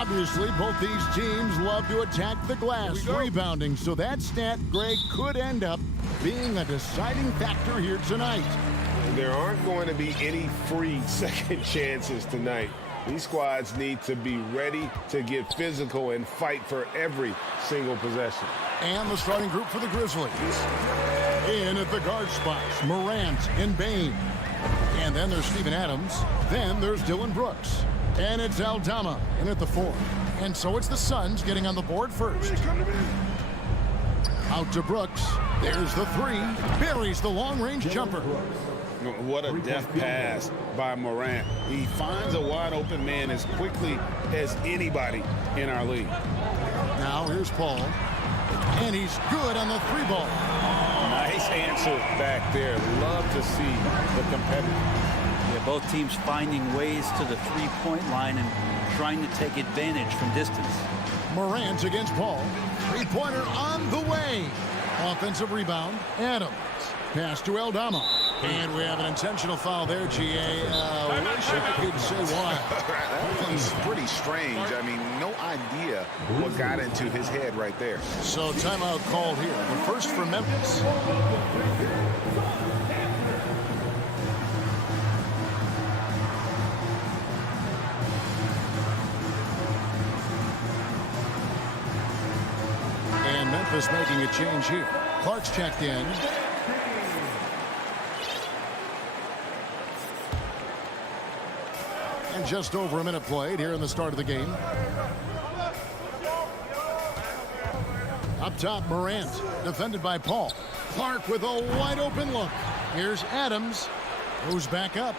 Obviously, both these teams love to attack the glass, rebounding, so that stat, Greg, could end up being a deciding factor here tonight. There aren't going to be any free second chances tonight. These squads need to be ready to get physical and fight for every single possession. And the starting group for the Grizzlies. In at the guard spots, Morant and Bane. And then there's Steven Adams. Then there's Dylan Brooks. And it's Aldama in at the 4. And so it's the Suns getting on the board first. Out to Brooks. There's the 3. Buries the long-range jumper. What a deft pass by Morant. He finds a wide-open man as quickly as anybody in our league. Now here's Paul. And he's good on the 3 ball. Nice answer back there. Love to see the competitor. Yeah, both teams finding ways to the three-point line and trying to take advantage from distance. Morant against Paul. Three-pointer on the way. Offensive rebound. Adams. Pass to Aldama. And we have an intentional foul there, GA. Wish I could say why. That one's pretty strange. I mean, no idea what got into his head right there. So timeout called here. The first for Memphis. And Memphis making a change here. Clark's checked in. And just over a minute played here in the start of the game. Up top, Morant, defended by Paul. Clark with a wide open look. Here's Adams, goes back up.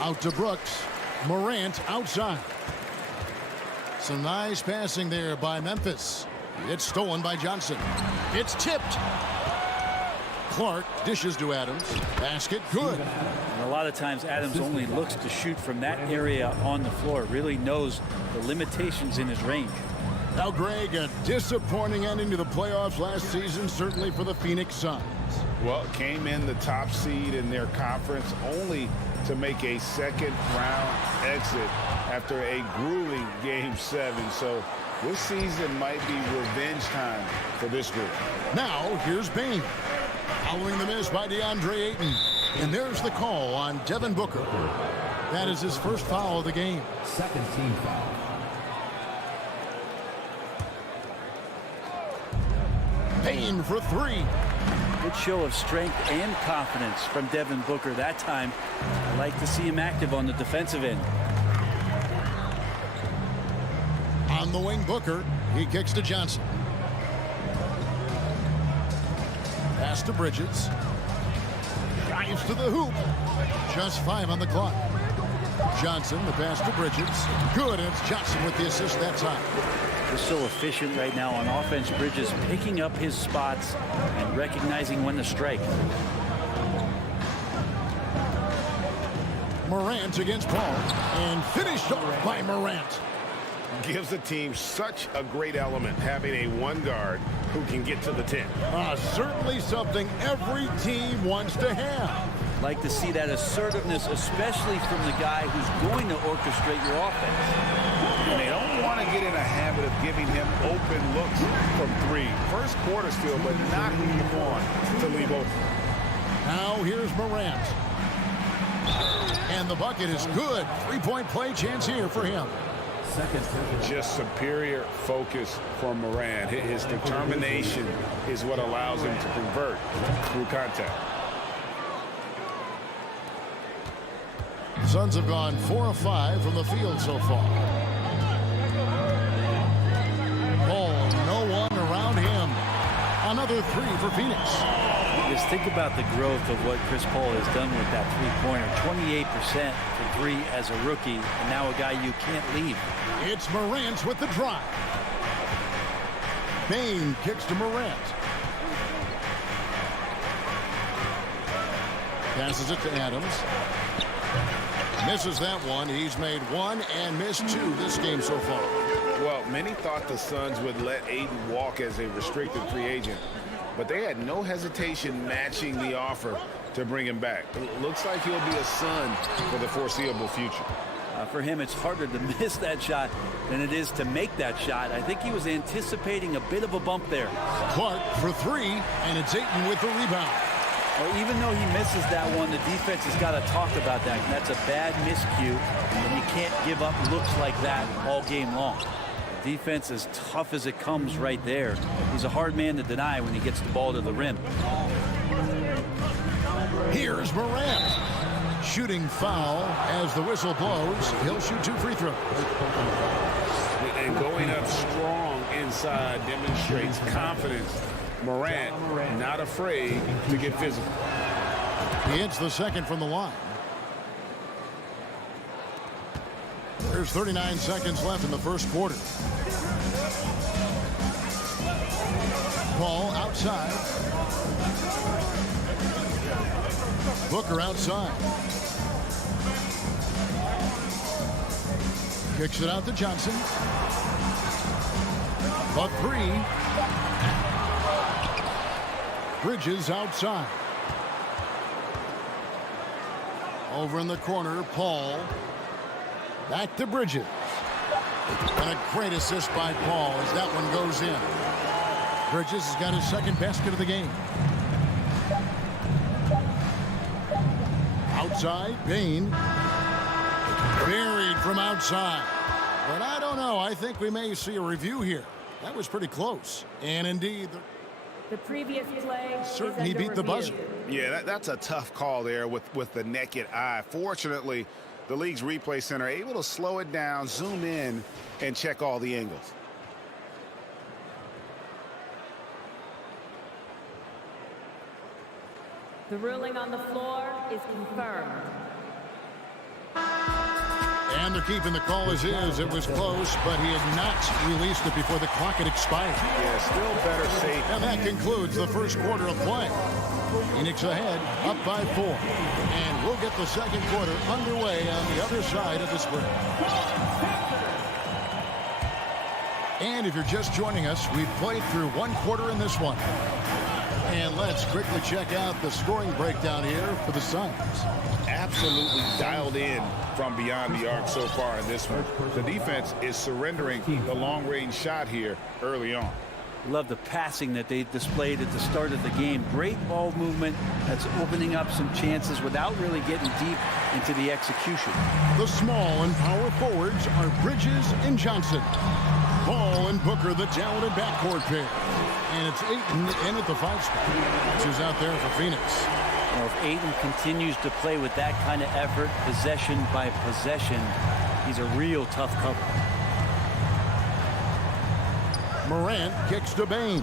Out to Brooks. Morant outside. Some nice passing there by Memphis. It's stolen by Johnson. It's tipped. Clark dishes to Adams. Basket good. And a lot of times Adams only looks to shoot from that area on the floor. Really knows the limitations in his range. Now, Greg, a disappointing ending to the playoffs last season, certainly for the Phoenix Suns. Well, came in the top seed in their conference only to make a second-round exit after a grueling Game 7. So this season might be revenge time for this group. Now, here's Bane. Following the miss by DeAndre Ayton. And there's the call on Devin Booker. That is his first foul of the game. Second team foul. Bane for 3. Good show of strength and confidence from Devin Booker that time. I like to see him active on the defensive end. On the wing, Booker. He kicks to Johnson. Pass to Bridges. Drives to the hoop. Just 5 on the clock. Johnson, the pass to Bridges. Good, and it's Johnson with the assist that time. He's so efficient right now on offense. Bridges picking up his spots and recognizing when to strike. Morant against Paul. And finished off by Morant. Gives the team such a great element having a one guard who can get to the 10. Certainly something every team wants to have. Like to see that assertiveness, especially from the guy who's going to orchestrate your offense. And they don't want to get in a habit of giving him open looks from 3. First quarter still, but not who you want to leave open. Now here's Morant. And the bucket is good. 3-point play chance here for him. Just superior focus from Morant. His determination is what allows him to convert through contact. The Suns have gone 4 of 5 from the field so far. Paul, no one around him. Another 3 for Phoenix. Just think about the growth of what Chris Paul has done with that three-pointer. 28% for 3 as a rookie, and now a guy you can't leave. It's Morant with the drive. Bane kicks to Morant. Passes it to Adams. Misses that one. He's made 1 and missed 2 this game so far. Well, many thought the Suns would let Ayton walk as a restricted free agent, but they had no hesitation matching the offer to bring him back. It looks like he'll be a Sun for the foreseeable future. For him, it's harder to miss that shot than it is to make that shot. I think he was anticipating a bit of a bump there. Clark for three, and it's Ayton with the rebound. Well, even though he misses that one, the defense has got to talk about that. And that's a bad miscue, and you can't give up looks like that all game long. Defense as tough as it comes right there. He's a hard man to deny when he gets the ball to the rim. Here's Morant. Shooting foul as the whistle blows. He'll shoot 2 free throws. And going up strong inside demonstrates confidence. Morant not afraid to get physical. He hits the second from the line. There's 39 seconds left in the first quarter. Ball outside. Booker outside. Kicks it out to Johnson. A three. Bridges outside. Over in the corner, Paul. Back to Bridges. And a great assist by Paul as that one goes in. Bridges has got his second basket of the game. Outside, Bain. Buried from outside. But I don't know. I think we may see a review here. That was pretty close. And indeed, the previous play certainly beat the buzzer. Yeah, that's a tough call there with the naked eye. Fortunately, the league's replay center able to slow it down, zoom in, and check all the angles. The ruling on the floor is confirmed. And they're keeping the call as is. It was close, but he had not released it before the clock had expired. Yeah, still better safe. And that concludes the first quarter of play. Phoenix ahead, up by 4. And we'll get the second quarter underway on the other side of this break. And if you're just joining us, we've played through one quarter in this one. And let's quickly check out the scoring breakdown here for the Suns. Absolutely dialed in from beyond the arc so far in this one. The defense is surrendering the long-range shot here early on. Love the passing that they displayed at the start of the game. Great ball movement that's opening up some chances without really getting deep into the execution. The small and power forwards are Bridges and Johnson. Paul and Booker, the talented backcourt pair. And it's Ayton in at the 5 spot, which is out there for Phoenix. Well, if Ayton continues to play with that kind of effort, possession by possession, he's a real tough cover. Morant kicks to Bain.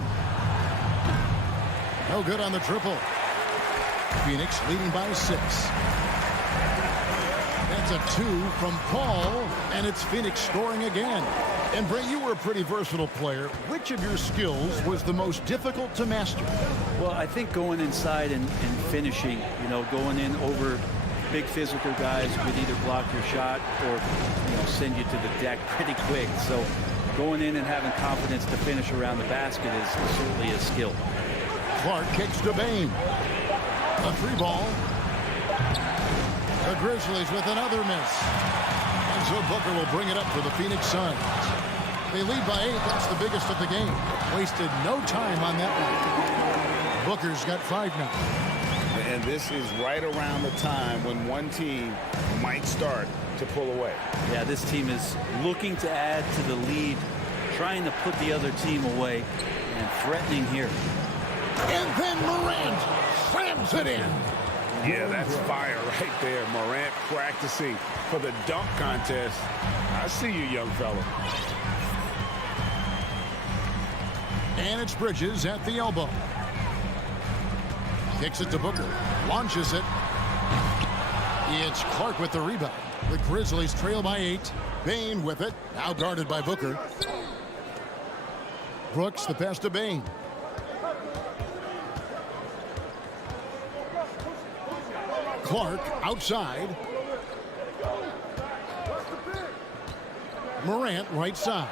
No good on the triple. Phoenix leading by 6. That's a 2 from Paul, and it's Phoenix scoring again. And Brett, you were a pretty versatile player. Which of your skills was the most difficult to master? Well, I think going inside and finishing, going in over big physical guys would either block your shot or, send you to the deck pretty quick. So going in and having confidence to finish around the basket is certainly a skill. Clark kicks to Bain. A 3 ball. The Grizzlies with another miss. And so Booker will bring it up for the Phoenix Suns. They lead by 8. That's the biggest of the game. Wasted no time on that one. Booker's got 5 now. And this is right around the time when one team might start to pull away. Yeah, this team is looking to add to the lead, trying to put the other team away, and threatening here. And then Morant slams it in. Yeah, that's fire right there. Morant practicing for the dunk contest. I see you, young fella. And it's Bridges at the elbow. Kicks it to Booker. Launches it. It's Clark with the rebound. The Grizzlies trail by 8. Bain with it. Now guarded by Booker. Brooks the pass to Bain. Clark outside. Morant right side.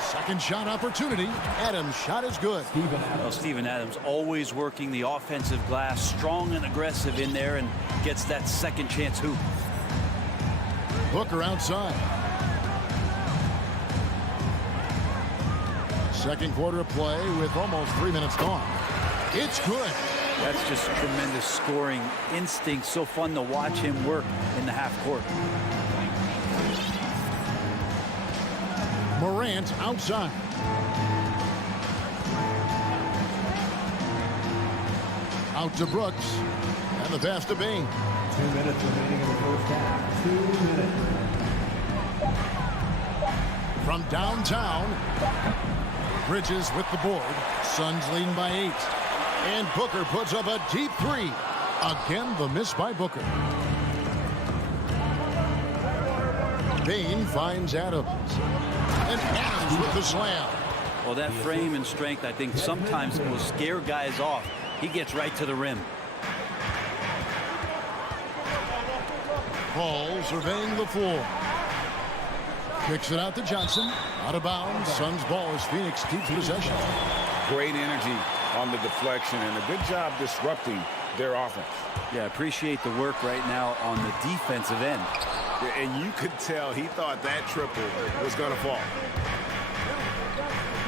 Second shot opportunity. Adams' shot is good. Well, Steven Adams always working the offensive glass, strong and aggressive in there, and gets that second chance hoop. Booker outside. Second quarter of play with almost 3 minutes gone. It's good. That's just tremendous scoring instinct. So fun to watch him work in the half court. Morant outside. Out to Brooks. And the pass to Bain. 2 minutes remaining in the first half. 2 minutes. From downtown, Bridges with the board. Suns leading by 8. And Booker puts up a deep three. Again, the miss by Booker. Bain finds Adams. And Adams with the slam. Well, that frame and strength, I think, sometimes will scare guys off. He gets right to the rim. Paul surveying the floor. Kicks it out to Johnson. Out of bounds. Suns ball as Phoenix keeps possession. Great energy on the deflection and a good job disrupting their offense. Yeah, appreciate the work right now on the defensive end. And you could tell he thought that triple was going to fall.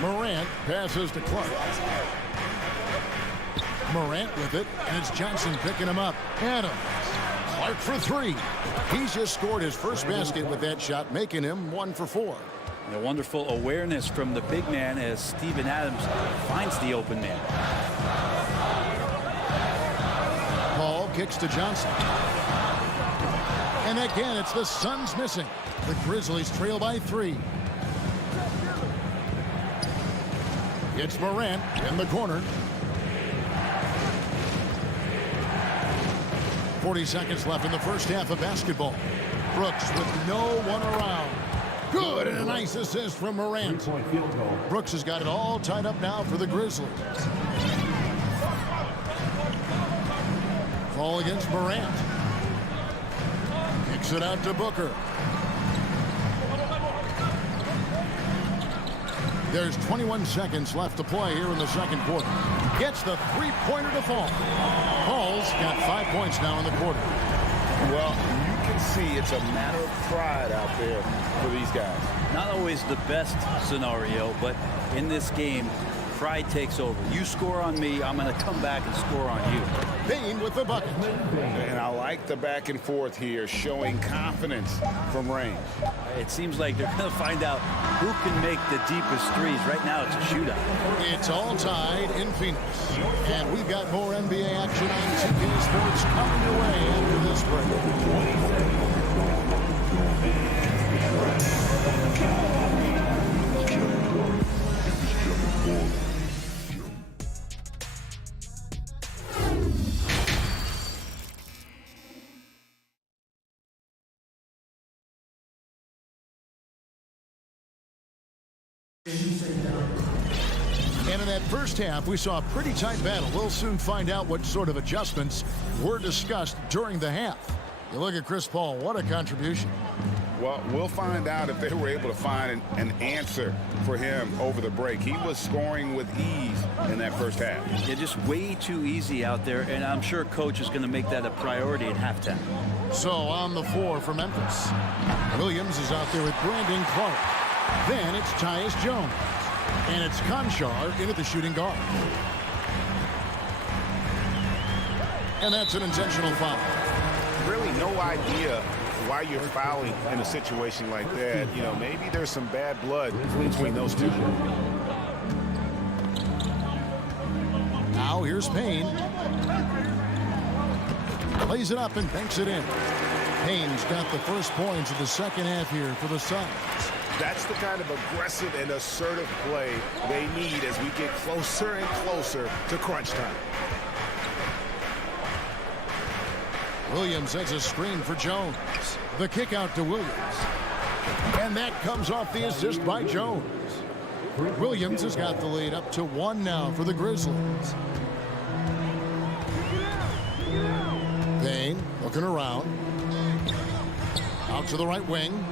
Morant passes to Clark. Morant with it, and it's Johnson picking him up. Adams. Clark for three. He's just scored his first basket with that shot, making him 1 for 4. And a wonderful awareness from the big man as Steven Adams finds the open man. Paul kicks to Johnson. And again, it's the Suns missing. The Grizzlies trail by 3. It's Morant in the corner. 40 seconds left in the first half of basketball. Brooks with no one around. Good, and a nice assist from Morant. 3-point field goal. Brooks has got it all tied up now for the Grizzlies. Fall against Morant. Kicks it out to Booker. There's 21 seconds left to play here in the second quarter. Gets the three-pointer to fall. Paul's got 5 points now in the quarter. Well, you can see it's a matter of pride out there for these guys. Not always the best scenario, but in this game, pride takes over. You score on me, I'm going to come back and score on you. Bain with the bucket. And I like the back and forth here, showing confidence from range. It seems like they're going to find out who can make the deepest threes. Right now, it's a shootout. It's all tied in Phoenix. And we've got more NBA action on 2K Sports coming your way after this break. And in that first half, we saw a pretty tight battle. We'll soon find out what sort of adjustments were discussed during the half. You look at Chris Paul, what a contribution. Well, we'll find out if they were able to find an answer for him over the break. He was scoring with ease in that first half. Yeah, just way too easy out there, and I'm sure Coach is going to make that a priority at halftime. So on the floor for Memphis, Williams is out there with Brandon Clark. Then it's Tyus Jones. And it's Conchar in at the shooting guard. And that's an intentional foul. Really no idea why you're fouling in a situation like that. You know, maybe there's some bad blood between those two. Now here's Payne. Lays it up and banks it in. Payne's got the first points of the second half here for the Suns. That's the kind of aggressive and assertive play they need as we get closer and closer to crunch time. Williams has a screen for Jones. The kick out to Williams. And that comes off the assist by Jones. Williams has got the lead up to 1 now for the Grizzlies. Payne looking around. Out to the right wing.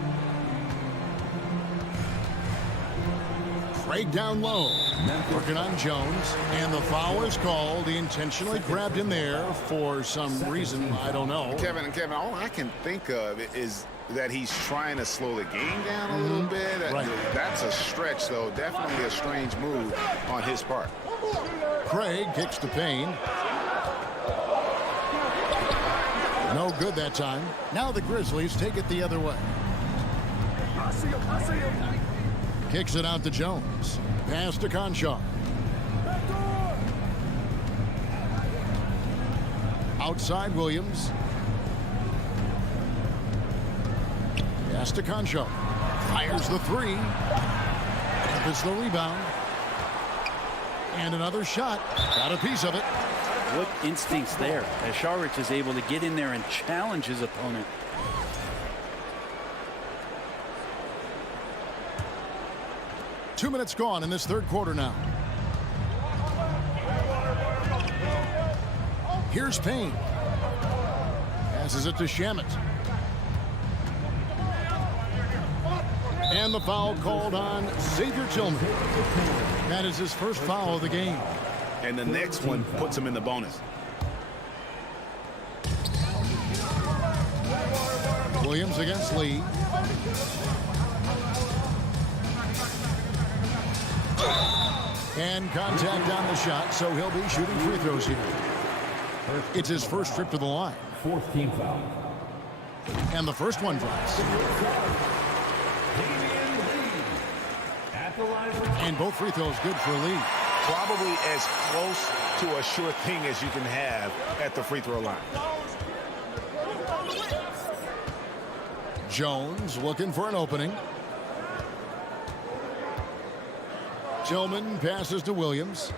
Craig down low. Working on Jones, and the foul is called. He intentionally grabbed him there for some reason, I don't know. Kevin, all I can think of is that he's trying to slow the game down a little bit. Right. That's a stretch, though. Definitely a strange move on his part. Craig kicks to Payne. No good that time. Now the Grizzlies take it the other way. Kicks it out to Jones. Pass to Conshaw. Outside Williams. Pass to Conshaw. Fires the three. It's the rebound. And another shot. Got a piece of it. What instincts there as Sharich is able to get in there and challenge his opponent. Two minutes gone in this third quarter now. Here's Payne. Passes it to Shamet. And the foul called on Xavier Tillman. That is his first foul of the game. And the next one puts him in the bonus. Williams against Lee. And contact on the shot, so he'll be shooting free throws here. It's his first trip to the line. Fourth team foul. And the first one drops. And both free throws good for Lee. Probably as close to a sure thing as you can have at the free throw line. Jones looking for an opening. Tillman passes to Williams.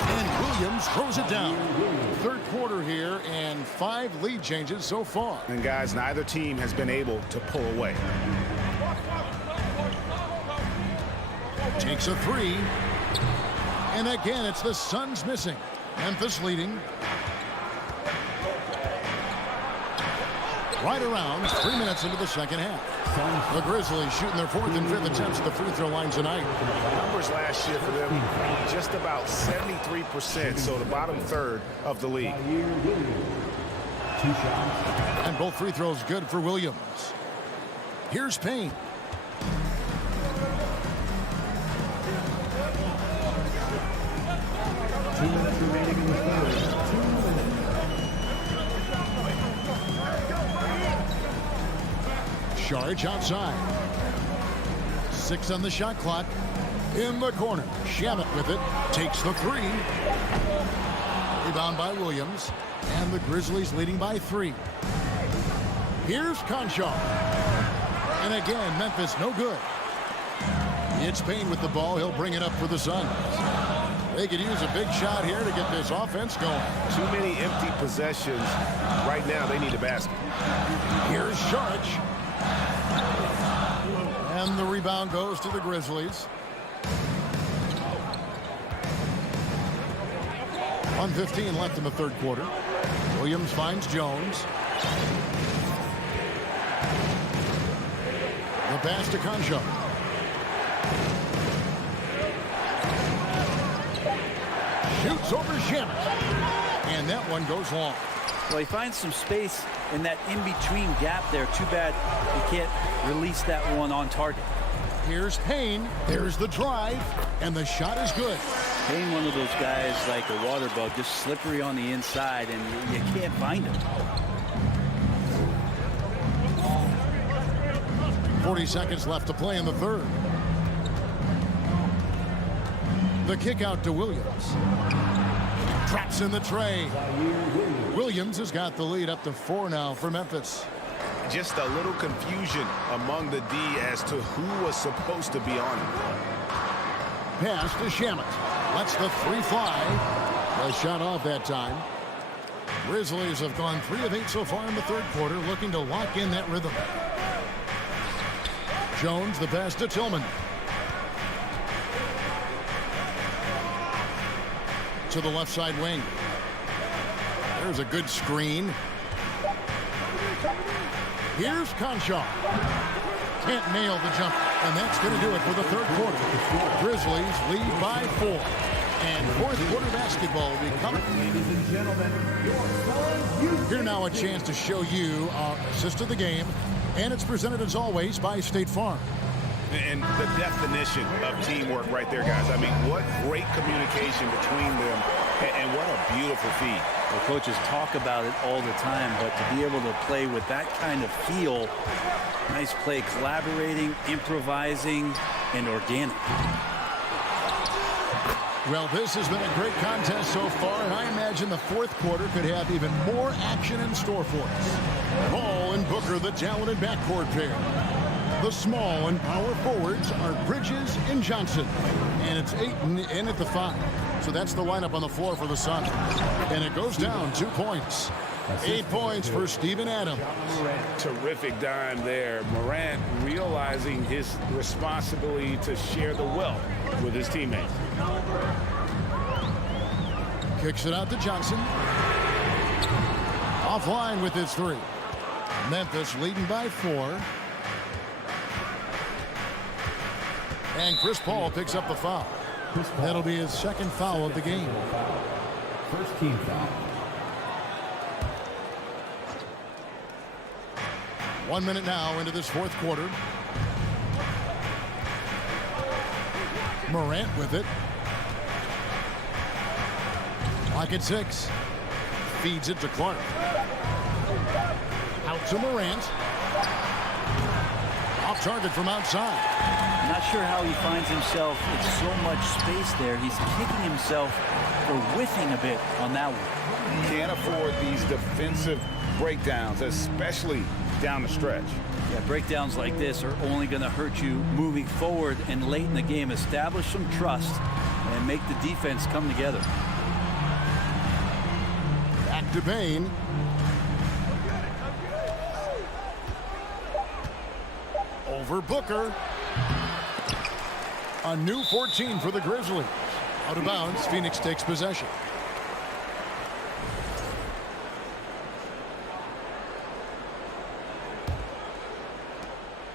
And Williams throws it down. Third quarter here and 5 lead changes so far. And guys, neither team has been able to pull away. Takes a three. And again, it's the Suns missing. Memphis leading. Right around 3 minutes into the second half. The Grizzlies shooting their 4th and 5th attempts at the free throw line tonight. Numbers last year for them, just about 73%, so the bottom third of the league. 2 shots. And both free throws good for Williams. Here's Payne. Remaining in the third. 2 minutes. Sharich outside. 6 on the shot clock. In the corner. Shamet with it. Takes the three. Rebound by Williams. And the Grizzlies leading by 3. Here's Conshaw. And again, Memphis no good. It's Payne with the ball. He'll bring it up for the Suns. They could use a big shot here to get this offense going. Too many empty possessions. Right now, they need a basket. Here's Sharich. And the rebound goes to the Grizzlies. 1:15 left in the third quarter. Williams finds Jones. The pass to Conshaw. Shoots over Shamet. And that one goes long. Well, he finds some space in that in-between gap there. Too bad he can't release that one on target. Here's Payne. There's the drive. And the shot is good. Payne, one of those guys like a water bug, just slippery on the inside, and you can't find him. 40 seconds left to play in the third. The kick out to Williams. Traps in the tray. Williams has got the lead up to 4 now for Memphis. Just a little confusion among the D as to who was supposed to be on him. Pass to Shamet. Lets the three fly. The shot off that time. Grizzlies have gone 3 of 8 so far in the third quarter, looking to lock in that rhythm. Jones, the pass to Tillman. To the left side wing. There's a good screen. Here's Conshaw. can't nail the jumper. And that's going to do it for the third quarter. Grizzlies lead by 4. And fourth quarter basketball will be coming. Ladies and gentlemen, your son, Here now a chance to show you our assist of the game. And it's presented as always by State Farm. And the definition of teamwork right there, guys. I mean, what great communication between them, and what a beautiful feed. Well, coaches talk about it all the time, but to be able to play with that kind of feel, nice play, collaborating, improvising, and organic. Well, this has been a great contest so far, and I imagine the fourth quarter could have even more action in store for us. Ball and Booker, the talented backcourt pair. The small and power forwards are Bridges and Johnson. And it's Ayton in at the 5. So that's the lineup on the floor for the Suns. And it goes down 2 points. 8 points for Steven Adams. Terrific dime there. Morant realizing his responsibility to share the wealth with his teammates. Kicks it out to Johnson. Offline with his 3. Memphis leading by 4. And Chris Paul picks up the foul. That'll be his second foul of the game. first team foul. 1 minute now into this fourth quarter. Morant with it. Clock at 6. Feeds it to Clark. Out to Morant. Off target from outside. I'm not sure how he finds himself. It's so much space there. He's kicking himself for whiffing a bit on that one. Can't afford these defensive breakdowns, especially down the stretch. Yeah, breakdowns like this are only going to hurt you moving forward and late in the game. Establish some trust and make the defense come together. Back to Bain. Over Booker. A new 14 for the Grizzlies. Out of bounds, Phoenix takes possession.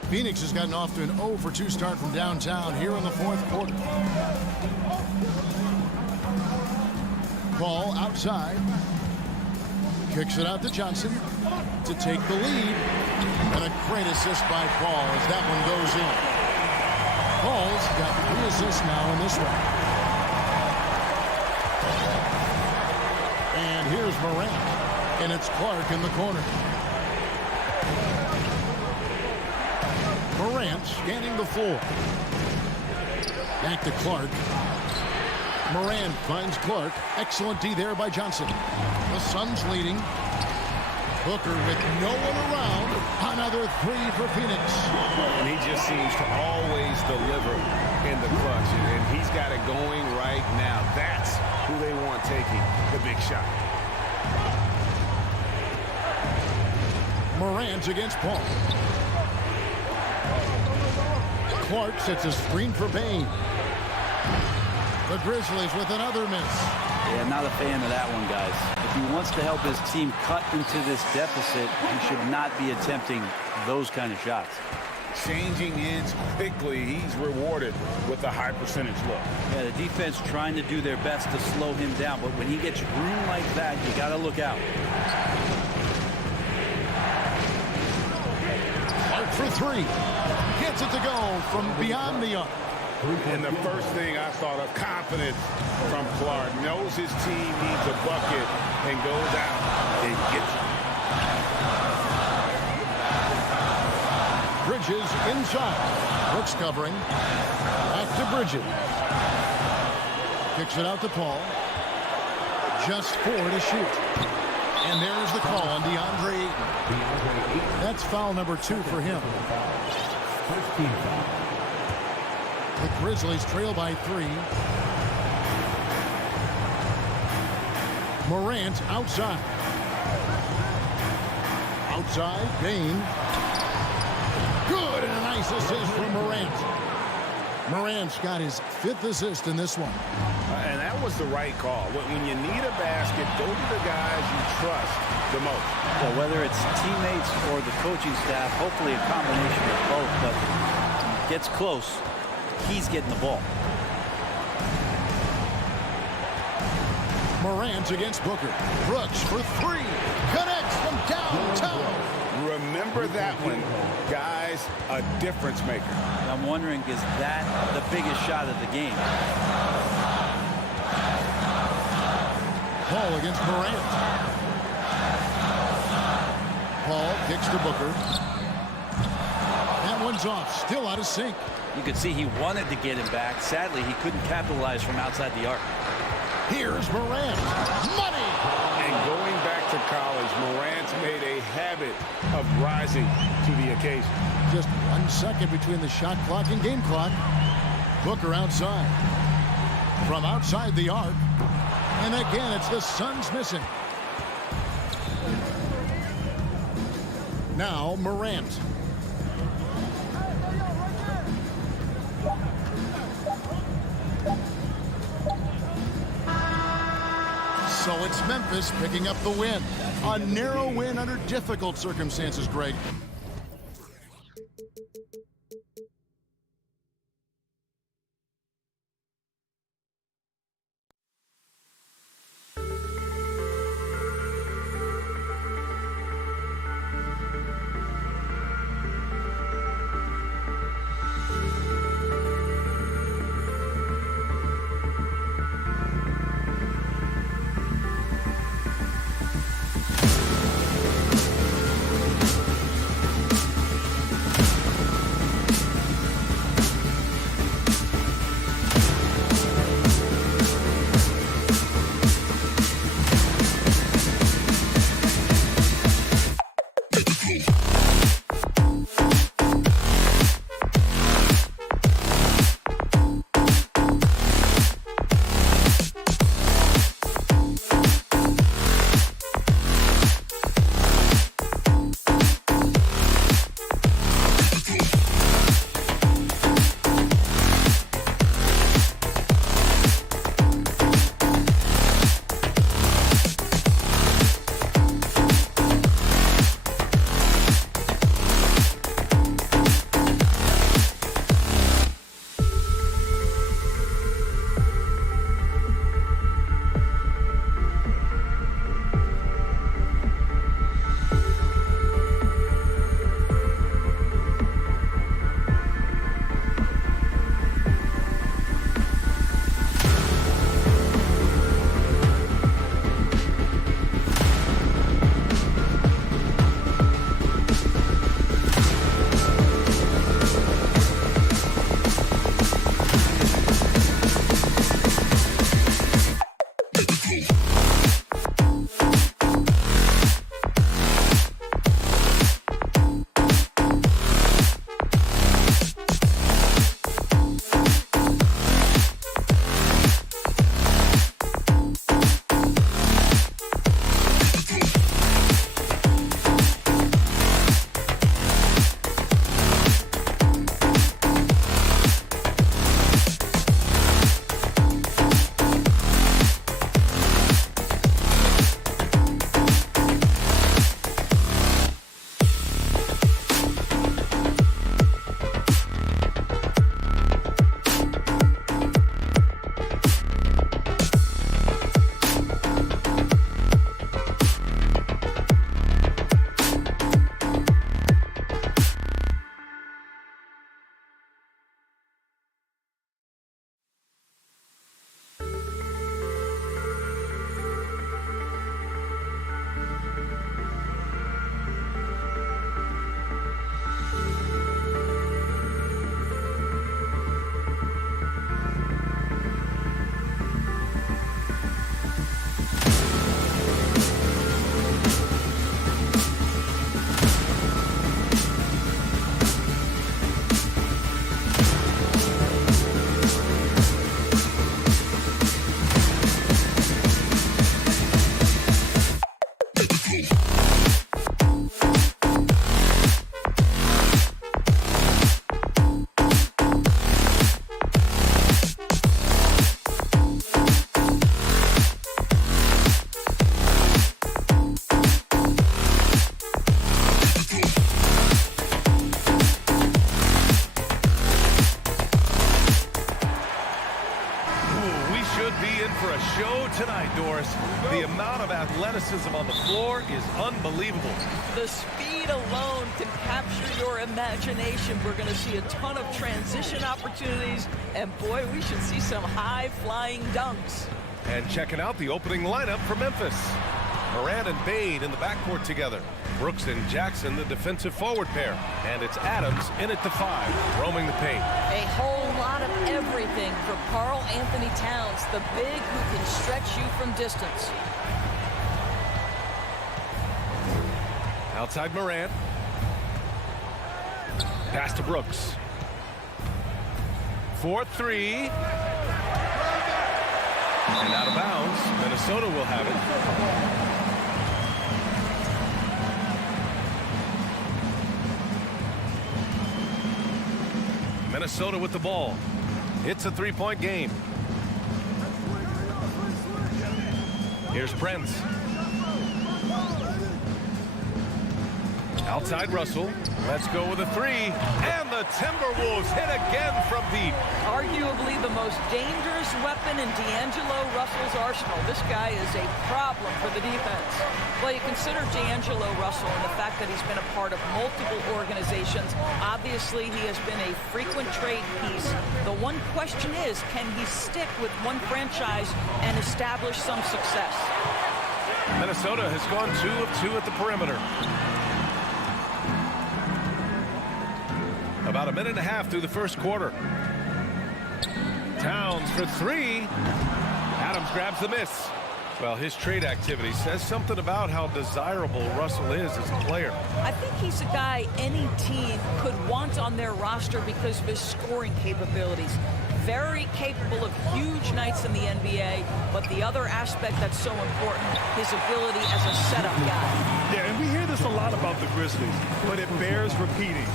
Phoenix has gotten off to an 0 for 2 start from downtown here in the fourth quarter. Ball outside. Kicks it out to Johnson to take the lead. And a great assist by Paul as that one goes in. Paul's got 3 assists now in this one. And here's Morant. And it's Clark in the corner. Morant scanning the floor. Back to Clark. Morant finds Clark. Excellent D there by Johnson. The Suns leading. Booker with no one around. Another 3 for Phoenix. And he just seems to always deliver in the clutch. And he's got it going right now. That's who they want taking the big shot. Morant against Paul. Clark sets a screen for Bain. The Grizzlies with another miss. Yeah, not a fan of that one, guys. If he wants to help his team cut into this deficit, he should not be attempting those kind of shots. Changing ends quickly. He's rewarded with a high percentage look. Yeah, the defense trying to do their best to slow him down, but when he gets room like that, you got to look out. Clark for 3. Gets it to go from beyond the arc. And the first thing I thought of, confidence from Clark. Knows his team needs a bucket and goes out and gets it. Bridges inside. Brooks covering. Back to Bridges. Kicks it out to Paul. Just 4 to shoot. And there's the call on DeAndre Ayton. That's foul number 2 for him. First team foul. The Grizzlies trail by 3. Morant outside. Outside, Bain. Good, and a nice assist from Morant. Morant's got his 5th assist in this one. And that was was the right call. When you need a basket, go to the guys you trust the most. Well, whether it's teammates or the coaching staff, hopefully a combination of both, but gets close, he's getting the ball. Morant against Booker. Brooks for three. Connects from downtown. Remember that one. Guys, a difference maker. I'm wondering, is that the biggest shot of the game? Paul against Morant. Paul kicks to Booker. That one's off. Still out of sync. You could see he wanted to get him back. Sadly, he couldn't capitalize from outside the arc. Here's Morant. Money! And going back to college, Morant's made a habit of rising to the occasion. Just 1 second between the shot clock and game clock. Booker outside. From outside the arc. And again, it's the Suns missing. Now Morant. So it's Memphis picking up the win. A narrow win under difficult circumstances, Greg. go tonight, Doris. The amount of athleticism on the floor is unbelievable. The speed alone can capture your imagination. We're going to see a ton of transition opportunities, and boy, we should see some high-flying dunks. And checking out the opening lineup for Memphis. Morant and Bade in the backcourt together. Brooks and Jackson, the defensive forward pair. And it's Adams in at the 5, roaming the paint. A whole lot of everything for Karl Anthony Towns, the big who can stretch you from distance. Outside Morant. Pass to Brooks. 4-3. And out of bounds. Minnesota will have it. Minnesota with the ball. It's a 3-point game. Here's Prince. Outside Russell. Let's go with a 3. And the Timberwolves hit again from deep. Arguably the most dangerous weapon in D'Angelo Russell's arsenal. This guy is a problem for the defense. Well, you consider D'Angelo Russell and the fact that he's been a part of multiple organizations. Obviously, he has been a frequent trade piece. The one question is, can he stick with one franchise and establish some success? Minnesota has gone 2 of 2 at the perimeter. About a minute and a half through the first quarter. Towns for 3. Adams grabs the miss. Well, his trade activity says something about how desirable Russell is as a player. I think he's a guy any team could want on their roster because of his scoring capabilities. Very capable of huge nights in the NBA, but the other aspect that's so important, his ability as a setup guy. Yeah, and we hear this a lot about the Grizzlies, but it bears repeating.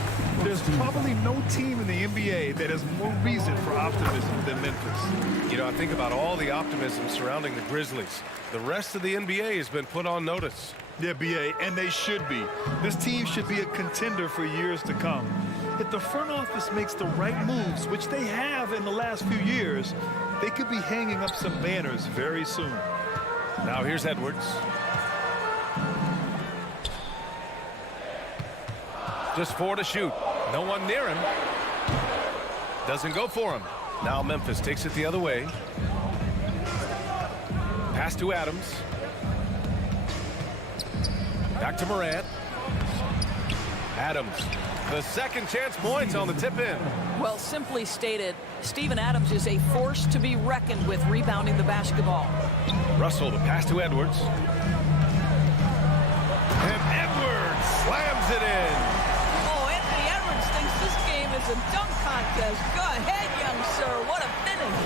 There's probably no team in the NBA that has more reason for optimism than Memphis. You know, I think about all the optimism surrounding the Grizzlies. The rest of the NBA has been put on notice. Yeah, BA, and they should be. This team should be a contender for years to come. If the front office makes the right moves, which they have in the last few years, they could be hanging up some banners very soon. Now here's Edwards. Just 4 to shoot. No one near him. Doesn't go for him. Now Memphis takes it the other way. Pass to Adams. Back to Morant. Adams. The second chance points on the tip in. Well, simply stated, Steven Adams is a force to be reckoned with rebounding the basketball. Russell, the pass to Edwards. And Edwards slams it in. It's a dunk contest. Go ahead, young sir. What a finish.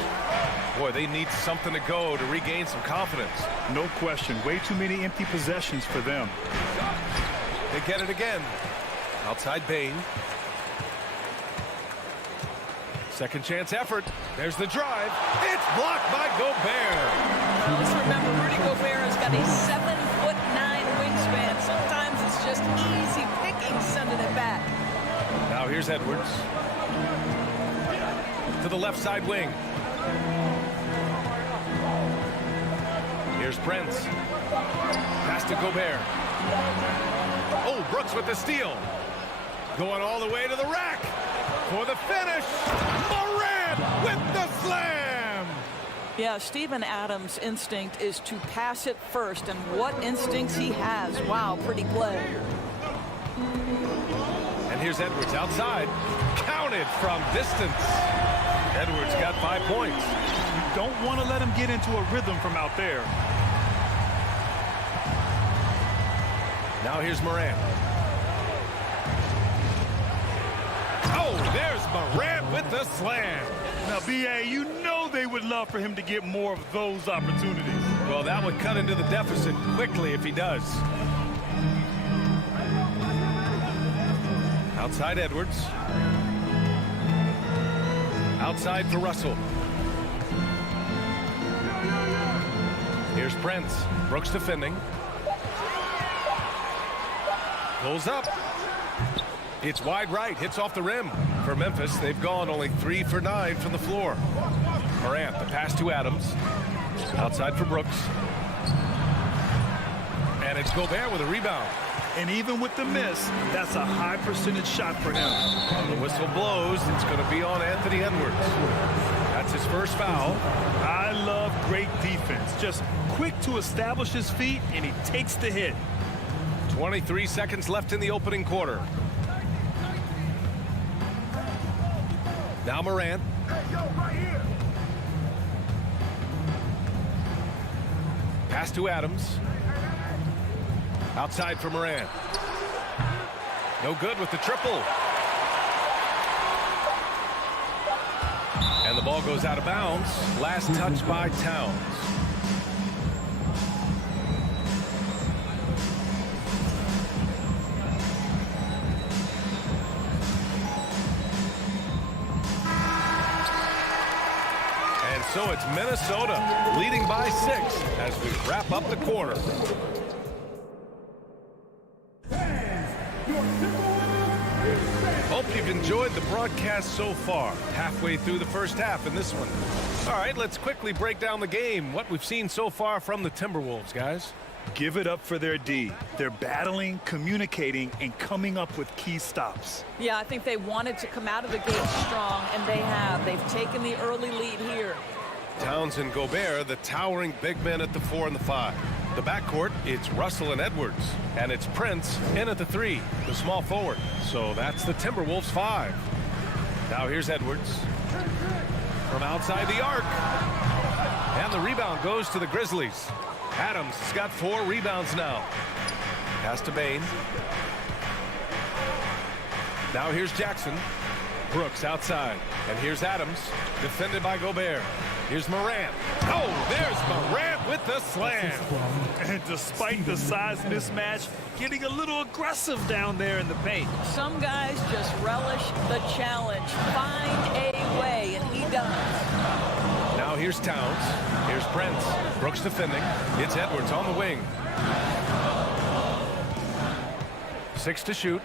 Boy, they need something to go to regain some confidence. No question. Way too many empty possessions for them. They get it again. Outside Bane. Second chance effort. There's the drive. It's blocked by Gobert. Let's remember, Rudy Gobert has got a 7'9" wingspan. Sometimes it's just easy picking sending it back. Now here's Edwards. To the left side wing. Here's Prince. Pass to Gobert. Oh, Brooks with the steal. Going all the way to the rack for the finish. Morant with the slam. Yeah, Steven Adams' instinct is to pass it first, and what instincts he has. Wow, pretty play. And here's Edwards outside. Counted from distance. Edwards got 5 points. You don't want to let him get into a rhythm from out there. Now here's Morant. Oh, there's Morant with the slam. Now, B.A., you know they would love for him to get more of those opportunities. Well, that would cut into the deficit quickly if he does. Outside Edwards. Outside for Russell. Here's Prince. Brooks defending. Pulls up. It's wide right. Hits off the rim. For Memphis, they've gone only 3 for 9 from the floor. Morant, the pass to Adams. Outside for Brooks. And it's Gobert with a rebound. And even with the miss, that's a high percentage shot for him. When the whistle blows, it's going to be on Anthony Edwards. That's his first foul. I love great defense. Just quick to establish his feet, and he takes the hit. 23 seconds left in the opening quarter. Now Morant. Pass to Adams. Outside for Morant. No good with the triple. And the ball goes out of bounds. Last touch by Towns. And so it's Minnesota leading by 6 as we wrap up the quarter. Hope you've enjoyed the broadcast so far. Halfway through the first half in this one. All right, let's quickly break down the game. What we've seen so far from the Timberwolves, guys. Give it up for their D. They're battling, communicating, and coming up with key stops. Yeah, I think they wanted to come out of the gate strong, and they have. They've taken the early lead here. Towns and Gobert, the towering big men at the 4 and the 5. The backcourt, it's Russell and Edwards. And it's Prince in at the 3, the small forward. So that's the Timberwolves 5. Now here's Edwards. From outside the arc. And the rebound goes to the Grizzlies. Adams has got 4 rebounds now. Pass to Bane. Now here's Jackson. Brooks outside. And here's Adams, defended by Gobert. Here's Morant. Oh, there's Morant with the slam. And despite the size mismatch, getting a little aggressive down there in the paint. Some guys just relish the challenge. Find a way, and he does. Now here's Towns. Here's Prince. Brooks defending. It's Edwards on the wing. 6 to shoot.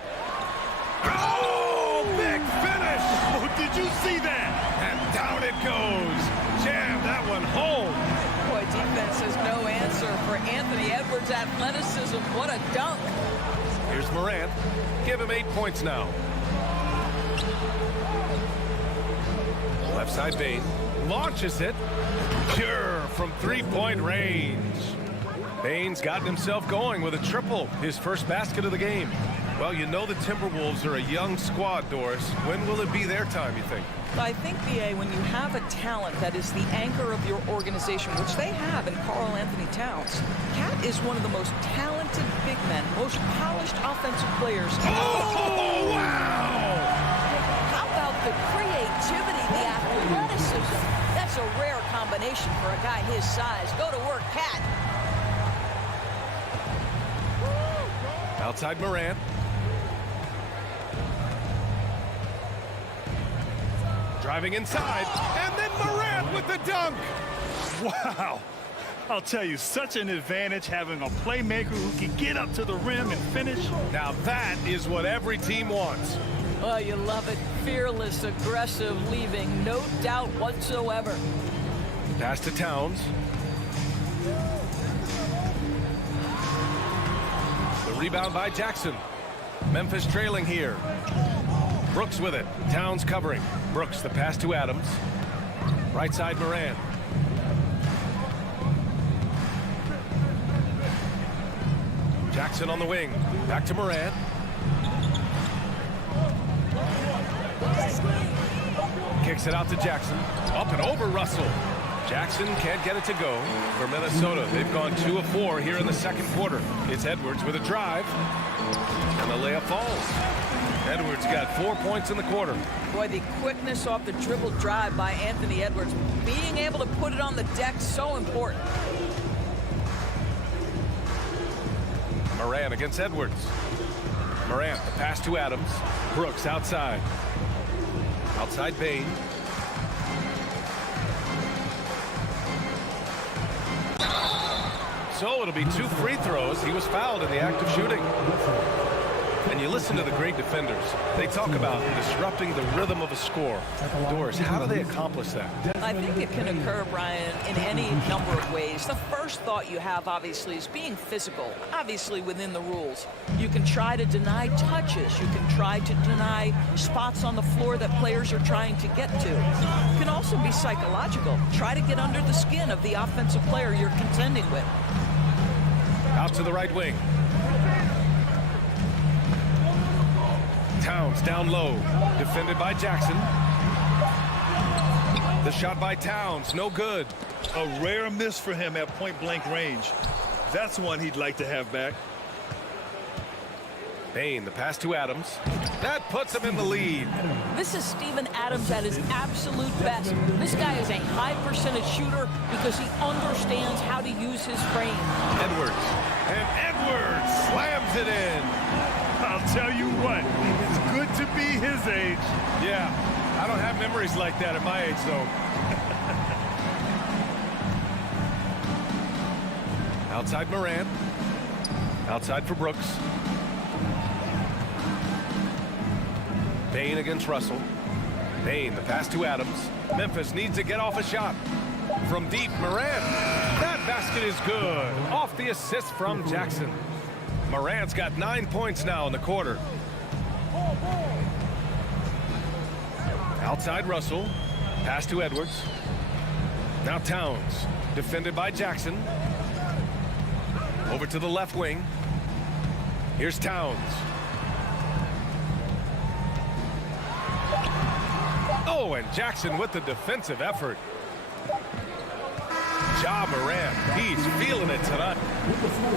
Oh, big finish! Oh, did you see that? And down it goes. Jam that one home. Boy, defense has no answer for Anthony Edwards' athleticism. What a dunk. Here's Morant. Give him 8 points now. Left side Bane. Launches it. Pure from 3-point range. Bane's gotten himself going with a triple. His first basket of the game. Well, you know the Timberwolves are a young squad, Doris. When will it be their time, you think? I think, B.A., when you have a talent that is the anchor of your organization, which they have in Karl Anthony Towns, Cat is one of the most talented big men, most polished offensive players. Oh, wow! How about the creativity, the athleticism? That's a rare combination for a guy his size. Go to work, Cat. Outside Morant. Driving inside, and then Morant with the dunk. Wow. I'll tell you, such an advantage having a playmaker who can get up to the rim and finish. Now that is what every team wants. Oh, you love it. Fearless, aggressive, leaving no doubt whatsoever. Pass to Towns. The rebound by Jackson. Memphis trailing here. Brooks with it. Towns covering. Brooks, the pass to Adams. Right side Morant. Jackson on the wing. Back to Morant. Kicks it out to Jackson. Up and over Russell. Jackson can't get it to go for Minnesota. They've gone 2 of 4 here in the second quarter. It's Edwards with a drive. And the layup falls. Edwards got 4 points in the quarter. Boy, the quickness off the dribble drive by Anthony Edwards. Being able to put it on the deck, so important. Morant against Edwards. Morant, the pass to Adams. Brooks outside. Outside Bane. So it'll be 2 free throws. He was fouled in the act of shooting. And you listen to the great defenders. They talk about disrupting the rhythm of a score. Doris, how do they accomplish that? I think it can occur, Brian, in any number of ways. The first thought you have, obviously, is being physical, obviously within the rules. You can try to deny touches. You can try to deny spots on the floor that players are trying to get to. It can also be psychological. Try to get under the skin of the offensive player you're contending with. Out to the right wing. Towns down low, defended by Jackson. The shot by Towns, no good. A rare miss for him at point-blank range. That's one he'd like to have back. Bain, the pass to Adams. That puts him in the lead. This is Steven Adams at his absolute best. This guy is a high-percentage shooter because he understands how to use his frame. Edwards. And Edwards slams it in. I'll tell you what, it's good to be his age. Yeah, I don't have memories like that at my age, though. Outside Morant. Outside for Brooks. Bain against Russell. Bain, the pass to Adams. Memphis needs to get off a shot. From deep, Morant. That basket is good. Off the assist from Jackson. Morant's got 9 points now in the quarter. Outside Russell. Pass to Edwards. Now Towns. Defended by Jackson. Over to the left wing. Here's Towns. Oh, and Jackson with the defensive effort. Ja Morant, he's feeling it tonight. With the score,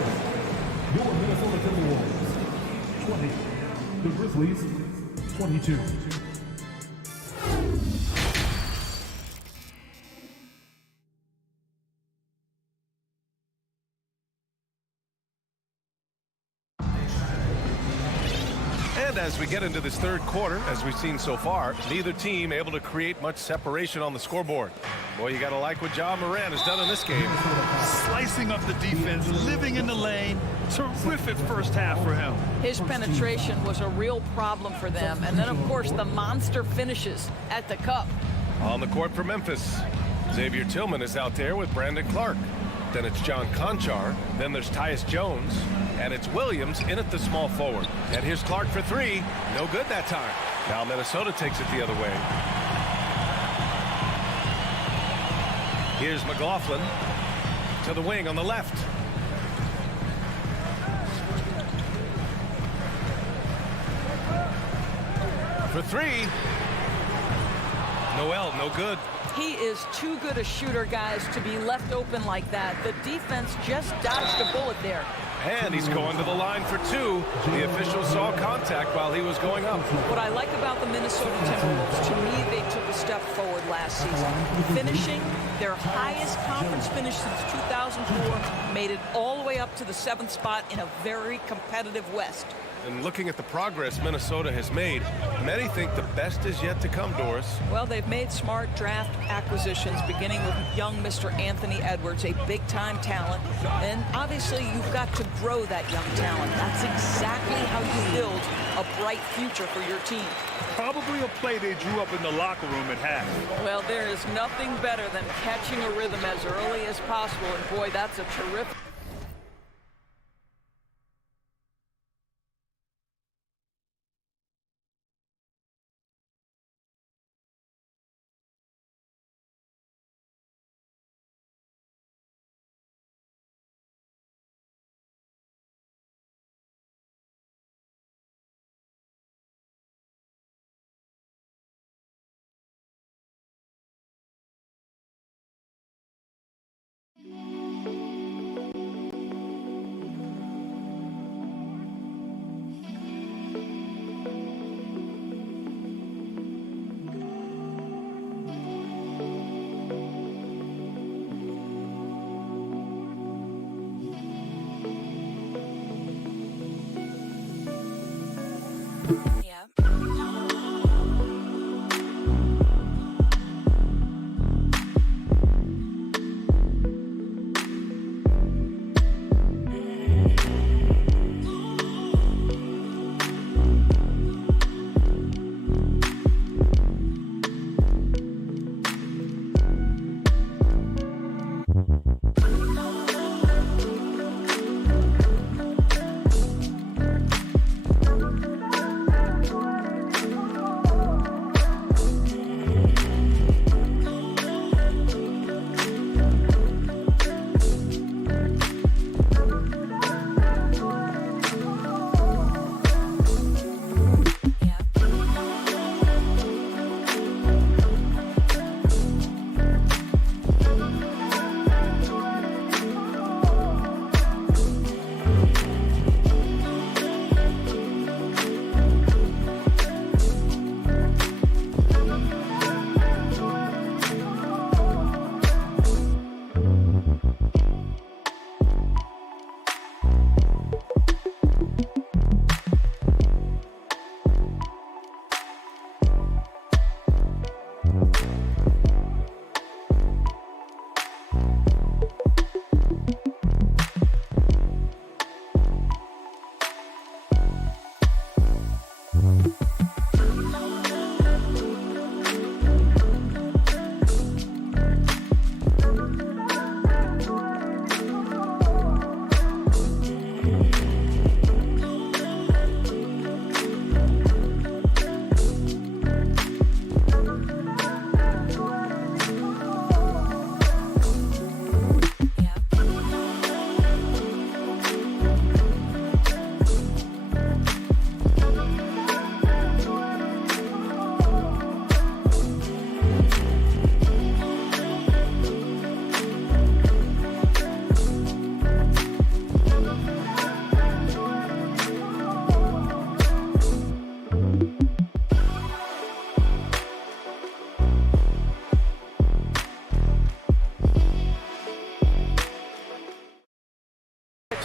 your Minnesota Timberwolves 20, the Grizzlies 22. And as we get into this third quarter, as we've seen so far, neither team able to create much separation on the scoreboard. Boy, you got to like what Ja Morant has done in this game. Slicing up the defense, living in the lane. Terrific first half for him. His penetration was a real problem for them. And then, of course, the monster finishes at the cup. On the court for Memphis, Xavier Tillman is out there with Brandon Clark. Then it's John Conchar. Then there's Tyus Jones. And it's Williams in at the small forward. And here's Clark for three. No good that time. Now Minnesota takes it the other way. Here's McLaughlin to the wing on the left. For three. Noel, no good. He is too good a shooter, guys, to be left open like that. The defense just dodged a bullet there. And he's going to the line for two. The official saw contact while he was going up. What I like about the Minnesota Timberwolves, to me, they took a step forward last season. Finishing their highest conference finish since 2004, made it all the way up to the 7th spot in a very competitive West. And looking at the progress Minnesota has made, many think the best is yet to come, Doris. Well, they've made smart draft acquisitions, beginning with young Mr. Anthony Edwards, a big-time talent. And obviously, you've got to grow that young talent. That's exactly how you build a bright future for your team. Probably a play they drew up in the locker room at half. Well, there is nothing better than catching a rhythm as early as possible. And boy, that's a terrific...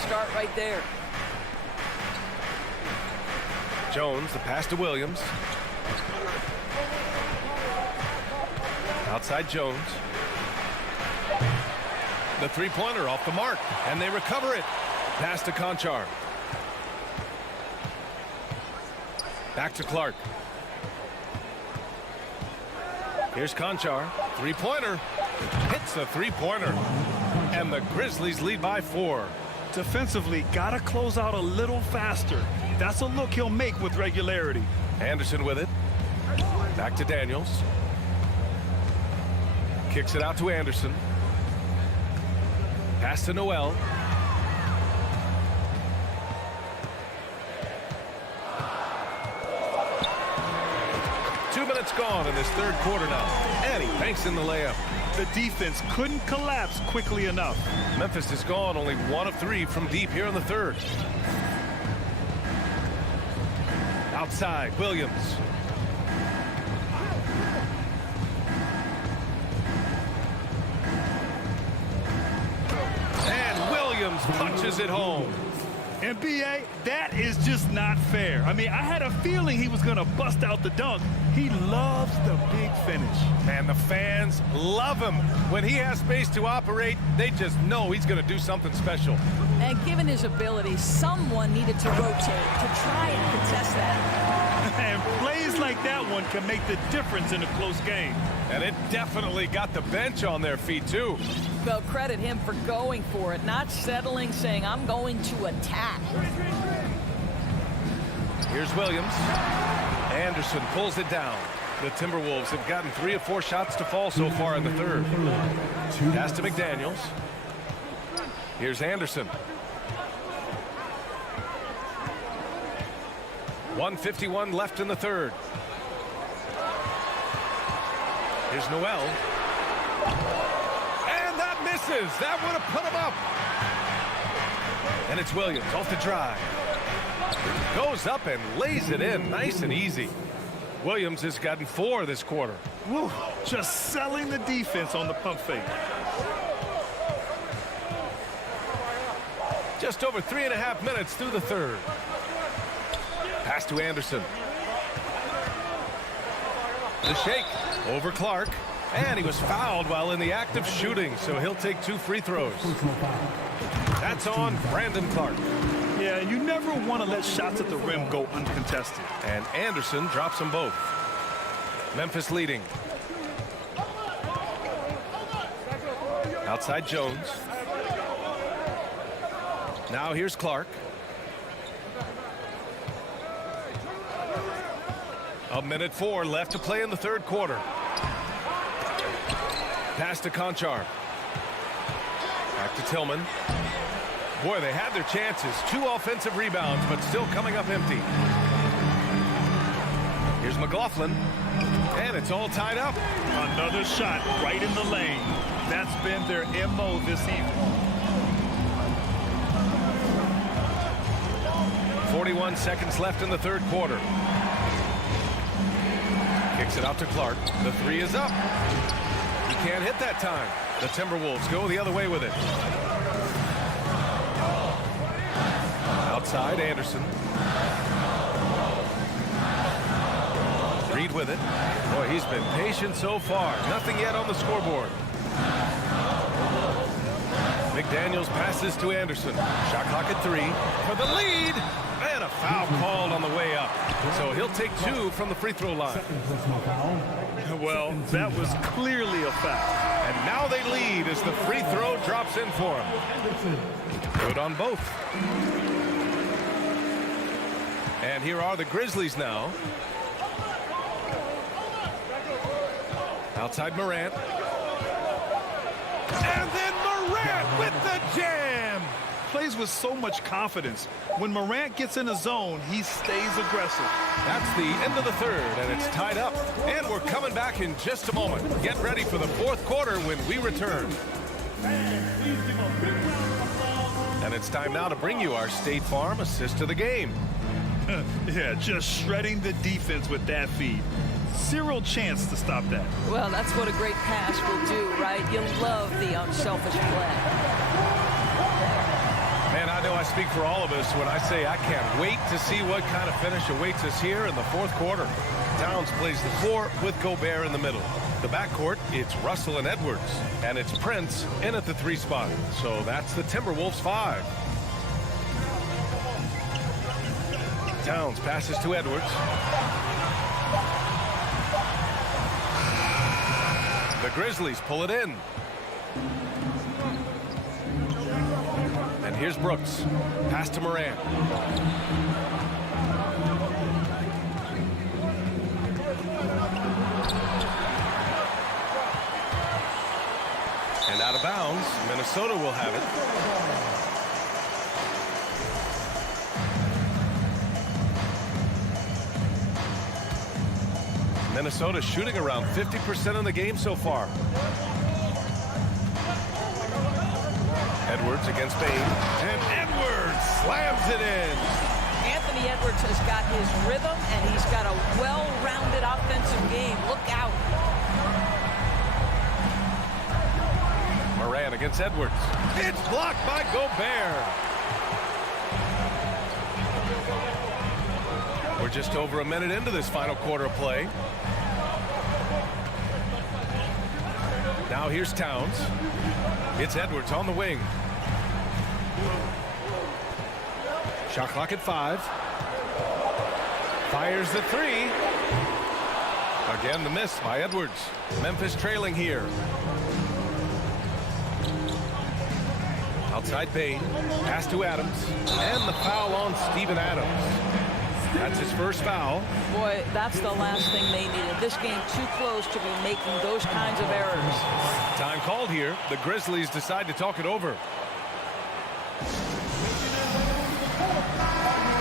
start right there. Jones, the pass to Williams. Outside Jones. The three-pointer off the mark, and they recover it. Pass to Conchar. Back to Clark. Here's Conchar. Three-pointer. Hits the three-pointer. And the Grizzlies lead by 4. Defensively, gotta close out a little faster. That's a look he'll make with regularity. Anderson with it. Back to Daniels. Kicks it out to Anderson. Pass to Noel. Two minutes gone in this third quarter now. And he banks in the layup. The defense couldn't collapse quickly enough. Memphis is gone only 1 of 3 from deep here in the third. Outside, Williams. And Williams punches it home. And B.A., that is just not fair. I mean, I had a feeling he was going to bust out the dunk. He loves the big finish. And the fans love him. When he has space to operate, they just know he's going to do something special. And given his ability, someone needed to rotate to try and contest that. And plays like that one can make the difference in a close game. And it definitely got the bench on their feet, too. Well, credit him for going for it, not settling, saying, I'm going to attack. Here's Williams. Anderson pulls it down. The Timberwolves have gotten 3 of 4 shots to fall so far in the third. Pass to McDaniels. Here's Anderson. 1:51 left in the third. Here's Noel. And that misses. That would have put him up. And it's Williams off the drive. Goes up and lays it in nice and easy. Williams has gotten 4 this quarter. Woo, just selling the defense on the pump fake. Just over 3.5 minutes through the third. Pass to Anderson. The shake over Clark. And he was fouled while in the act of shooting, so he'll take 2 free throws. That's on Brandon Clark. Yeah, you never want to let shots at the rim go uncontested. And Anderson drops them both. Memphis leading. Outside Jones. Now here's Clark. A minute 4 left to play in the third quarter. Pass to Conchar. Back to Tillman. Boy, they had their chances. 2 offensive rebounds, but still coming up empty. Here's McLaughlin. And it's all tied up. Another shot right in the lane. That's been their MO this evening. 41 seconds left in the third quarter. Kicks it out to Clark. The 3 is up. He can't hit that time. The Timberwolves go the other way with it. Outside, Anderson. Reed with it. Boy, he's been patient so far. Nothing yet on the scoreboard. McDaniels passes to Anderson. Shot clock at 3 for the lead. And a foul called on the way up. So he'll take 2 from the free throw line. Well, that was clearly a foul. And now they lead as the free throw drops in for him. Good on both. And here are the Grizzlies now. Outside Morant. And then Morant with the jam. Plays with so much confidence. When Morant gets in a zone, he stays aggressive. That's the end of the third, and it's tied up. And we're coming back in just a moment. Get ready for the fourth quarter when we return. And it's time now to bring you our State Farm assist to the game. Yeah, just shredding the defense with that feed. Zero chance to stop that. Well, that's what a great pass will do, right? You love the unselfish play. Man, I know I I speak for all of us when I say I can't wait to see what kind of finish awaits us here in the fourth quarter. Towns plays the 4 with Gobert in the middle. The backcourt, it's Russell and Edwards. And it's Prince in at the 3 spot. So that's the Timberwolves 5. Towns passes to Edwards. The Grizzlies pull it in. And here's Brooks. Pass to Morant. And out of bounds, Minnesota will have it. Minnesota shooting around 50% in the game so far. Edwards against Bain. And Edwards slams it in. Anthony Edwards has got his rhythm, and he's got a well-rounded offensive game. Look out. Morant against Edwards. It's blocked by Gobert. We're just over a minute into this final quarter of play. Now here's Towns. It's Edwards on the wing. Shot clock at 5. Fires the 3. Again, the miss by Edwards. Memphis trailing here. Outside Bain. Pass to Adams. And the foul on Steven Adams. That's his first foul. Boy, that's the last thing they needed. This game too close to be making those kinds of errors. Time called here. The Grizzlies decide to talk it over.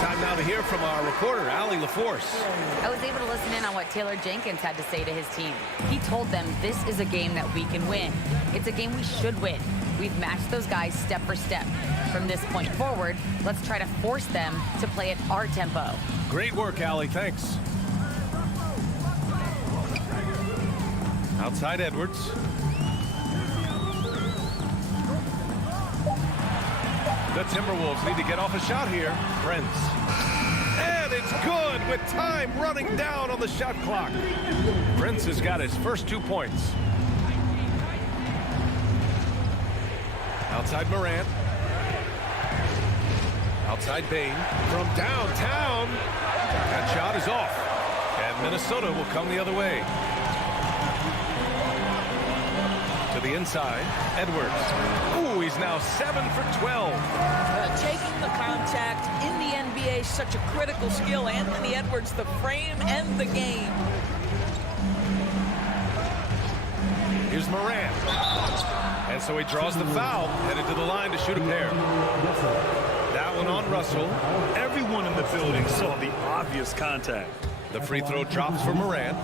Time now to hear from our reporter, Allie LaForce. I was able to listen in on what Taylor Jenkins had to say to his team. He told them this is a game that we can win. It's a game we should win. We've matched those guys step for step. From this point forward, let's try to force them to play at our tempo. Great work, Allie. Thanks. Outside Edwards. The Timberwolves need to get off a shot here. Prince. And it's good with time running down on the shot clock. Prince has got his first 2 points. Outside Morant. Outside Bain. From downtown. That shot is off. And Minnesota will come the other way. To the inside. Edwards. Ooh, he's now 7 for 12. Taking the contact in the NBA is such a critical skill. Anthony Edwards, the frame and the game. Here's Morant. And so he draws the foul, headed to the line to shoot a pair. That one on Russell. Everyone in the building saw the obvious contact. The free throw drops for Morant.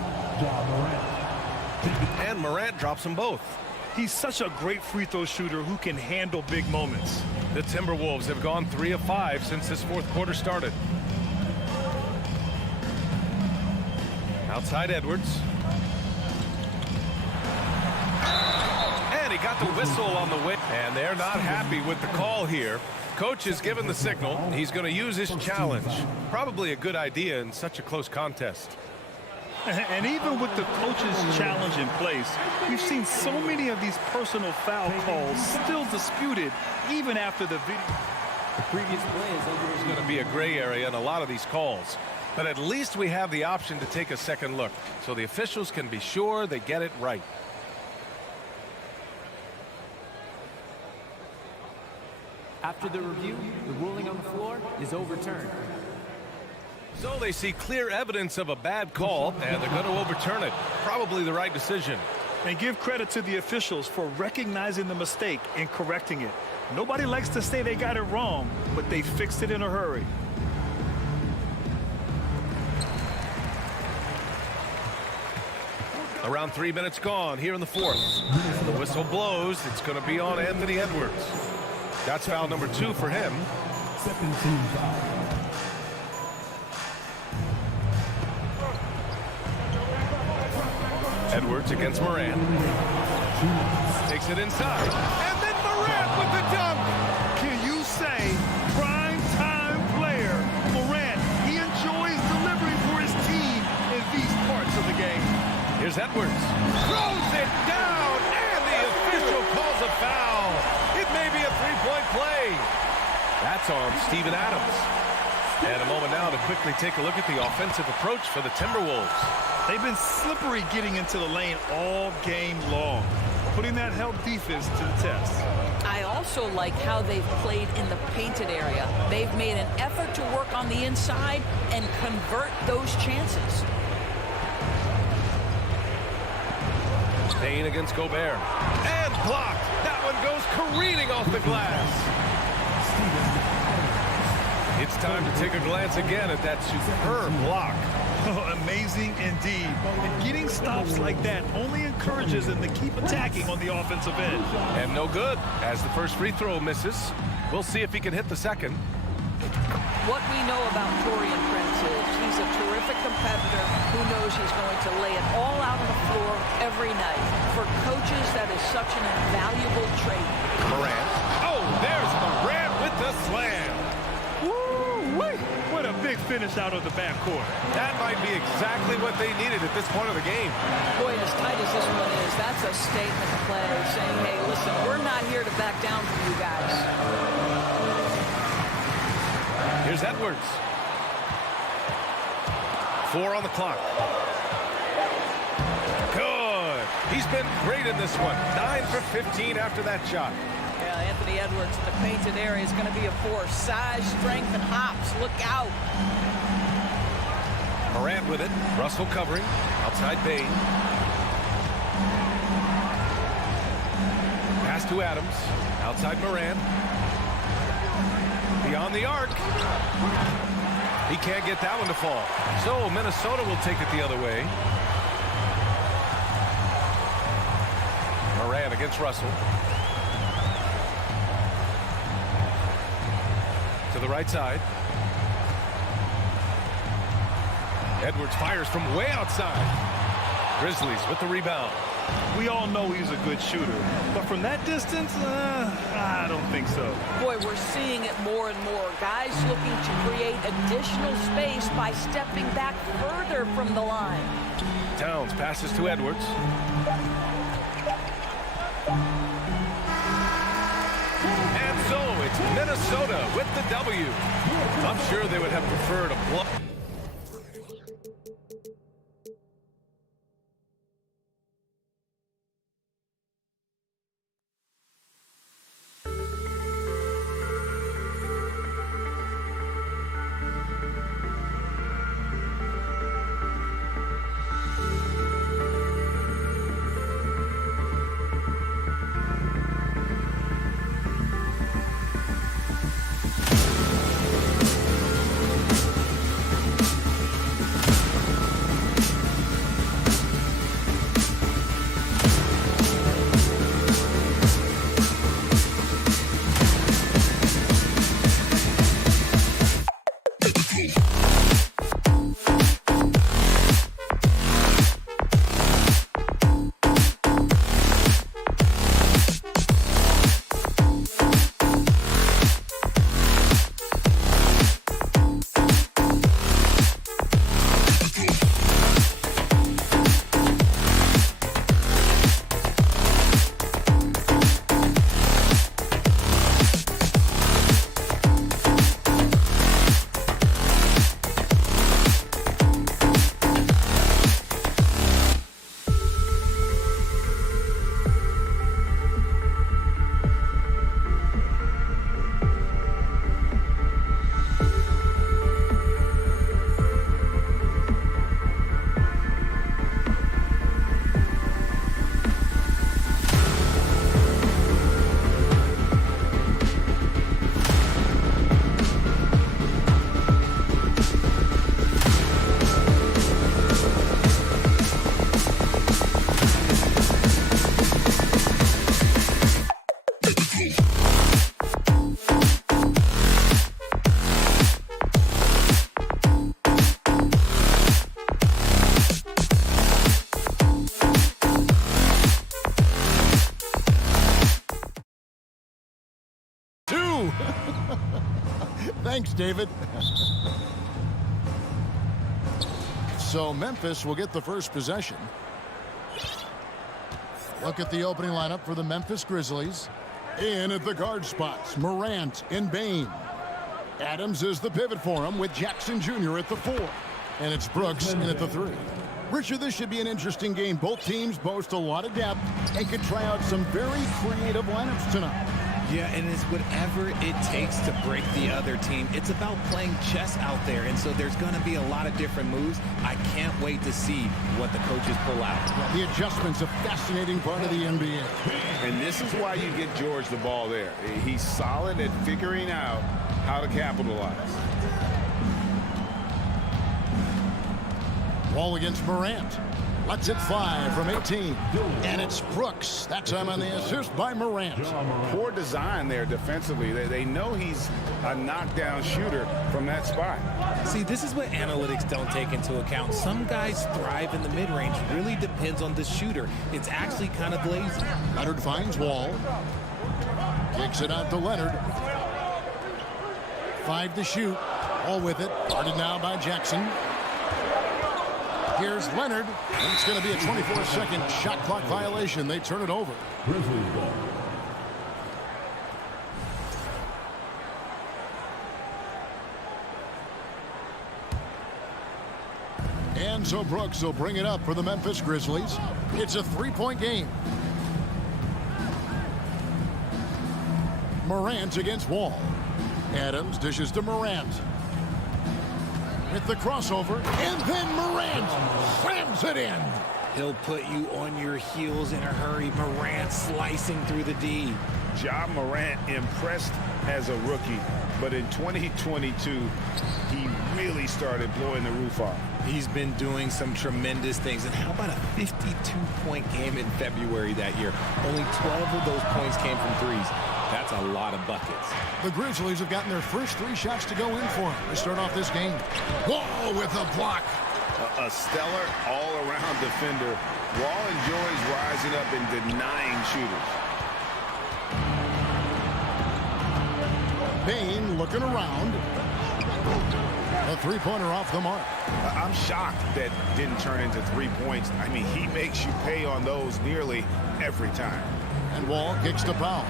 And Morant drops them both. He's such a great free throw shooter who can handle big moments. The Timberwolves have gone 3 of 5 since this fourth quarter started. Outside Edwards. And he got the whistle on the way. And they're not happy with the call here. Coach has given the signal. He's going to use his challenge. Probably a good idea in such a close contest. And even with the coach's challenge in place, we've seen so many of these personal foul calls still disputed even after the video. The previous play is going to be a gray area in a lot of these calls. But at least we have the option to take a second look so the officials can be sure they get it right. After the review, the ruling on the floor is overturned. So they see clear evidence of a bad call, and they're going to overturn it. Probably the right decision. And give credit to the officials for recognizing the mistake and correcting it. Nobody likes to say they got it wrong, but they fixed it in a hurry. Around 3 minutes gone here in the fourth. The whistle blows. It's going to be on Anthony Edwards. That's foul number 2 for him. Edwards against Morant. Takes it inside. And then Morant with the dunk. Can you say prime That's on Steven Adams. And a moment now to quickly take a look at the offensive approach for the Timberwolves. They've been slippery getting into the lane all game long, putting that help defense to the test. I also like how they've played in the painted area. They've made an effort to work on the inside and convert those chances. Payne against Gobert. And blocked. That one goes careening off the glass. It's time to take a glance again at that superb block. Oh, amazing indeed. And getting stops like that only encourages them to keep attacking on the offensive end. And no good, as the first free throw misses. We'll see if he can hit the second. What we know about Taurean Prince is he's a terrific competitor who knows he's going to lay it all out on the floor every night. For coaches, that is such an invaluable trait. Morant. Oh, there's Morant with the slam. Woo-wee! What a big finish out of the backcourt. That might be exactly what they needed at this point of the game. Boy, as tight as this one is, that's a statement play saying, hey, listen, we're not here to back down for you guys. Here's Edwards. 4 on the clock. Good. He's been great in this one. 9 for 15 after that shot. Yeah, Anthony Edwards in the painted area is going to be a force. Size, strength, and hops. Look out. Morant with it. Russell covering. Outside Bane. Pass to Adams. Outside Morant. Beyond the arc. He can't get that one to fall. So Minnesota will take it the other way. Morant against Russell. To the right side. Edwards fires from way outside. Grizzlies with the rebound. We all know he's a good shooter, but from that distance, I don't think so. Boy, we're seeing it more and more. Guys looking to create additional space by stepping back further from the line. Towns passes to Edwards. And so it's Minnesota with the W. I'm sure they would have preferred a block. Thanks, David. So Memphis will get the first possession. Look at the opening lineup for the Memphis Grizzlies. In at the guard spots, Morant and Bain. Adams is the pivot for him with Jackson Jr. at the 4. And it's Brooks in at the 3. Richard, this should be an interesting game. Both teams boast a lot of depth and could try out some very creative lineups tonight. Yeah, and it's whatever it takes to break the other team. It's about playing chess out there, and so there's going to be a lot of different moves. I can't wait to see what the coaches pull out. Yeah, the adjustment's a fascinating part of the NBA. And this is why you get George the ball there. He's solid at figuring out how to capitalize. Wall against Morant. Lets it fly from 18. And it's Brooks. That time on the assist by Morant. Poor design there defensively. They know he's a knockdown shooter from that spot. See, this is what analytics don't take into account. Some guys thrive in the mid-range. Really depends on the shooter. It's actually kind of lazy. Leonard finds Wall. Kicks it out to Leonard. 5 to shoot. All with it. Guarded now by Jackson. Here's Leonard, and it's going to be a 24-second shot clock violation. They turn it over. Grizzlies ball. And so Brooks will bring it up for the Memphis Grizzlies. It's a 3-point game. Morant against Wall. Adams dishes to Morant. With the crossover, and then Morant slams it in. He'll put you on your heels in a hurry. Morant slicing through the D. Ja Morant impressed as a rookie, but in 2022, he really started blowing the roof off. He's been doing some tremendous things. And how about a 52-point game in February that year? Only 12 of those points came from threes. That's a lot of buckets. The Grizzlies have gotten their first 3 shots to go in for him to start off this game. Wall with a block. A stellar all-around defender. Wall enjoys rising up and denying shooters. Bain looking around. A 3-pointer off the mark. I'm shocked that didn't turn into 3 points. I mean, he makes you pay on those nearly every time. And Wall kicks to Powell.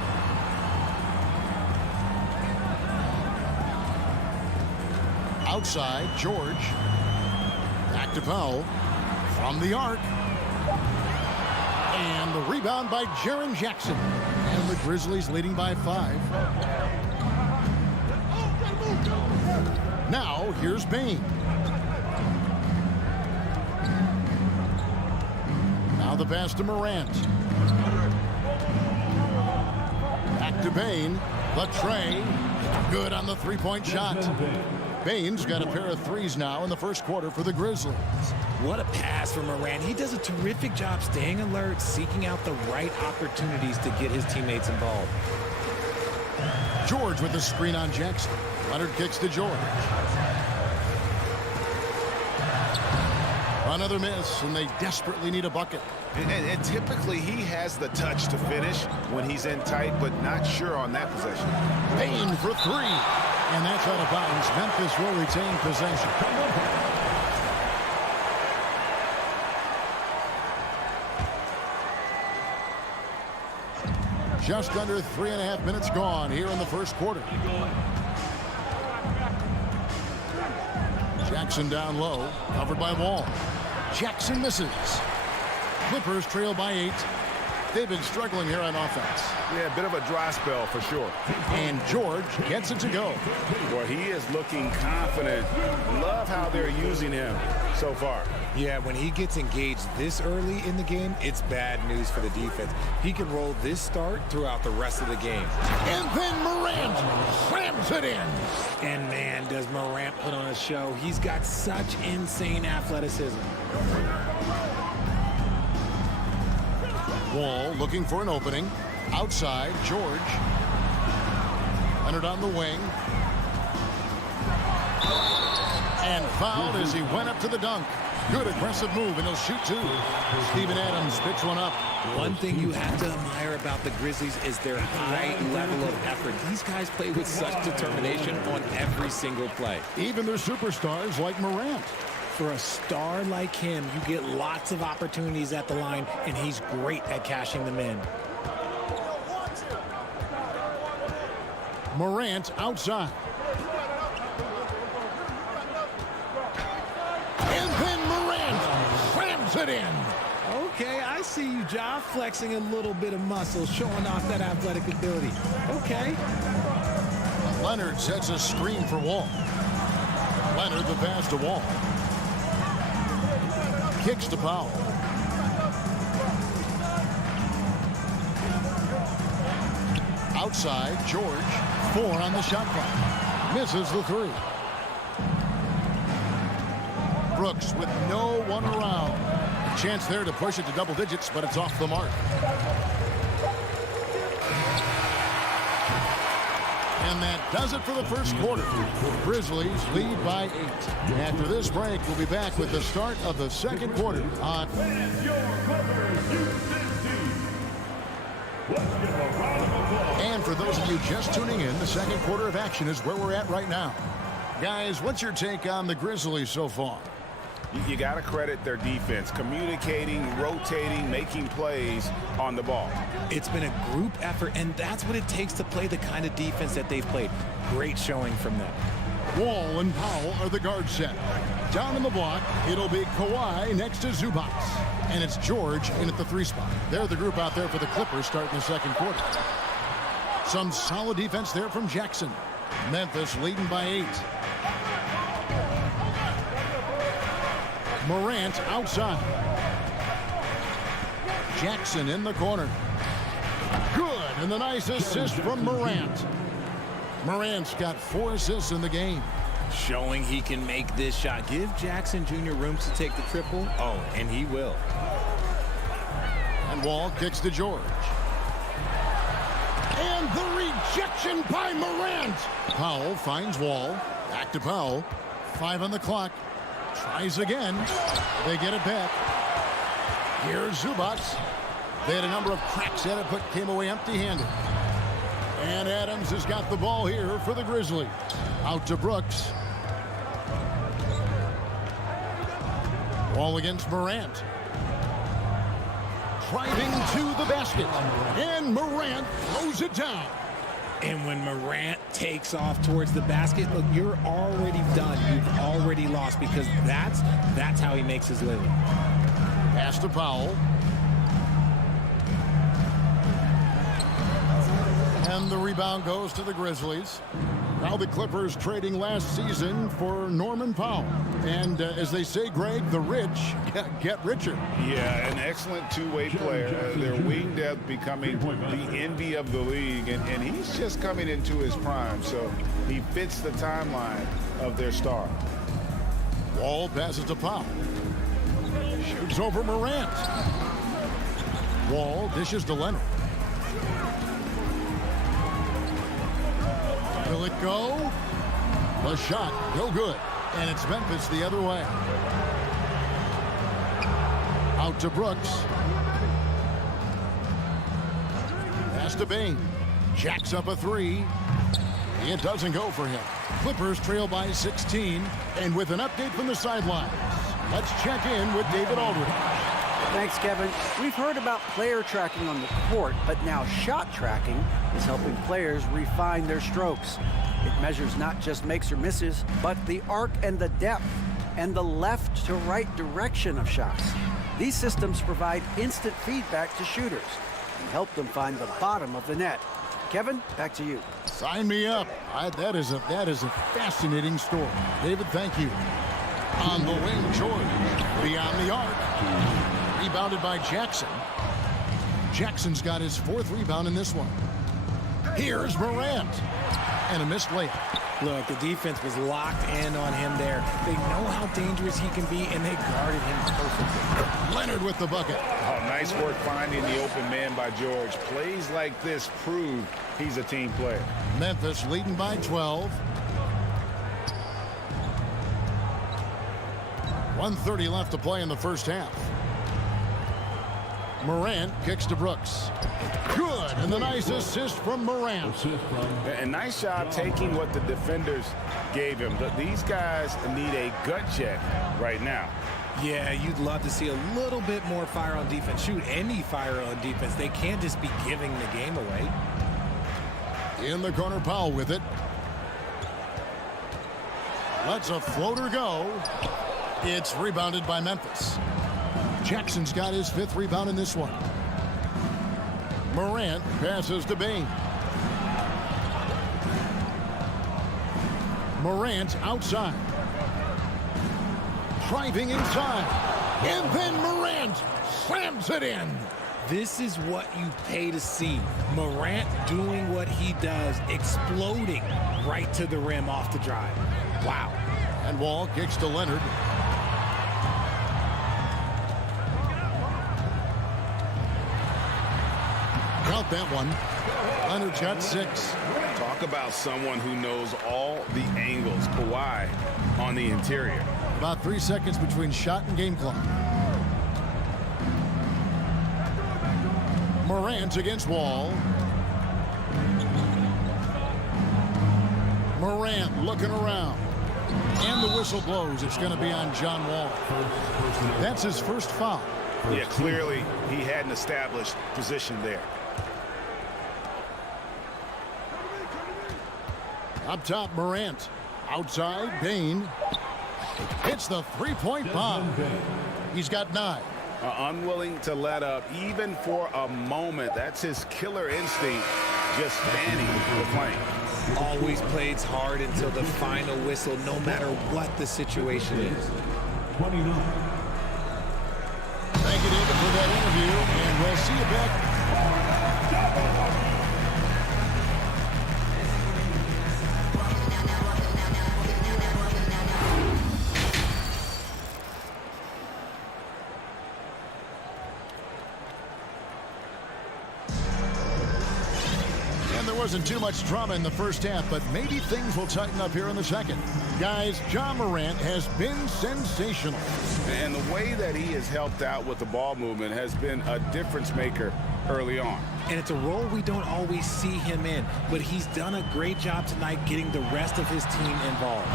Outside, George. Back to Powell. From the arc. And the rebound by Jaren Jackson. And the Grizzlies leading by 5. Now, here's Bain. Now the pass to Morant. Back to Bain. The tray. Good on the 3-point shot. Bain's got a pair of threes now in the first quarter for the Grizzlies. What a pass from Morant. He does a terrific job staying alert, seeking out the right opportunities to get his teammates involved. George with the screen on Jackson. Leonard kicks to George. Another miss, and they desperately need a bucket. And typically he has the touch to finish when he's in tight, but not sure on that possession. Bain for 3. And that's out of bounds. Memphis will retain possession. Just under 3.5 minutes gone here in the first quarter. Jackson down low, covered by Wall. Jackson misses. Clippers trail by 8. They've been struggling here on offense. Yeah, a bit of a dry spell for sure. And George gets it to go. Boy, he is looking confident. Love how they're using him so far. Yeah, when he gets engaged this early in the game, it's bad news for the defense. He can roll this start throughout the rest of the game. And then Morant slams it in. And man, does Morant put on a show. He's got such insane athleticism. Wall looking for an opening. Outside, George. Leonard on the wing. And fouled as he went up to the dunk. Good aggressive move, and he'll shoot 2. Steven Adams picks one up. One thing you have to admire about the Grizzlies is their high level of effort. These guys play with such determination on every single play. Even their superstars like Morant. For a star like him, you get lots of opportunities at the line, and he's great at cashing them in. Morant outside. And then Morant slams it in. Okay, I see you, Ja, flexing a little bit of muscle, showing off that athletic ability. Okay. Leonard sets a screen for Wall. Leonard the pass to Wall. Kicks to Powell. Outside, George. 4 on the shot clock. Misses the 3. Brooks with no one around. A chance there to push it to double digits, but it's off the mark. And that does it for the first quarter. Grizzlies lead by 8. After this break, we'll be back with the start of the second quarter on... And for those of you just tuning in, the second quarter of action is where we're at right now. Guys, what's your take on the Grizzlies so far? You got to credit their defense, communicating, rotating, making plays on the ball. It's been a group effort, and that's what it takes to play the kind of defense that they've played. Great showing from them. Wall and Powell are the guard set. Down in the block, it'll be Kawhi next to Zubac. And it's George in at the 3 spot. They're the group out there for the Clippers starting the second quarter. Some solid defense there from Jackson. Memphis leading by 8. Morant outside. Jackson in the corner. Good, and the nice assist from Morant. Morant's got 4 assists in the game. Showing he can make this shot. Give Jackson Jr. room to take the triple. Oh, and he will. And Wall kicks to George. And the rejection by Morant. Powell finds Wall. Back to Powell. 5 on the clock. Tries again. They get it back. Here's Zubac. They had a number of cracks at it, but came away empty-handed. And Adams has got the ball here for the Grizzlies. Out to Brooks. Wall against Morant. Driving to the basket. And Morant throws it down. And when Morant takes off towards the basket, look, you're already done. You've already lost because that's how he makes his living. Pass to Powell. And the rebound goes to the Grizzlies. Now the Clippers trading last season for Norman Powell. And as they say, Greg, the rich get richer. Yeah, an excellent two-way player. Their wing depth becoming the envy of the league. And he's just coming into his prime. So he fits the timeline of their star. Wall passes to Powell. Shoots over Morant. Wall dishes to Leonard. Will it go? The shot, no good. And it's Memphis the other way. Out to Brooks. Pass to Bain. Jacks up a 3. It doesn't go for him. Clippers trail by 16. And with an update from the sidelines, let's check in with David Aldridge. Thanks, Kevin. We've heard about player tracking on the court, but now shot tracking is helping players refine their strokes. It measures not just makes or misses, but the arc and the depth and the left to right direction of shots. These systems provide instant feedback to shooters and help them find the bottom of the net. Kevin, back to you. Sign me up. That is a fascinating story. David, thank you. On the wing, George. Beyond the arc. Rebounded by Jackson. Jackson's got his 4th rebound in this one. Here's Morant. And a missed layup. Look, the defense was locked in on him there. They know how dangerous he can be, and they guarded him perfectly. Leonard with the bucket. Oh, nice work finding the open man by George. Plays like this prove he's a team player. Memphis leading by 12. 1:30 left to play in the first half. Morant kicks to Brooks. Good, and the nice assist from Morant. A nice job taking what the defenders gave him. These guys need a gut check right now. Yeah, you'd love to see a little bit more fire on defense. Shoot, any fire on defense. They can't just be giving the game away. In the corner, Powell with it. Lets a floater go. It's rebounded by Memphis. Jackson's got his 5th rebound in this one. Morant passes to Bain. Morant outside. Driving inside. And then Morant slams it in. This is what you pay to see. Morant doing what he does, exploding right to the rim off the drive. Wow. And Wall kicks to Leonard. Count that one. Leonard's got 6. Talk about someone who knows all the angles. Kawhi on the interior. About 3 seconds between shot and game clock. Morant against Wall. Morant looking around. And the whistle blows. It's going to be on John Wall. That's his first foul. Yeah, clearly he hadn't established position there. Up top, Morant. Outside, Bain. Hits the three-point bomb. He's got 9. Unwilling to let up even for a moment. That's his killer instinct, just standing the flank. Always plays hard until the final whistle, no matter what the situation is. 29. Thank you, David, for that interview, and we'll see you back. Wasn't too much drama in the first half, but maybe things will tighten up here in the second. Guys, John Morant has been sensational. And the way that he has helped out with the ball movement has been a difference maker early on. And it's a role we don't always see him in, but he's done a great job tonight getting the rest of his team involved.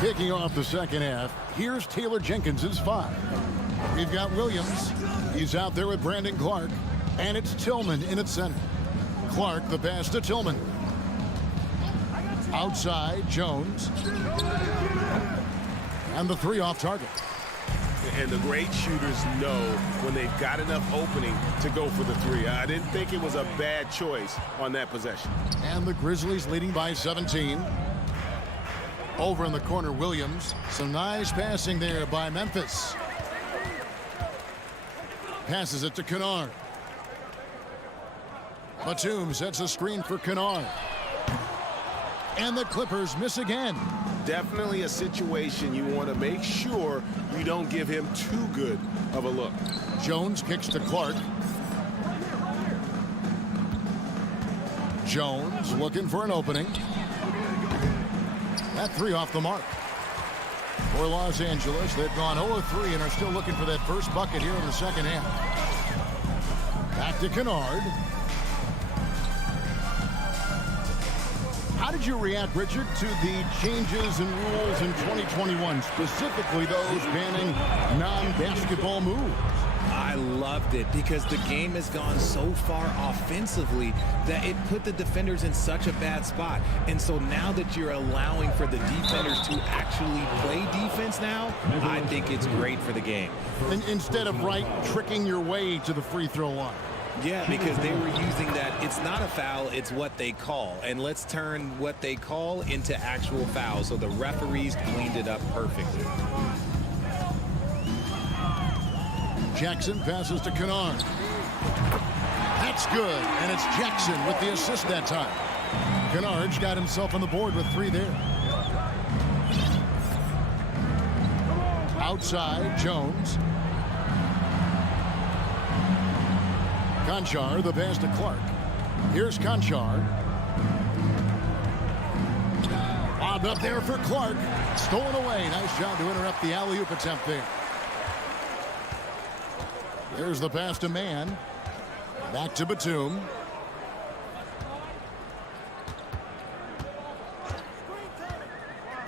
Kicking off the second half, here's Taylor Jenkins' 5. We've got Williams. He's out there with Brandon Clark, and it's Tillman in at center. Clark, the pass to Tillman. Outside, Jones. And the 3 off target. And the great shooters know when they've got enough opening to go for the 3. I didn't think it was a bad choice on that possession. And the Grizzlies leading by 17. Over in the corner, Williams. Some nice passing there by Memphis. Passes it to Kennard. Batum sets a screen for Kennard. And the Clippers miss again. Definitely a situation you want to make sure you don't give him too good of a look. Jones kicks to Clark. Jones looking for an opening. That 3 off the mark. For Los Angeles, they've gone 0-3 and are still looking for that first bucket here in the second half. Back to Kennard. How did you react, Richard, to the changes in rules in 2021, specifically those banning non-basketball moves? I loved it because the game has gone so far offensively that it put the defenders in such a bad spot. And so now that you're allowing for the defenders to actually play defense now, I think it's great for the game. And instead of tricking your way to the free throw line. Yeah, because they were using that. It's not a foul, it's what they call. And let's turn what they call into actual fouls. So the referees cleaned it up perfectly. Jackson passes to Kennard. That's good, and it's Jackson with the assist that time. Kennard's got himself on the board with 3 there. Outside, Jones. Conchar, the pass to Clark. Here's Conchar. Lobbed up there for Clark. Stolen away. Nice job to interrupt the alley-oop attempt there. There's the pass to Mann. Back to Batum.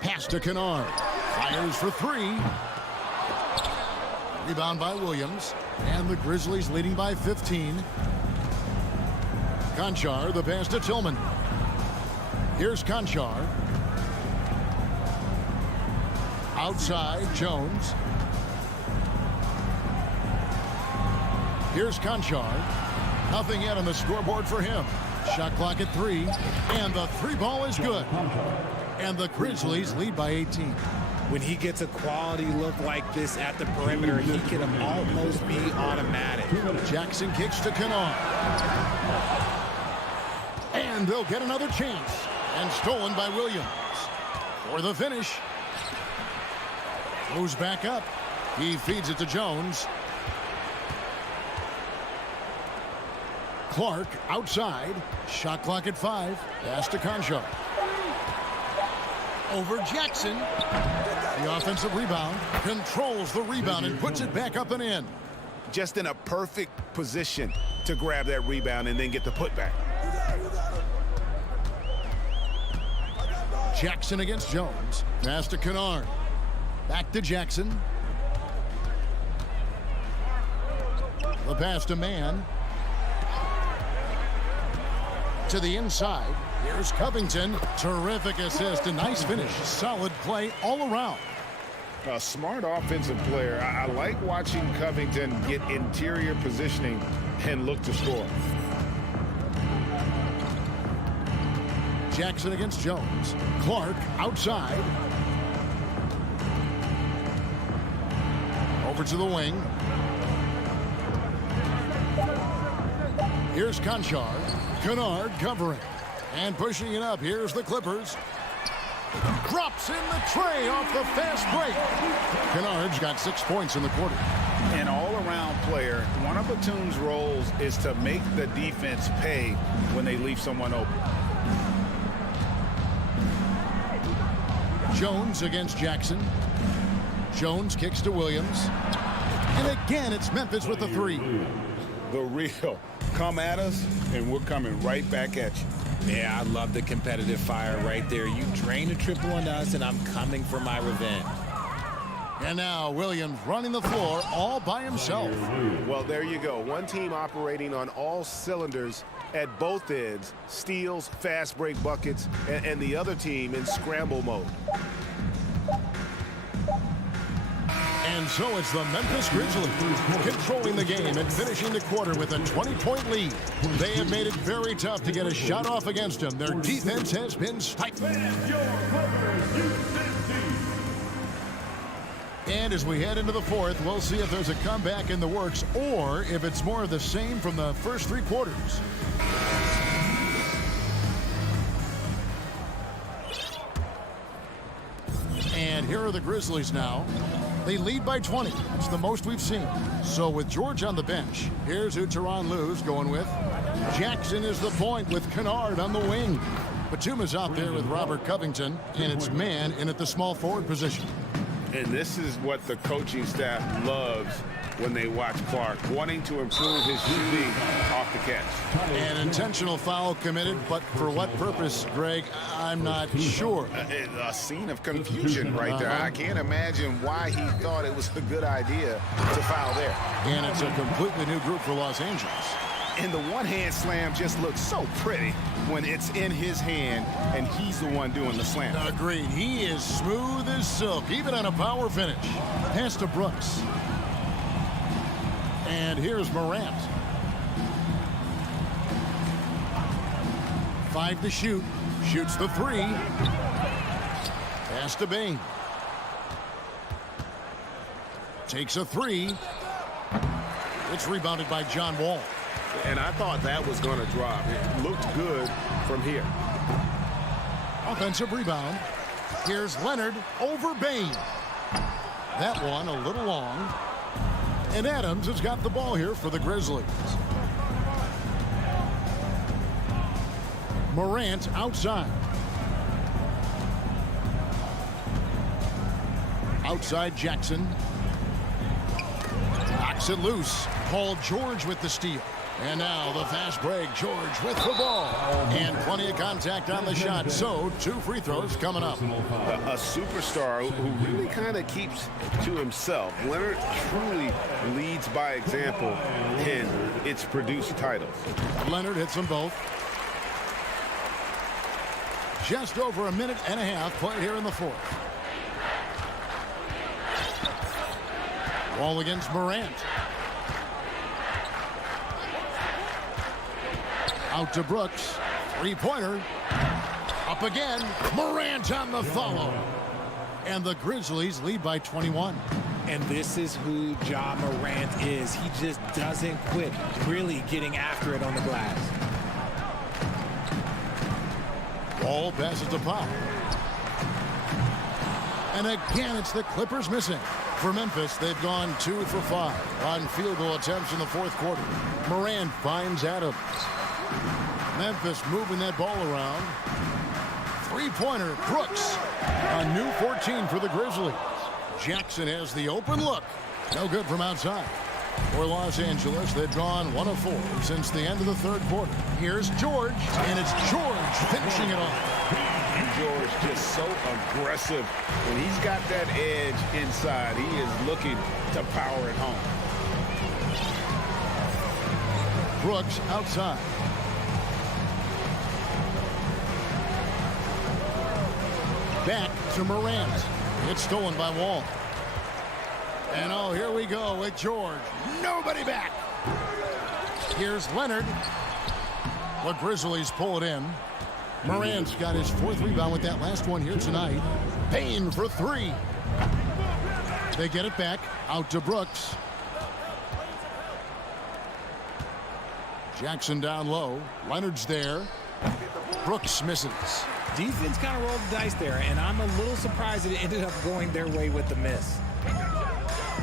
Pass to Kennard. Fires for 3. Rebound by Williams. And the Grizzlies leading by 15. Conchar, the pass to Tillman. Here's Conchar. Outside, Jones. Here's Conchar. Nothing yet on the scoreboard for him. Shot clock at 3, and the 3-ball is good. And the Grizzlies lead by 18. When he gets a quality look like this at the perimeter, he can almost be automatic. Jackson kicks to Kennard. And they'll get another chance. And stolen by Williams. For the finish. Moves back up. He feeds it to Jones. Clark outside. Shot clock at 5. Pass to Conchar. Over Jackson. The offensive rebound. Controls the rebound and puts it back up and in. Just in a perfect position to grab that rebound and then get the putback. Jackson against Jones. Pass to Kennard. Back to Jackson. The pass to Mann. To the inside. Here's Covington. Terrific assist. A nice finish. Solid play all around. A smart offensive player. I like watching Covington get interior positioning and look to score. Jackson against Jones. Clark outside. Over to the wing. Here's Conchar. Kennard covering. And pushing it up. Here's the Clippers. Drops in the tray off the fast break. Kennard's got 6 points in the quarter. An all-around player. One of Batum's roles is to make the defense pay when they leave someone open. Jones against Jackson. Jones kicks to Williams. And again, it's Memphis with the 3. The real. Come at us, and we're coming right back at you. Yeah, I love the competitive fire right there. You drain a triple on us, and I'm coming for my revenge. And now Williams running the floor all by himself. Well, there you go. One team operating on all cylinders at both ends. Steals, fast break buckets, and the other team in scramble mode. And so it's the Memphis Grizzlies controlling the game and finishing the quarter with a 20-point lead. They have made it very tough to get a shot off against them. Their defense has been stifling. And as we head into the fourth, we'll see if there's a comeback in the works or if it's more of the same from the first 3 quarters. And here are the Grizzlies now. They lead by 20. It's the most we've seen. So with George on the bench, here's who Tyronn Lue's going with. Jackson is the point with Kennard on the wing. Batum is out there with Robert Covington, and it's Mann in at the small forward position. And this is what the coaching staff loves when they watch Clark, wanting to improve his shooting off the catch. An intentional foul committed, but for what purpose, Greg, I'm not sure. A scene of confusion right there. I can't imagine why he thought it was a good idea to foul there. And it's a completely new group for Los Angeles. And the one-hand slam just looks so pretty when it's in his hand and he's the one doing the slam. Agreed. He is smooth as silk, even on a power finish. Pass to Brooks. And here's Morant. 5 to shoot. Shoots the 3. Pass to Bain. Takes a 3. It's rebounded by John Wall. And I thought that was going to drop. It looked good from here. Offensive rebound. Here's Leonard over Bain. That one a little long. And Adams has got the ball here for the Grizzlies. Morant outside. Outside Jackson. Knocks it loose. Paul George with the steal. And now the fast break. George with the ball. And plenty of contact on the shot. So 2 free throws coming up. A superstar who really kind of keeps to himself. Leonard truly leads by example, and it's produced titles. Leonard hits them both. Just over a minute and a half played here in the fourth. Ball against Morant. Out to Brooks. Three-pointer. Up again. Morant on the follow. And the Grizzlies lead by 21. And this is who Ja Morant is. He just doesn't quit, really getting after it on the glass. Ball passes to Pop. And again, it's the Clippers missing. For Memphis, they've gone 2 for 5 on field goal attempts in the fourth quarter. Morant finds Adams. Memphis moving that ball around. Three-pointer, Brooks. A new 14 for the Grizzlies. Jackson has the open look. No good from outside. For Los Angeles, they've gone 1 of 4 since the end of the third quarter. Here's George, and it's George finishing it off. George just so aggressive. When he's got that edge inside, he is looking to power it home. Brooks outside. Back to Morant. It's stolen by Wall. And oh, here we go with George. Nobody back. Here's Leonard. The Grizzlies pull it in. Morant's got his 4th rebound with that last one here tonight. Payne for 3. They get it back. Out to Brooks. Jackson down low. Leonard's there. Brooks misses. Defense kind of rolled the dice there, and I'm a little surprised that it ended up going their way with the miss.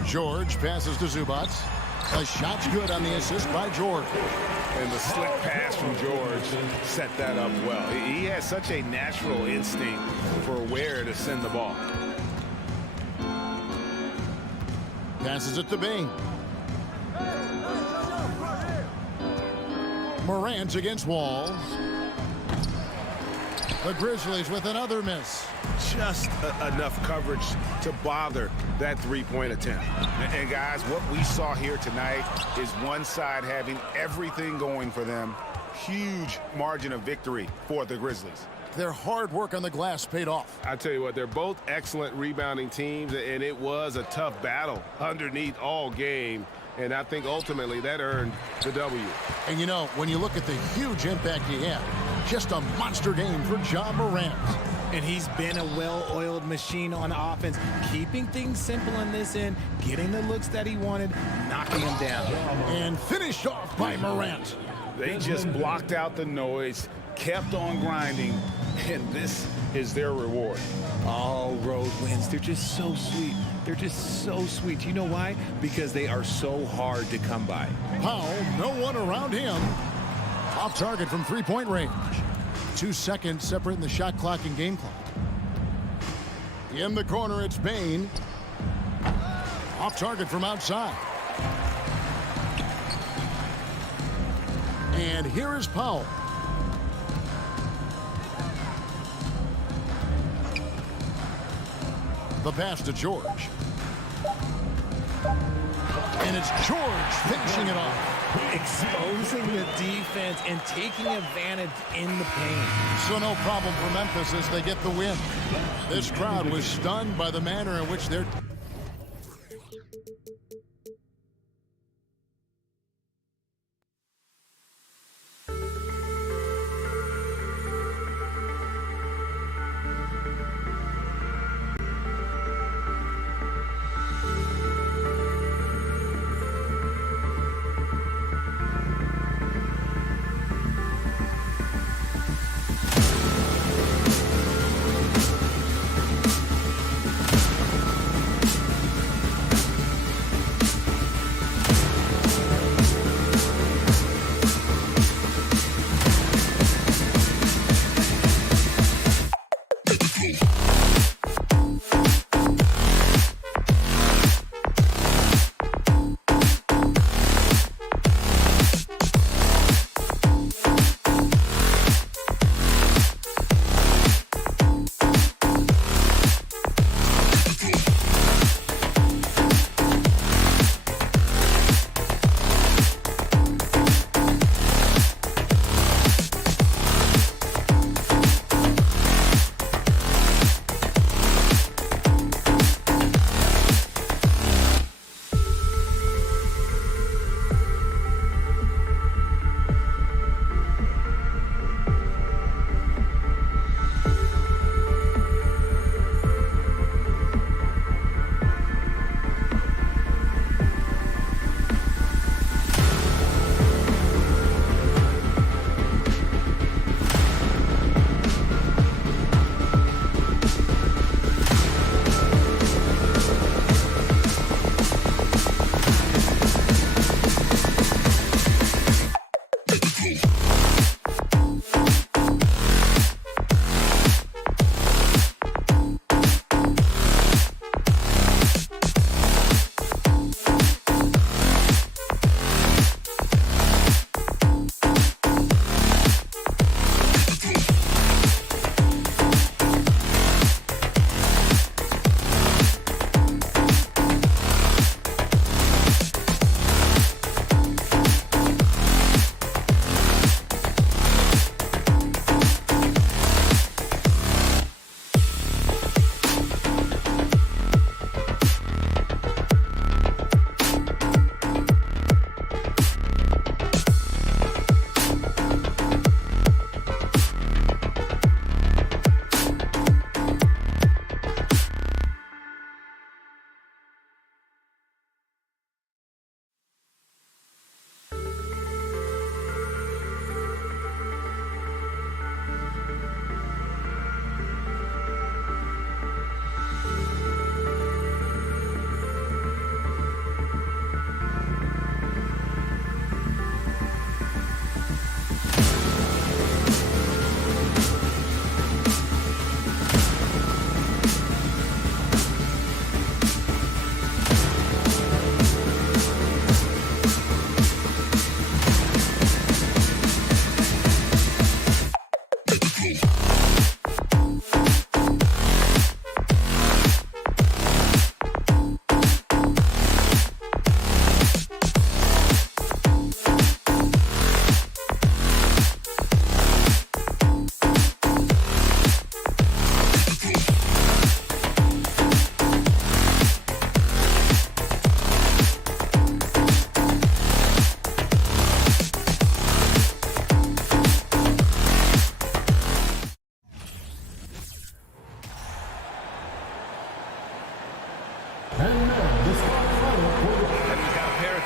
George passes to Zubac. The shot's good on the assist by George. And the slick pass from George set that up well. He has such a natural instinct for where to send the ball. Passes it to Bing. Morant against Wall. The Grizzlies with another miss. Just enough coverage to bother that three-point attempt. And guys, what we saw here tonight is one side having everything going for them. Huge margin of victory for the Grizzlies. Their hard work on the glass paid off. I tell you what, they're both excellent rebounding teams, and it was a tough battle underneath all game. And I think ultimately that earned the W. And you know, when you look at the huge impact he had, just a monster game for Ja Morant. And he's been a well-oiled machine on offense, keeping things simple in this end, getting the looks that he wanted, knocking them down. And finished off by Morant. They just blocked out the noise, kept on grinding, and this is their reward. All road wins. They're just so sweet. They're just so sweet. You know why? Because they are so hard to come by. Powell, no one around him. Off target from three-point range. 2 seconds separating the shot clock and game clock. In the corner, it's Bane. Off target from outside. And here is Powell. The pass to George. And it's George finishing it off. Exposing the defense and taking advantage in the paint. So no problem for Memphis as they get the win. This crowd was stunned by the manner in which they're...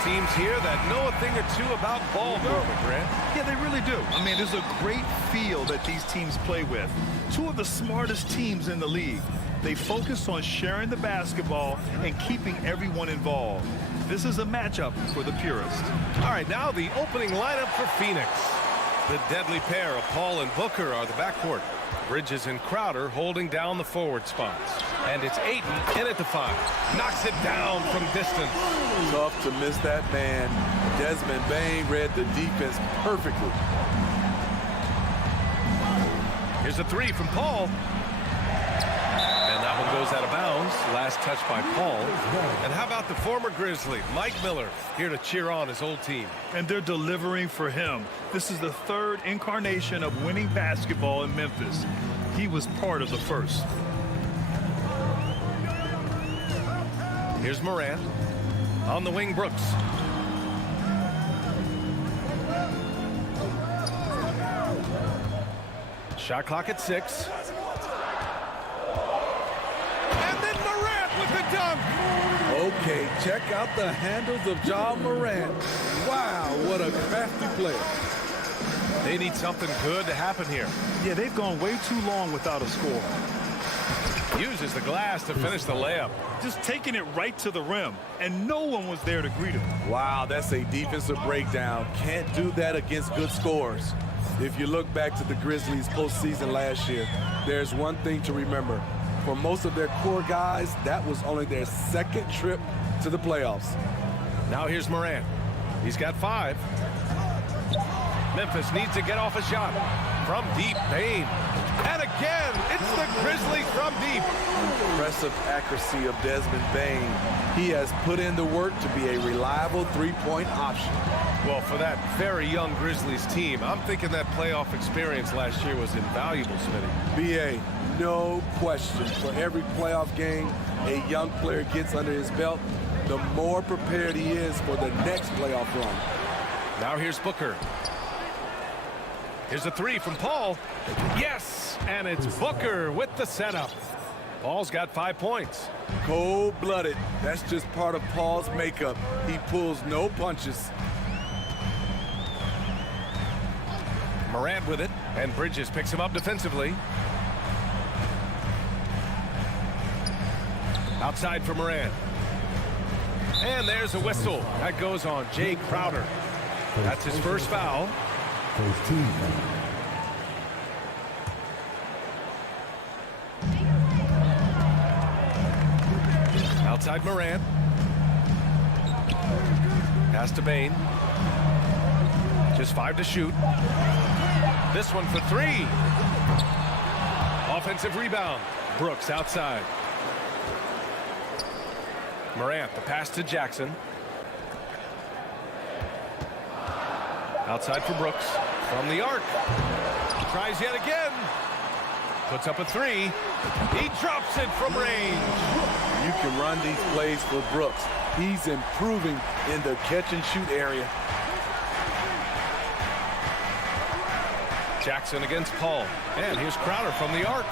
teams here that know a thing or two about ball movement, Grant. Yeah, they really do. I mean, there's a great feel that these teams play with. Two of the smartest teams in the league. They focus on sharing the basketball and keeping everyone involved. This is a matchup for the purists. All right, now the opening lineup for Phoenix. The deadly pair of Paul and Booker are the backcourt. Bridges and Crowder holding down the forward spots. And it's Ayton in at the 5. Knocks it down from distance. Tough to miss that man. Desmond Bane read the defense perfectly. Here's a 3 from Paul. And that one goes out of bounds. Last touch by Paul. And how about the former Grizzly, Mike Miller, here to cheer on his old team. And they're delivering for him. This is the third incarnation of winning basketball in Memphis. He was part of the first. Here's Morant. On the wing, Brooks. Shot clock at 6. And then Morant with the dunk. Okay, check out the handles of Ja Morant. Wow, what a crafty player. They need something good to happen here. Yeah, they've gone way too long without a score. Uses the glass to finish the layup. Just taking it right to the rim, and no one was there to greet him. Wow, that's a defensive breakdown. Can't do that against good scores. If you look back to the Grizzlies postseason last year, there's one thing to remember. For most of their core guys, that was only their second trip to the playoffs. Now here's Morant. He's got 5. Memphis needs to get off a shot. From deep, Bane. And again, it's the Grizzlies from deep. Impressive accuracy of Desmond Bane. He has put in the work to be a reliable three-point option. Well, for that very young Grizzlies team, I'm thinking that playoff experience last year was invaluable, Smitty. B.A., no question. For every playoff game a young player gets under his belt, the more prepared he is for the next playoff run. Now here's Booker. Here's a 3 from Paul. Yes, and it's Booker with the setup. Paul's got 5 points. Cold-blooded. That's just part of Paul's makeup. He pulls no punches. Morant with it, and Bridges picks him up defensively. Outside for Morant. And there's a whistle. That goes on Jay Crowder. That's his first foul. Outside Morant. Pass to Bane. Just 5 to shoot. This one for 3. Offensive rebound. Brooks outside. Morant, the pass to Jackson. Outside for Brooks. From the arc. Tries yet again. Puts up a 3. He drops it from range. You can run these plays for Brooks. He's improving in the catch-and-shoot area. Jackson against Paul. And here's Crowder from the arc.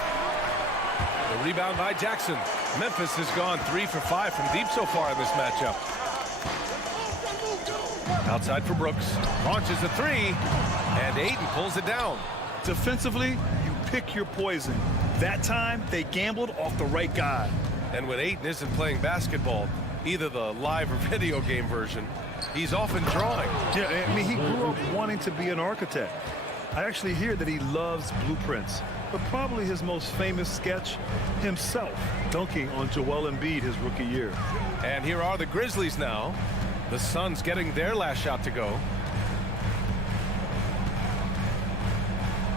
The rebound by Jackson. Memphis has gone 3 for 5 from deep so far in this matchup. Outside for Brooks. Launches a 3. And Ayton pulls it down. Defensively, you pick your poison. That time, they gambled off the right guy. And when Ayton isn't playing basketball, either the live or video game version, he's often drawing. Yeah, I mean, he grew up wanting to be an architect. I actually hear that he loves blueprints, but probably his most famous sketch, himself dunking on Joel Embiid his rookie year. And here are the Grizzlies now. The Suns getting their last shot to go.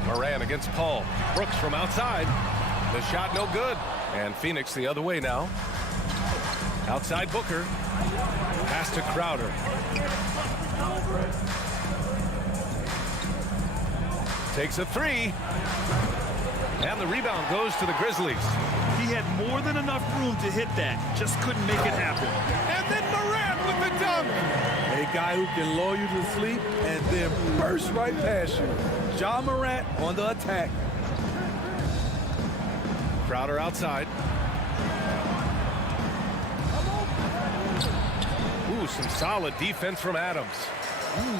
Morant against Paul. Brooks from outside. The shot no good. And Phoenix the other way now. Outside Booker. Pass to Crowder. Takes a 3. And the rebound goes to the Grizzlies. He had more than enough room to hit that. Just couldn't make it happen. And then Morant with the dunk. A guy who can lull you to sleep and then burst right past you. Ja Morant on the attack. Crowder outside. Ooh, some solid defense from Adams.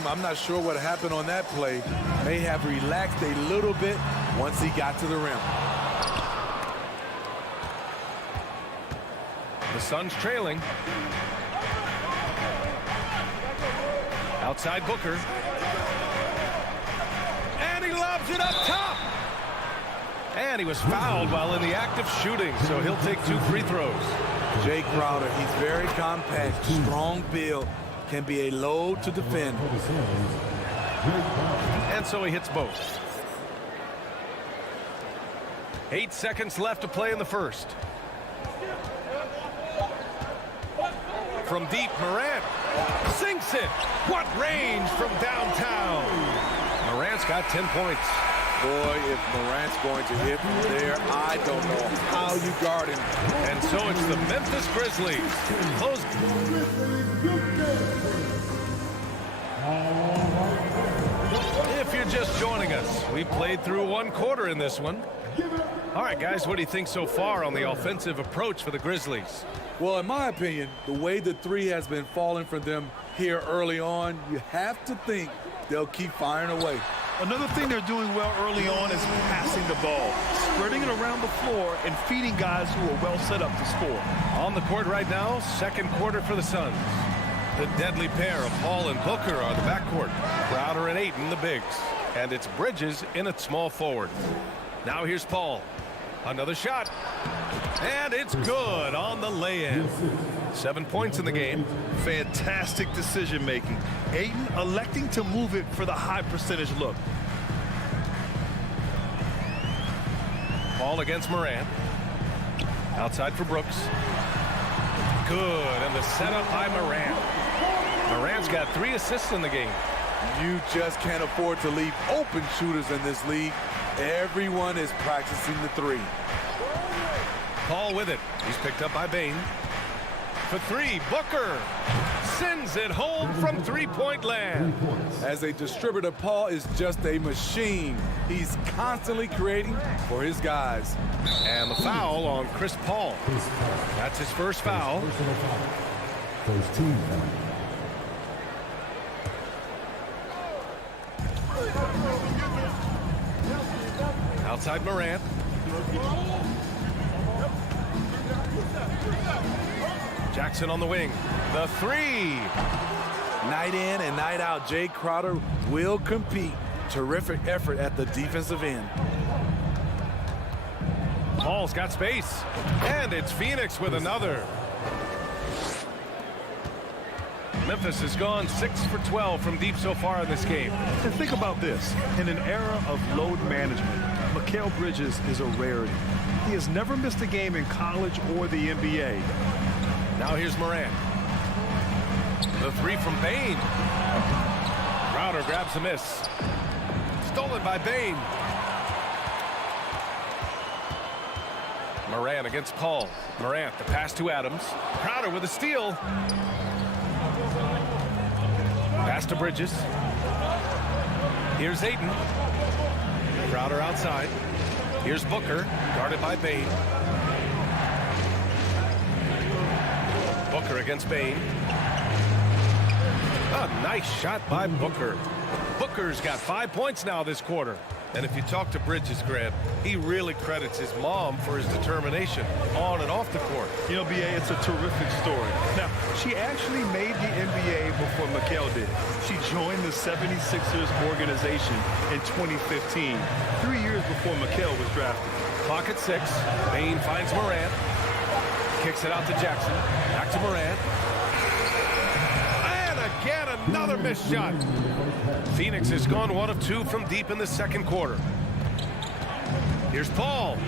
I'm not sure what happened on that play. May have relaxed a little bit once he got to the rim. The Suns trailing. Outside Booker. And he lobs it up top. And he was fouled while in the act of shooting, so he'll take 2 free throws. Jay Crowder, he's very compact, strong build, can be a load to defend. And so he hits both. 8 seconds left to play in the first. From deep, Morant sinks it. What range from downtown. Morant's got 10 points. Boy, if Morant's going to hit from there, I don't know how you guard him. And so it's the Memphis Grizzlies. Close. If you're just joining us, we played through 1 quarter in this one. All right, guys, what do you think so far on the offensive approach for the Grizzlies? Well, in my opinion, the way the 3 has been falling for them here early on, you have to think they'll keep firing away. Another thing they're doing well early on is passing the ball, spreading it around the floor and feeding guys who are well set up to score. On the court right now, second quarter for the Suns. The deadly pair of Paul and Booker are the backcourt. Crowder and Ayton, the bigs. And it's Bridges in at small forward. Now here's Paul. Another shot. And it's good on the lay-in. 7 points in the game. Fantastic decision making. Ayton electing to move it for the high percentage look. Paul against Morant. Outside for Brooks. Good, and the setup by Morant. Morant's got 3 assists in the game. You just can't afford to leave open shooters in this league. Everyone is practicing the 3. Paul with it. He's picked up by Bain. For 3, Booker sends it home from 3-point land. As a distributor, Paul is just a machine. He's constantly creating for his guys. And the foul on Chris Paul. That's his first foul. First team foul. Outside Morant. Jackson on the wing. The 3. Night in and night out, Jay Crowder will compete. Terrific effort at the defensive end. Paul's got space. And it's Phoenix with another. Memphis has gone 6 for 12 from deep so far in this game. And think about this. In an era of load management, Mikal Bridges is a rarity. He has never missed a game in college or the NBA. Now here's Morant. The 3 from Bain. Crowder grabs a miss. Stolen by Bain. Morant against Paul. Morant, the pass to Adams. Crowder with a steal. Pass to Bridges. Here's Ayton. Crowder outside. Here's Booker, guarded by Bain. Booker against Bain. A nice shot by Booker. Booker's got 5 points now this quarter. And if you talk to Bridges, Grant, he really credits his mom for his determination on and off the court. You know, B.A., it's a terrific story. Now, she actually made the NBA before Mikal did. She joined the 76ers organization in 2015, 3 years before Mikal was drafted. Clock at 6. Bain finds Morant. Kicks it out to Jackson. Back to Morant. And again, another missed shot. Phoenix has gone 1 of 2 from deep in the second quarter. Here's Paul.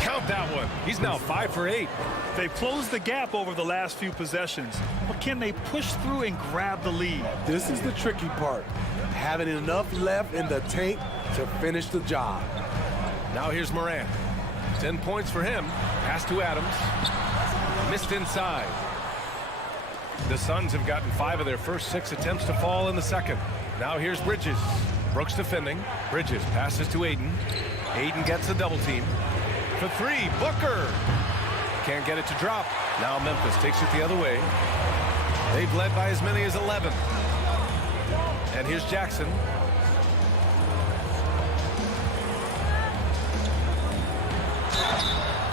Count that one. He's now 5 for 8. They've closed the gap over the last few possessions, but can they push through and grab the lead? This is the tricky part. Having enough left in the tank to finish the job. Now here's Morant. 10 points for him. Pass to Adams. Missed inside. The Suns have gotten 5 of their first 6 attempts to fall in the second. Now here's Bridges. Brooks defending. Bridges passes to Ayton. Ayton gets the double team. For 3, Booker. Can't get it to drop. Now Memphis takes it the other way. They've led by as many as 11. And here's Jackson.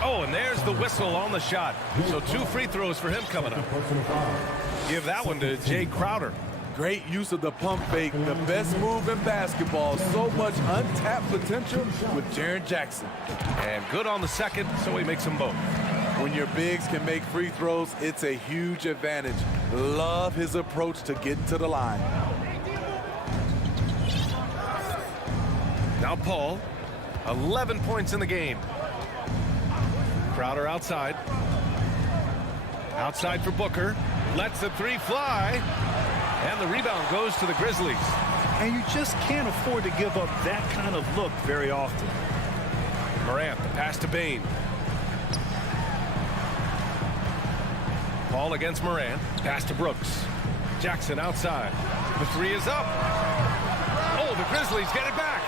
Oh, and there's the whistle on the shot. So 2 free throws for him coming up. Give that one to Jay Crowder. Great use of the pump fake, the best move in basketball. So much untapped potential with Jaren Jackson. And good on the second, so he makes them both. When your bigs can make free throws, it's a huge advantage. Love his approach to getting to the line. Now Paul, 11 points in the game. Crowder outside. Outside for Booker. Lets the 3 fly. And the rebound goes to the Grizzlies. And you just can't afford to give up that kind of look very often. Morant, the pass to Bain. Paul against Morant. Pass to Brooks. Jackson outside. The 3 is up. Oh, the Grizzlies get it back.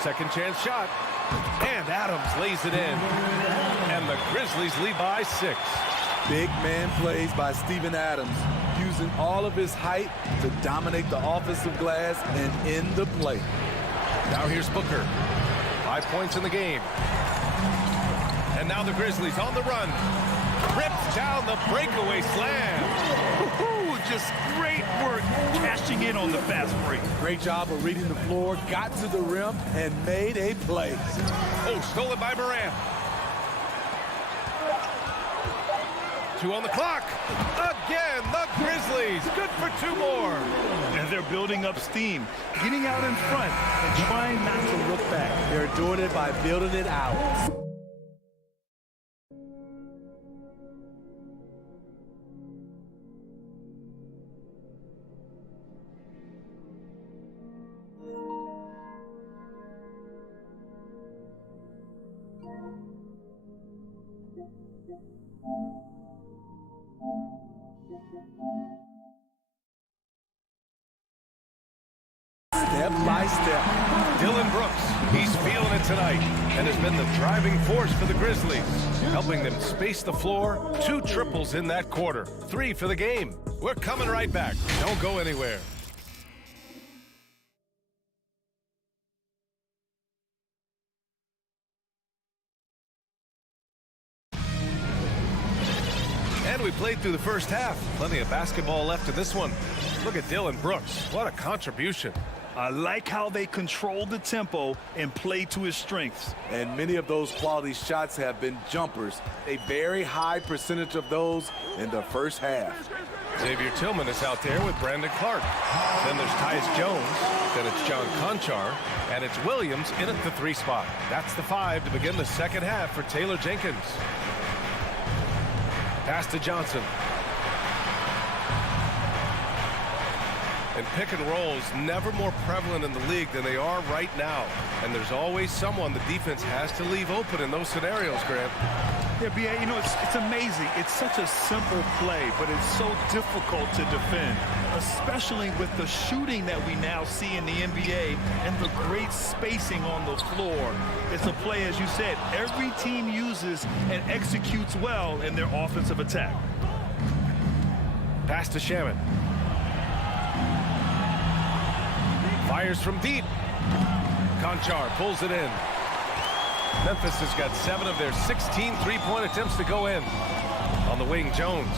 Second chance shot. And Adams lays it in. And the Grizzlies lead by 6. Big man plays by Steven Adams, using all of his height to dominate the offensive glass and end the play. Now here's Booker. 5 points in the game. And now the Grizzlies on the run. Rips down the breakaway slam. Just great work cashing in on the fast break. Great job of reading the floor, got to the rim, and made a play. Oh, stolen by Morant. 2 on the clock. Again, the Grizzlies. Good for 2 more. And they're building up steam, getting out in front and trying not to look back. They're doing it by building it out. Step by step. Dillon Brooks, he's feeling it tonight and has been the driving force for the Grizzlies, helping them space the floor. 2 triples in that quarter. 3 for the game. We're coming right back. Don't go anywhere. And we played through the first half. Plenty of basketball left in this one. Look at Dillon Brooks. What a contribution. I like how they control the tempo and play to his strengths. And many of those quality shots have been jumpers. A very high percentage of those in the first half. Xavier Tillman is out there with Brandon Clark. Then there's Tyus Jones. Then it's John Conchar. And it's Williams in at the 3 spot. That's the 5 to begin the second half for Taylor Jenkins. Pass to Johnson. And pick and rolls never more prevalent in the league than they are right now. And there's always someone the defense has to leave open in those scenarios, Grant. Yeah, B.A., you know, it's amazing. It's such a simple play, but it's so difficult to defend, especially with the shooting that we now see in the NBA and the great spacing on the floor. It's a play, as you said, every team uses and executes well in their offensive attack. Pass to Shaman. Fires from deep. Conchar pulls it in. Memphis has got 7 of their 16 three-point attempts to go in. On the wing, Jones.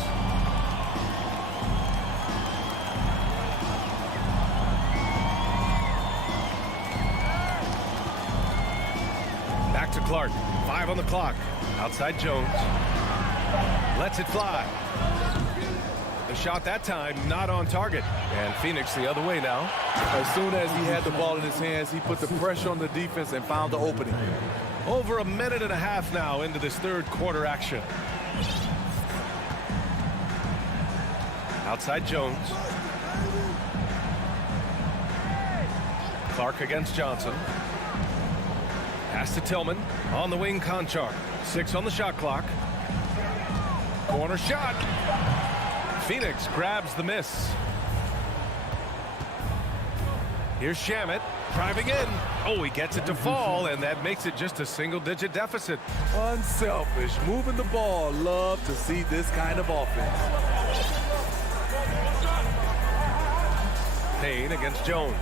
Back to Clark. 5 on the clock. Outside Jones. Lets it fly. The shot that time not on target. And Phoenix the other way now. As soon as he had the ball in his hands, he put the pressure on the defense and found the opening. Over a minute and a half now into this third quarter action. Outside Jones. Clark against Johnson. Pass to Tillman. On the wing, Conchar. 6 on the shot clock. Corner shot. Phoenix grabs the miss. Here's Shamet driving in. Oh, he gets it to fall, and that makes it just a single-digit deficit. Unselfish, moving the ball. Love to see this kind of offense. Payne against Jones.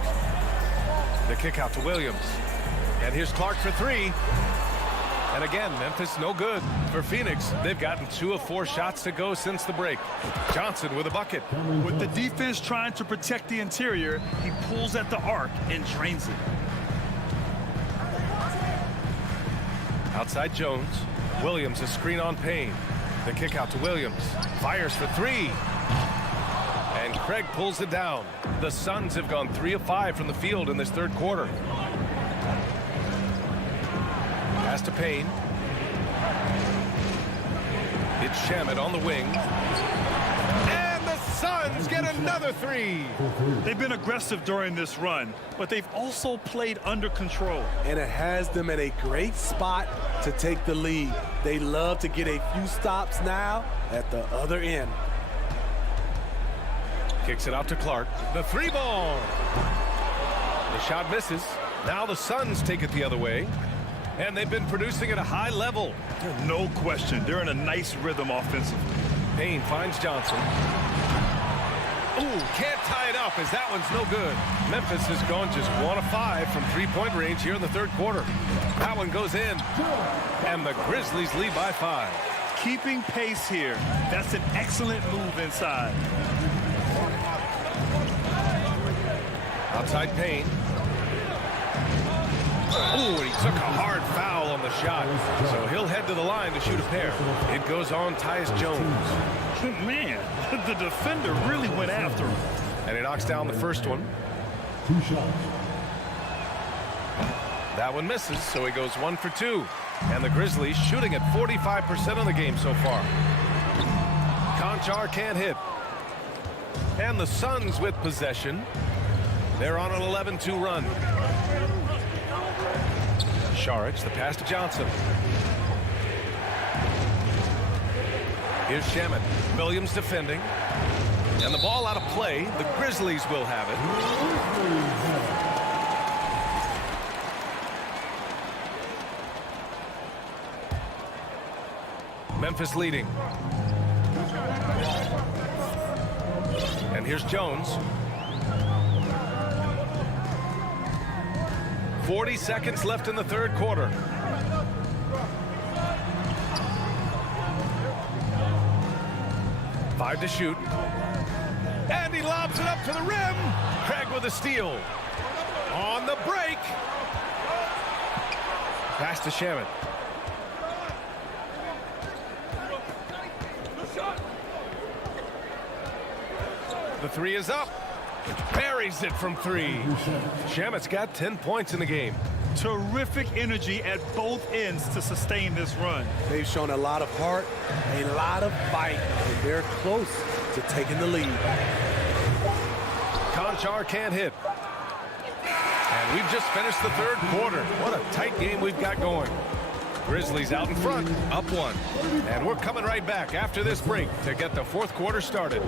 The kick out to Williams. And here's Clark for three. And again, Memphis no good. For Phoenix, they've gotten 2 of 4 shots to go since the break. Johnson with a bucket. With the defense trying to protect the interior, he pulls at the arc and drains it. Outside Jones. Williams a screen on Payne. The kick out to Williams. Fires for three. And Craig pulls it down. The Suns have gone 3 of 5 from the field in this third quarter. Pass to Payne. It's Shamet on the wing. And the Suns get another 3. They've been aggressive during this run, but they've also played under control. And it has them in a great spot to take the lead. They love to get a few stops now at the other end. Kicks it out to Clark. The 3-ball. The shot misses. Now the Suns take it the other way. And they've been producing at a high level. No question. They're in a nice rhythm offensively. Payne finds Johnson. Ooh, can't tie it up as that one's no good. Memphis has gone just 1 of 5 from 3-point range here in the third quarter. That one goes in. And the Grizzlies lead by 5. Keeping pace here. That's an excellent move inside. Outside Payne. Oh, he took a hard foul on the shot. So he'll head to the line to shoot a pair. It goes on Tyus Jones. Man, the defender really went after him. And he knocks down the first one. 2 shots. That one misses, so he goes 1 for 2. And the Grizzlies shooting at 45% of the game so far. Conchar can't hit. And the Suns with possession. They're on an 11-2 run. Saric, the pass to Johnson. Here's Shamet. Williams defending. And the ball out of play. The Grizzlies will have it. Memphis leading. And here's Jones. 40 seconds left in the third quarter. Five to shoot. And he lobs it up to the rim. Craig with a steal. On the break. Pass to Shamet. The 3 is up. Buries it from 3. Shamet's got 10 points in the game. Terrific energy at both ends to sustain this run. They've shown a lot of heart, a lot of fight, and they're close to taking the lead. Conchar can't hit. And we've just finished the third quarter. What a tight game we've got going. Grizzlies out in front, up 1. And we're coming right back after this break to get the fourth quarter started.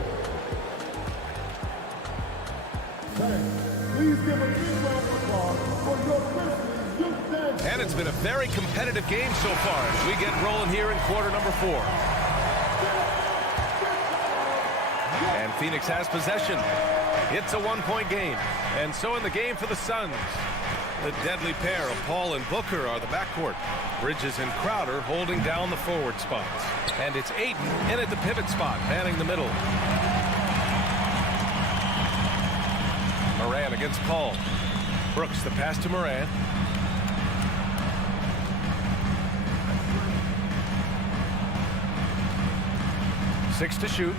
Please give a big round of applause for your Grizzlies youth dance. And it's been a very competitive game so far as we get rolling here in quarter number 4. And Phoenix has possession. It's a 1-point game. And so in the game for the Suns, the deadly pair of Paul and Booker are the backcourt. Bridges and Crowder holding down the forward spots. And it's Ayton in at the pivot spot, manning the middle. Moran against Paul. Brooks the pass to Moran. Six to shoot.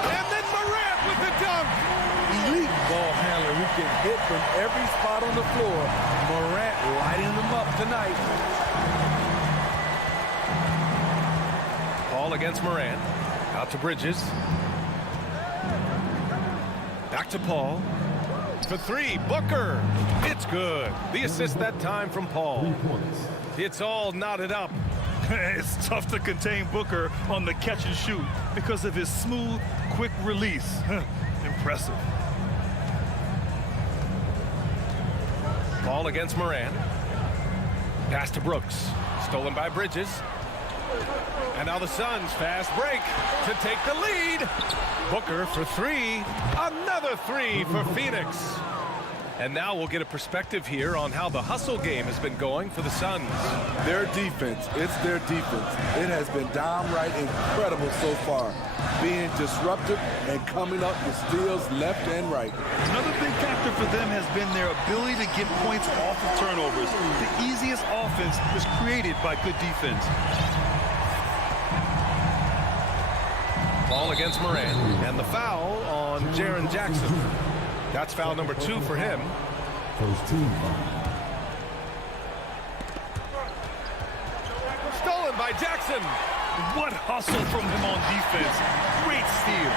And then Moran with the dunk. Elite ball handler who can hit from every spot on the floor. Morant lighting them up tonight. Paul against Moran. Out to Bridges. Back to Paul. For 3, Booker. It's good. The assist that time from Paul. It's all knotted up. It's tough to contain Booker on the catch and shoot because of his smooth, quick release. Impressive. Paul against Moran. Pass to Brooks. Stolen by Bridges. And now the Suns fast break to take the lead. Booker for three. Another three for Phoenix. And now we'll get a perspective here on how the hustle game has been going for the Suns. Their defense, it's their defense. It has been downright incredible so far, being disruptive and coming up with steals left and right. Another big factor for them has been their ability to get points off of turnovers. The easiest offense is created by good defense. Ball against Moran, and the foul on Jaren Jackson. That's foul number 2 for him. First team foul. Stolen by Jackson. What hustle from him on defense. Great steal.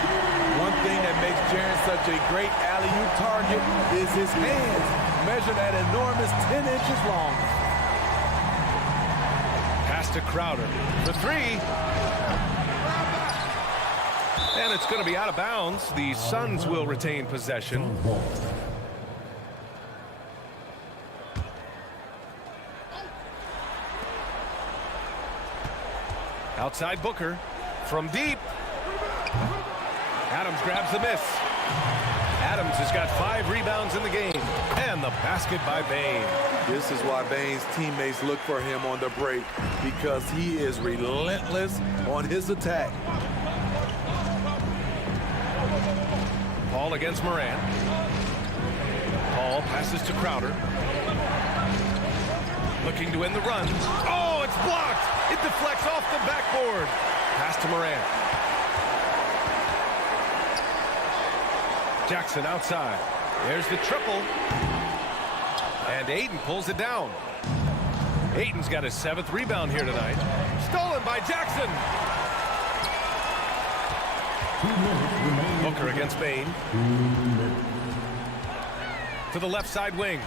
One thing that makes Jaren such a great alley-oop target is his hands, measured at enormous 10 inches long. Pass to Crowder for three. And it's going to be out of bounds. The Suns will retain possession. Outside Booker from deep. Adams grabs the miss. Adams has got 5 rebounds in the game. And the basket by Bane. This is why Bane's teammates look for him on the break, because he is relentless on his attack. Paul against Moran. Paul passes to Crowder. Looking to end the run. Oh, it's blocked. It deflects off the backboard. Pass to Moran. Jackson outside. There's the triple. And Ayton pulls it down. Ayton's got his 7th rebound here tonight. Stolen by Jackson. Booker against Bane. To the left side wing.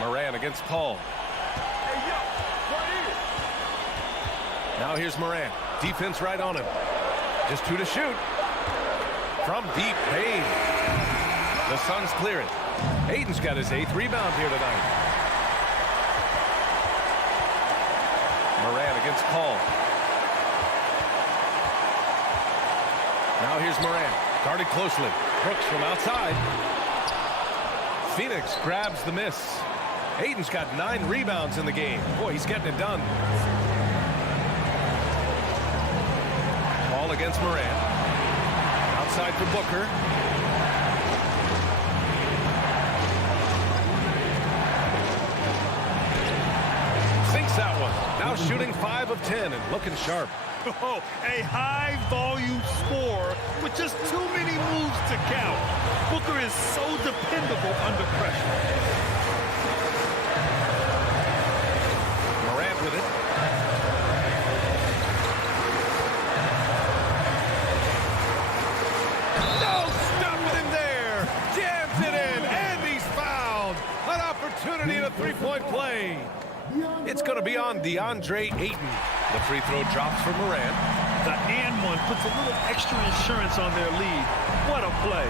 Moran against Paul. Now here's Moran. Defense right on him. Just 2 to shoot. From deep, Bane. The Suns clear it. Ayton's got his 8th rebound here tonight. Moran against Paul. Now here's Moran, guarded closely. Brooks from outside. Phoenix grabs the miss. Ayton's got 9 rebounds in the game. Boy, he's getting it done. Ball against Moran. Outside for Booker. Sinks that one. Now shooting 5 of 10 and looking sharp. Oh, a high-volume score with just too many moves to count. Booker is so dependable under pressure. Morant with it. No, stopping him there. Jams it in, and he's fouled. An opportunity in a three-point play. It's going to be on DeAndre Ayton. The free throw drops for Moran. The and one puts a little extra insurance on their lead. What a play.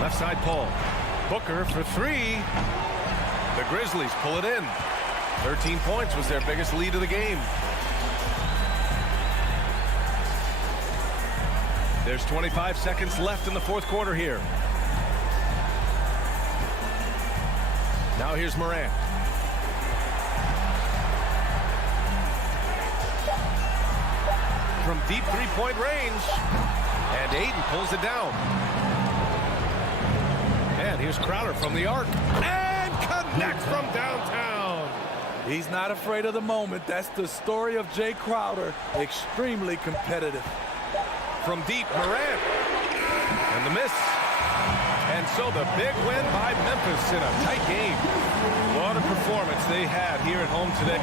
Left side Paul. Booker for 3. The Grizzlies pull it in. 13 points was their biggest lead of the game. There's 25 seconds left in the 4th quarter here. Now here's Moran. From deep 3-point range. And Ayton pulls it down. And here's Crowder from the arc. And connects from downtown. He's not afraid of the moment. That's the story of Jay Crowder. Extremely competitive. From deep, Moran. And the miss. And so the big win by Memphis in a tight game. What a performance they had here at home today.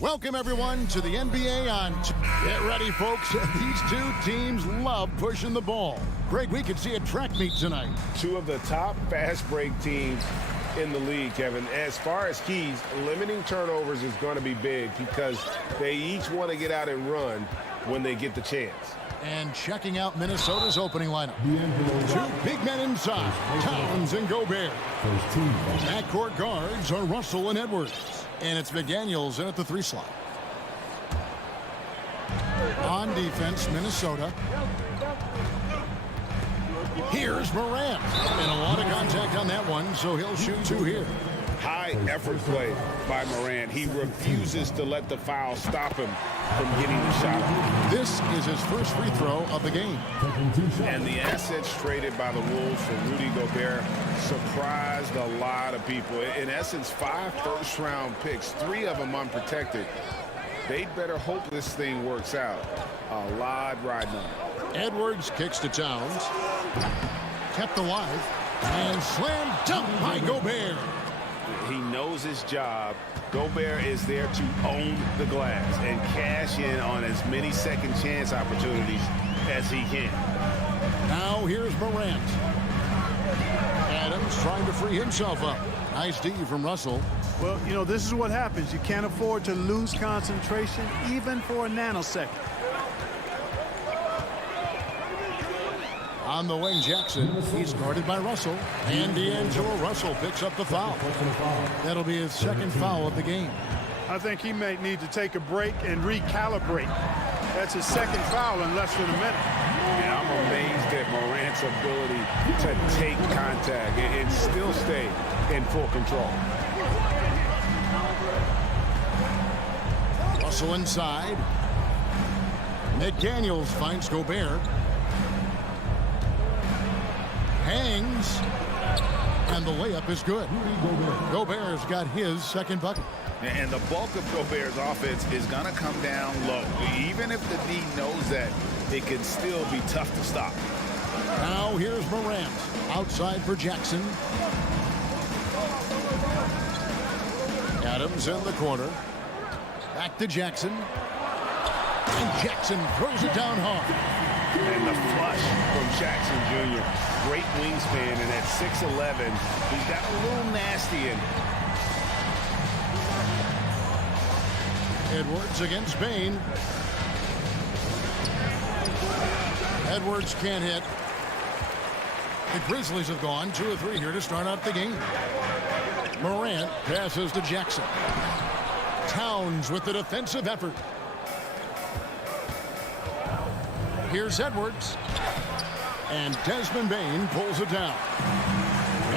Welcome, everyone, to the NBA on... Get ready, folks. These two teams love pushing the ball. Greg, we could see a track meet tonight. Two of the top fast break teams in the league, Kevin. As far as keys, limiting turnovers is going to be big because they each want to get out and run when they get the chance. And checking out Minnesota's opening lineup. Two big men inside, Towns and Gobert. Backcourt guards are Russell and Edwards. And it's McDaniels in at the 3 slot. On defense, Minnesota. Here's Morant. And a lot of contact on that one, so he'll shoot 2 here. High effort play by Morant. He refuses to let the foul stop him from getting the shot. This is his first free throw of the game. And the assets traded by the Wolves for Rudy Gobert surprised a lot of people. In essence, 5 first-round picks, 3 of them unprotected. They'd better hope this thing works out. A lot riding on it. Edwards kicks to Towns. Kept alive. And slam dunk by Gobert. He knows his job. Gobert is there to own the glass and cash in on as many second chance opportunities as he can. Now here's Morant. Adams trying to free himself up. Nice D from Russell. Well, you know, this is what happens. You can't afford to lose concentration even for a nanosecond. On the wing, Jackson. He's guarded by Russell. And D'Angelo Russell picks up the foul. That'll be his second foul of the game. I think he may need to take a break and recalibrate. That's his second foul in less than a minute. And I'm amazed at Morant's ability to take contact and still stay in full control. Russell inside. McDaniels finds Gobert. Hangs, and the layup is good. Gobert's got his second bucket. And the bulk of Gobert's offense is going to come down low. Even if the D knows that, it can still be tough to stop. Now here's Morant outside for Jackson. Adams in the corner. Back to Jackson. And Jackson throws it down hard. And the flush from Jackson Jr. Great wingspan, and at 6'11", he's got a little nasty in. Edwards against Bain. Edwards can't hit. The Grizzlies have gone 2 of 3 here to start out the game. Morant passes to Jackson. Towns with the defensive effort. Here's Edwards. And Desmond Bane pulls it down.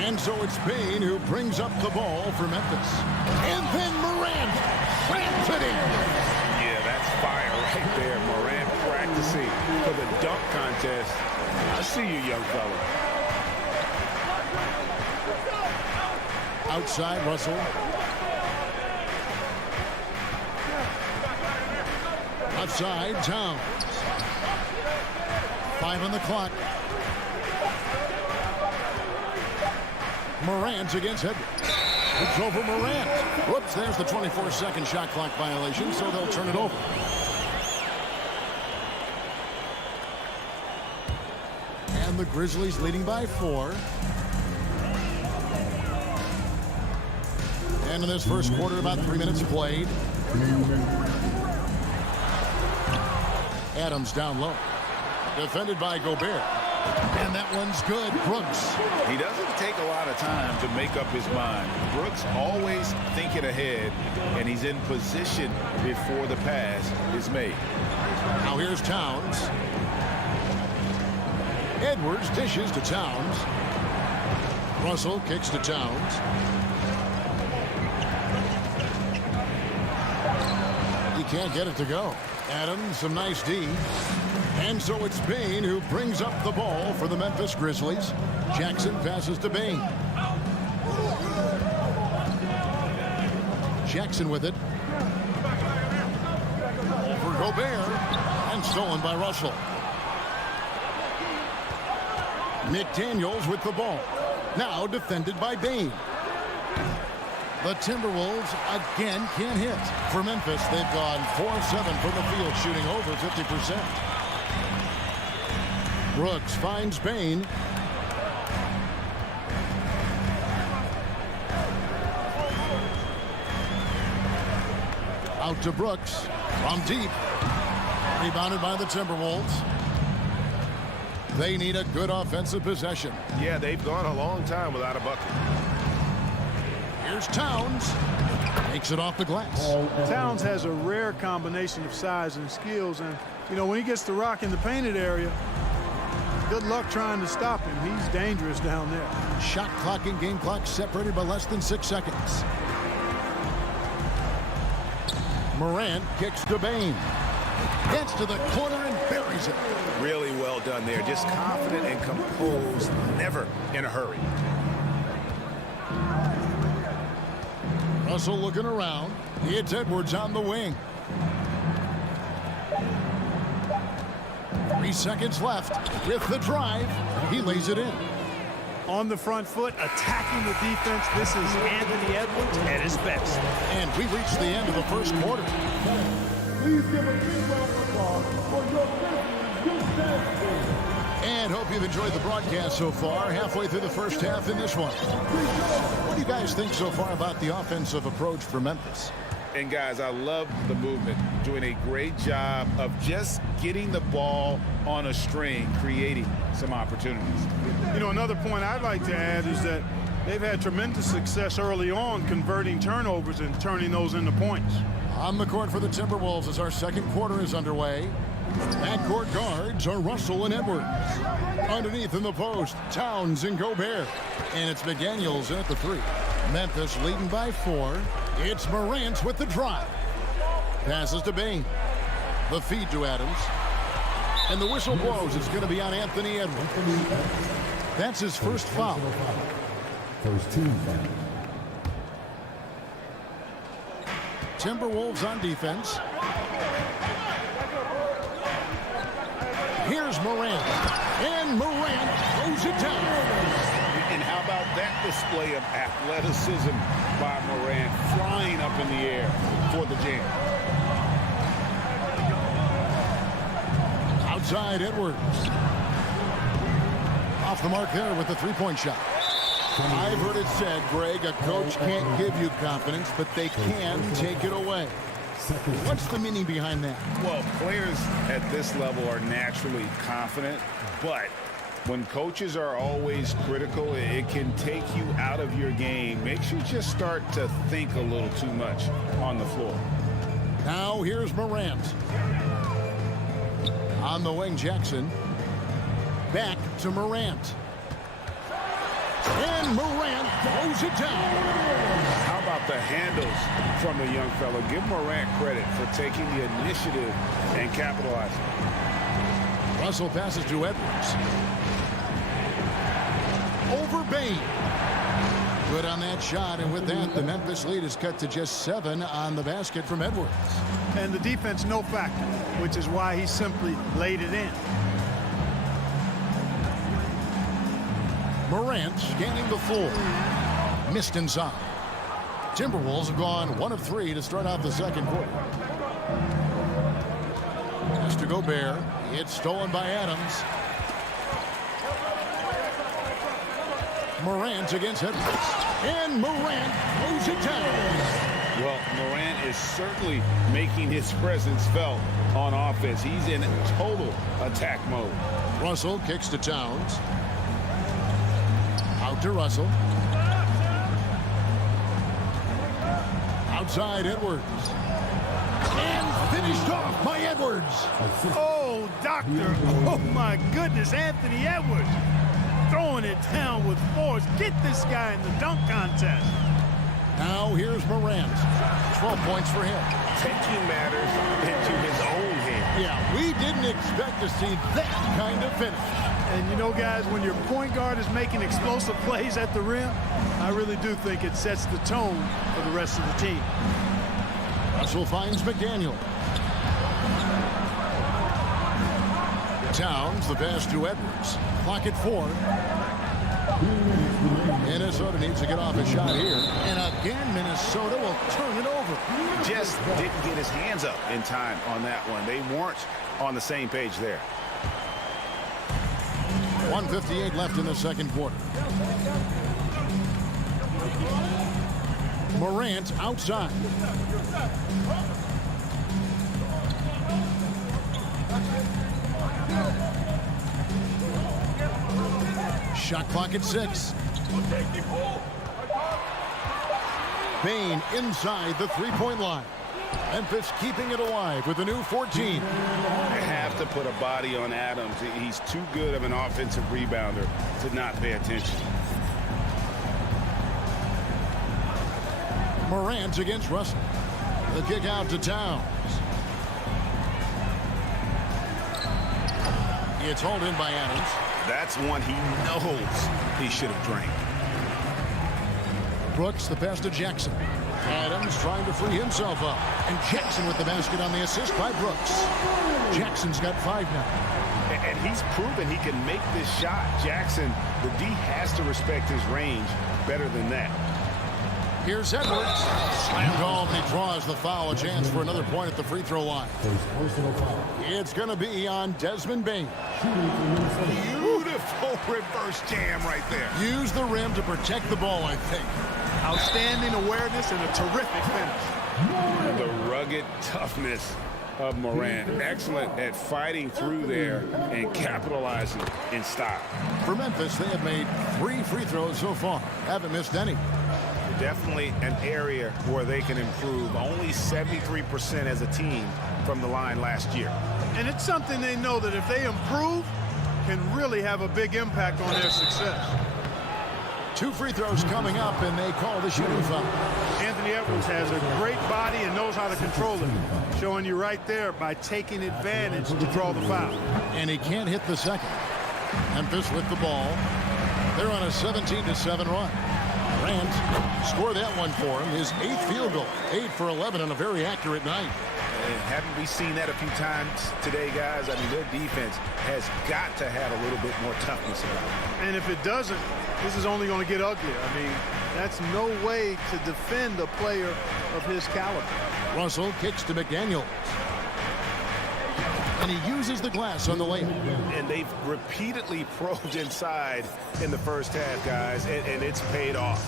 And so it's Bane who brings up the ball for Memphis. And then Morant slams it in. Yeah, that's fire right there. Morant practicing for the dunk contest. I see you, young fella. Outside Russell. Outside Towns. 5 on the clock. Morant against Edwards. It's over Morant. Whoops, there's the 24-second shot clock violation, so they'll turn it over. And the Grizzlies leading by 4. And in this first quarter, about 3 minutes played. Adams down low. Defended by Gobert. And that one's good. Brooks. He doesn't take a lot of time to make up his mind. Brooks always thinking ahead, and he's in position before the pass is made. Now here's Towns. Edwards dishes to Towns. Russell kicks to Towns. He can't get it to go. Adams, some nice D. And so it's Bane who brings up the ball for the Memphis Grizzlies. Jackson passes to Bane. Jackson with it. Over Gobert. And stolen by Russell. McDaniels with the ball. Now defended by Bane. The Timberwolves again can't hit. For Memphis, they've gone 4-7 from the field, shooting over 50%. Brooks finds Bane. Out to Brooks from deep. Rebounded by the Timberwolves. They need a good offensive possession. Yeah, they've gone a long time without a bucket. Here's Towns. Takes it off the glass. Towns has a rare combination of size and skills, and you know, when he gets the rock in the painted area, good luck trying to stop him. He's dangerous down there. Shot clock and game clock separated by less than 6 seconds. Morant kicks to Bane. Gets to the corner and buries it. Really well done there. Just confident and composed, never in a hurry. Russell looking around. It's Edwards on the wing. 3 seconds left with the drive. He lays it in. On the front foot, attacking the defense. This is Anthony Edwards at his best. And we reached the end of the first quarter. Please give a big round of applause for your Grizzlies. And hope you've enjoyed the broadcast so far. Halfway through the first half in this one. What do you guys think so far about the offensive approach for Memphis? And guys, I love the movement. Doing a great job of just getting the ball on a string, creating some opportunities. You know, another point I'd like to add is that they've had tremendous success early on converting turnovers and turning those into points. On the court for the Timberwolves as our second quarter is underway. Backcourt guards are Russell and Edwards. Underneath in the post, Towns and Gobert. And it's McDaniels in at the 3. Memphis leading by 4. It's Morant with the drive. Passes to Bane. The feed to Adams. And the whistle blows. It's going to be on Anthony Edwards. That's his first foul. First team foul. Timberwolves on defense. Here's Morant. And Morant throws it down. And how about that display of athleticism by Morant, flying up in the air for the jam. Outside Edwards. Off the mark there with the three-point shot. I've heard it said, Greg, a coach can't give you confidence, but they can take it away. What's the meaning behind that? Well, players at this level are naturally confident, but When coaches are always critical, it can take you out of your game. Makes you just start to think a little too much on the floor. Now here's Morant. On the wing, Jackson. Back to Morant. And Morant throws it down. How about the handles from the young fella? Give Morant credit for taking the initiative and capitalizing. Russell passes to Edwards. Over Bain. Good on that shot, and with that, the Memphis lead is cut to just 7 on the basket from Edwards. And the defense no factor, which is why he simply laid it in. Morant scanning the floor. Missed inside. Timberwolves have gone 1 of 3 to start out the second quarter. Pass to Gobert. It's stolen by Adams. Morant against Edwards. And Morant throws it down. Well, Morant is certainly making his presence felt on offense. He's in total attack mode. Russell kicks to Towns. Out to Russell. Outside Edwards. And finished off by Edwards. Oh, doctor. Oh, my goodness. Anthony Edwards throwing it down with force. Get this guy in the dunk contest. Now here's Morant. 12 points for him. Taking matters into his own hand. Yeah, we didn't expect to see that kind of finish. And you know, guys, when your point guard is making explosive plays at the rim, I really do think it sets the tone for the rest of the team. Russell finds McDaniel. Towns, the pass to Edwards. Clock at 4. Minnesota needs to get off a shot here. And again, Minnesota will turn it over. Just didn't get his hands up in time on that one. They weren't on the same page there. 1:58 left in the second quarter. Morant outside. Shot clock at 6. Bain inside the three-point line. Memphis keeping it alive with a new 14. They have to put a body on Adams. He's too good of an offensive rebounder to not pay attention. Morant against Russell. The kick out to Towns. It's hauled in by Adams. That's one he knows he should have drank. Brooks, the pass to Jackson. Adams trying to free himself up. And Jackson with the basket on the assist by Brooks. Jackson's got 5 now. And he's proven he can make this shot. Jackson, the D has to respect his range better than that. Here's Edwards. Slam called, and he draws the foul. A chance for another point at the free throw line. It's going to be on Desmond Bain. Beautiful reverse jam right there. Use the rim to protect the ball, I think. Outstanding awareness and a terrific finish. The rugged toughness of Morant. Excellent at fighting through there and capitalizing in style. For Memphis, they have made 3 free throws so far. Haven't missed any. Definitely an area where they can improve. Only 73% as a team from the line last year. And it's something they know that if they improve, can really have a big impact on their success. 2 free throws coming up, and they call the shooting foul. Anthony Edwards has a great body and knows how to control it. Showing you right there by taking advantage to draw the foul. And he can't hit the second. Memphis with the ball. They're on a 17-7 run. Grant scored that one for him. His 8th field goal. 8 for 11 on a very accurate night. And haven't we seen that a few times today, guys? I mean, their defense has got to have a little bit more toughness about it. And if it doesn't, this is only going to get uglier. I mean, that's no way to defend a player of his caliber. Russell kicks to McDaniel. And he uses the glass on the layup. And they've repeatedly probed inside in the first half, guys, and it's paid off.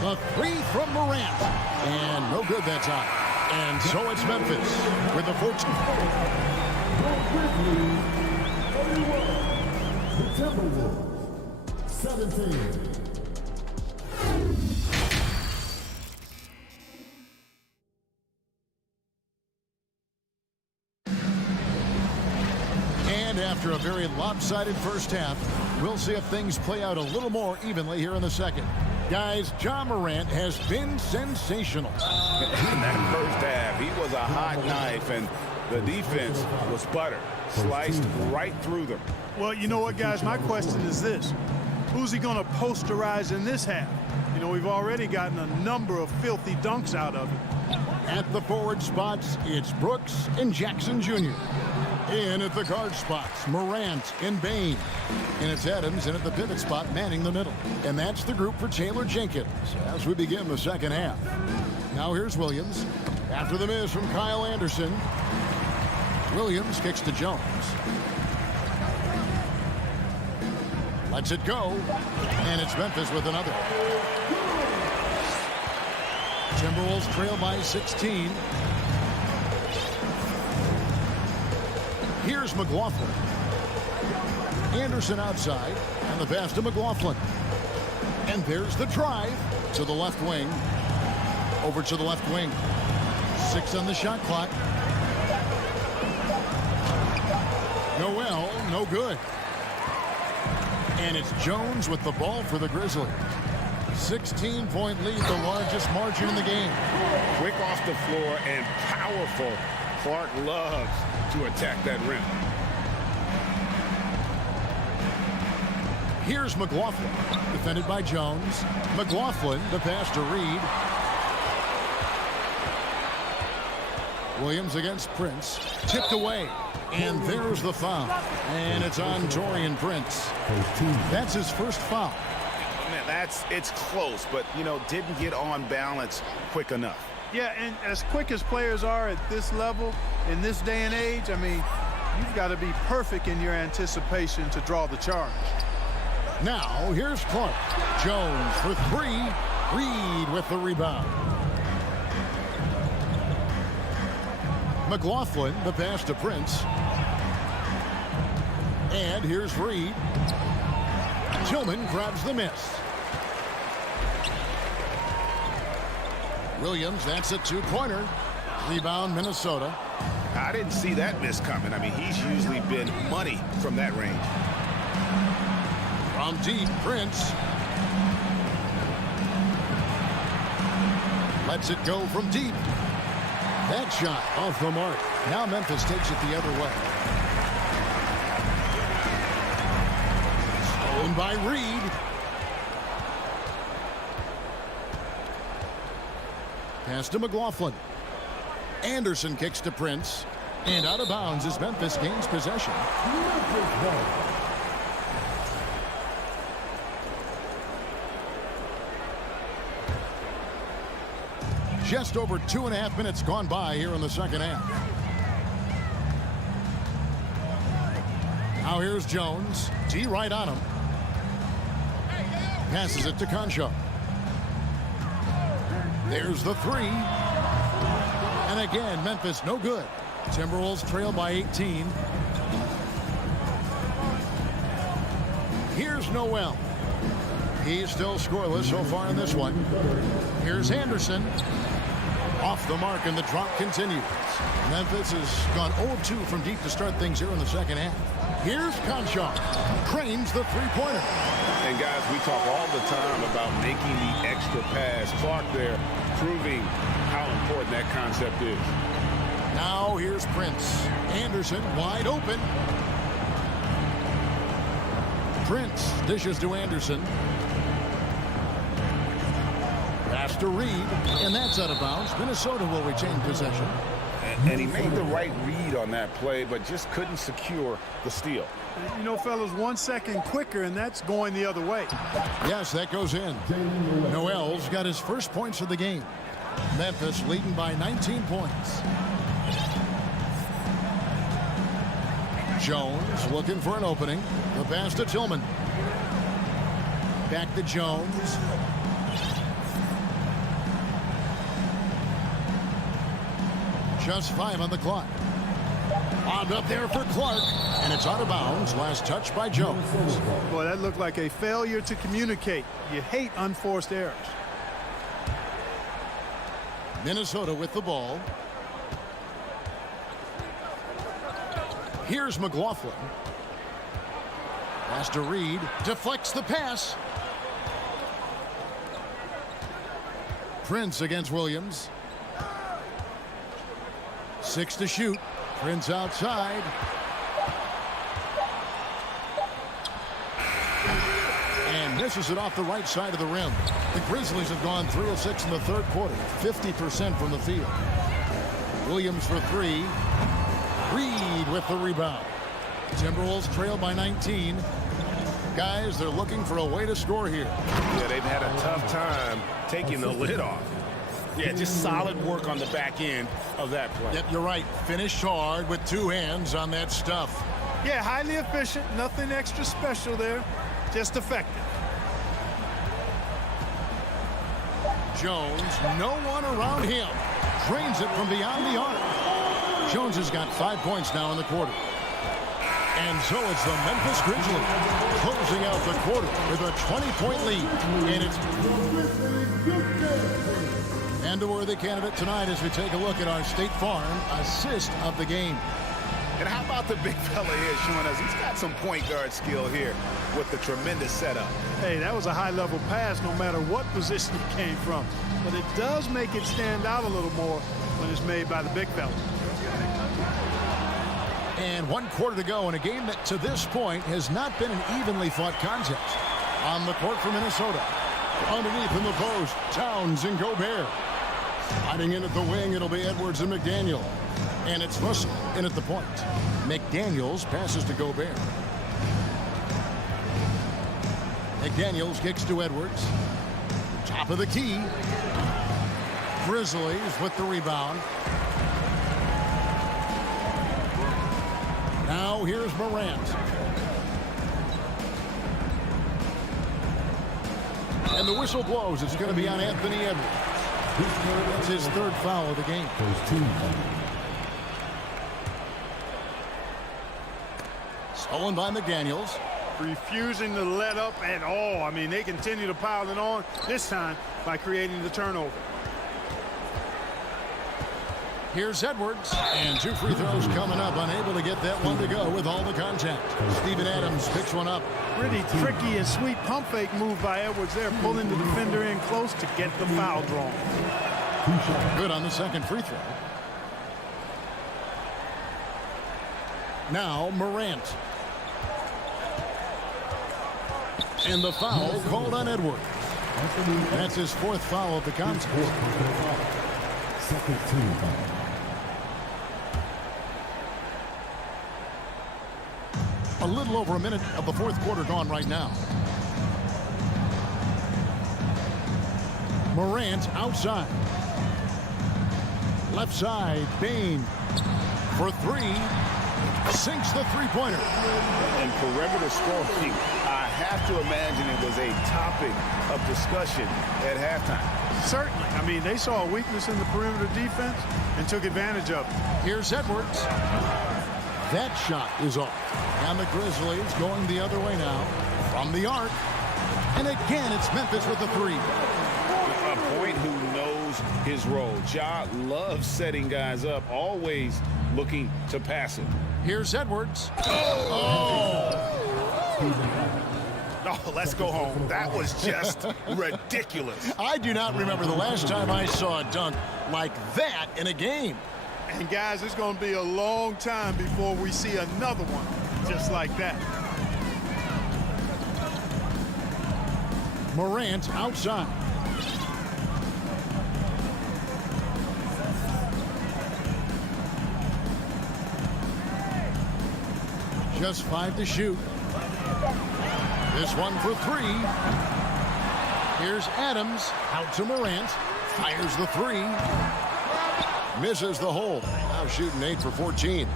The 3 from Morant. And no good that time. And so it's Memphis with the 14. Grizzlies 31. The Timberwolves 17. And after a very lopsided first half, we'll see if things play out a little more evenly here in the second. Guys, Ja Morant has been sensational. In that first half, he was a hot knife, and the defense was butter, sliced right through them. Well, you know what, guys? My question is this. Who's he going to posterize in this half? You know, we've already gotten a number of filthy dunks out of him. At the forward spots, it's Brooks and Jackson Jr. In at the guard spots, Morant and Bain. And it's Adams in at the pivot spot, manning the middle. And that's the group for Taylor Jenkins as we begin the second half. Now here's Williams. After the miss from Kyle Anderson, Williams kicks to Jones. Lets it go. And it's Memphis with another. Timberwolves trail by 16. Here's McLaughlin. Anderson outside, and the pass to McLaughlin. And there's the drive to the left wing. Over to the left wing. 6 on the shot clock. Noel, no good. And it's Jones with the ball for the Grizzlies. 16-point lead, the largest margin in the game. Quick off the floor and powerful. Clark loves to attack that rim. Here's McLaughlin, defended by Jones. McLaughlin, the pass to Reed. Williams against Prince, tipped away, and there's the foul. And it's on Taurean Prince. That's his first foul. Man, it's close, but, you know, didn't get on balance quick enough. Yeah, and as quick as players are at this level, in this day and age, I mean, you've got to be perfect in your anticipation to draw the charge. Now, here's Clark. Jones for 3. Reed with the rebound. McLaughlin, the pass to Prince. And here's Reed. Tillman grabs the miss. Williams, that's a two-pointer. Rebound, Minnesota. I didn't see that miss coming. I mean, he's usually been money from that range. From deep, Prince. Lets it go from deep. That shot off the mark. Now Memphis takes it the other way. Stolen by Reed. Pass to McLaughlin. Anderson kicks to Prince. And out of bounds as Memphis gains possession. Just over 2.5 minutes gone by here in the second half. Now here's Jones. D right on him. Passes it to Concho. There's the 3. And again, Memphis no good. Timberwolves trail by 18. Here's Noel. He's still scoreless so far in this one. Here's Anderson. Off the mark, and the drop continues. Memphis has gone 0-2 from deep to start things here in the second half. Here's Concho. Cranes the three-pointer. And guys, we talk all the time about making the extra pass. Clark there proving how important that concept is. Now here's Prince. Anderson wide open. Prince dishes to Anderson. Pass to Reed, and that's out of bounds. Minnesota will retain possession. And he made the right read on that play, but just couldn't secure the steal. You know, fellas, 1 second quicker, and that's going the other way. Yes, that goes in. Noel's got his first points of the game. Memphis leading by 19 points. Jones looking for an opening. The pass to Tillman. Back to Jones. Just 5 on the clock. Bobbed up there for Clark, and it's out of bounds. Last touch by Jones. Boy, that looked like a failure to communicate. You hate unforced errors. Minnesota with the ball. Here's McLaughlin. Pass to Reed. Deflects the pass. Prince against Williams. 6 to shoot. Prince outside. And misses it off the right side of the rim. The Grizzlies have gone 3 of 6 in the third quarter. 50% from the field. Williams for 3. Reed with the rebound. Timberwolves trail by 19. Guys, they're looking for a way to score here. Yeah, they've had a tough time taking the lid off. Yeah, just solid work on the back end of that play. Yep, you're right. Finished hard with 2 hands on that stuff. Yeah, highly efficient. Nothing extra special there. Just effective. Jones, no one around him. Drains it from beyond the arc. Jones has got 5 points now in the quarter. And so it's the Memphis Grizzlies closing out the quarter with a 20-point lead. And it's and a worthy candidate tonight as we take a look at our State Farm assist of the game. And how about the big fella here showing us he's got some point guard skill here with the tremendous setup. Hey, that was a high-level pass no matter what position it came from. But it does make it stand out a little more when it's made by the big fella. And 1 quarter to go in a game that to this point has not been an evenly fought contest. On the court for Minnesota. Underneath in the post, Towns and Gobert. Hiding in at the wing, it'll be Edwards and McDaniel. And it's Russell in at the point. McDaniels passes to Gobert. McDaniels kicks to Edwards. Top of the key. Grizzlies with the rebound. Now here's Morant. And the whistle blows. It's going to be on Anthony Edwards. That's his 3rd foul of the game. Stolen by McDaniels. Refusing to let up at all. I mean, they continue to pile it on, this time by creating the turnover. Here's Edwards, and 2 free throws coming up. Unable to get that one to go with all the contact. Steven Adams picks one up. Pretty tricky and sweet pump fake move by Edwards there, pulling the defender in close to get the foul drawn. Good on the 2nd free throw. Now Morant. And the foul called on Edwards. That's his 4th foul of the contest. Second team foul. A little over a minute of the 4th quarter gone right now. Morant outside. Left side, Bain for 3. Sinks the 3-pointer. And perimeter scoring, I have to imagine it was a topic of discussion at halftime. Certainly. I mean, they saw a weakness in the perimeter defense and took advantage of it. Here's Edwards. That shot is off. And the Grizzlies going the other way now from the arc. And again, it's Memphis with the 3. A point who knows his role. Ja loves setting guys up, always looking to pass it. Here's Edwards. Oh, let's go home. That was just ridiculous. I do not remember the last time I saw a dunk like that in a game. And guys, it's going to be a long time before we see another one just like that. Morant outside. Just 5 to shoot. This one for 3. Here's Adams out to Morant. Fires the 3. Misses the hole. Now shooting 8 for 14. You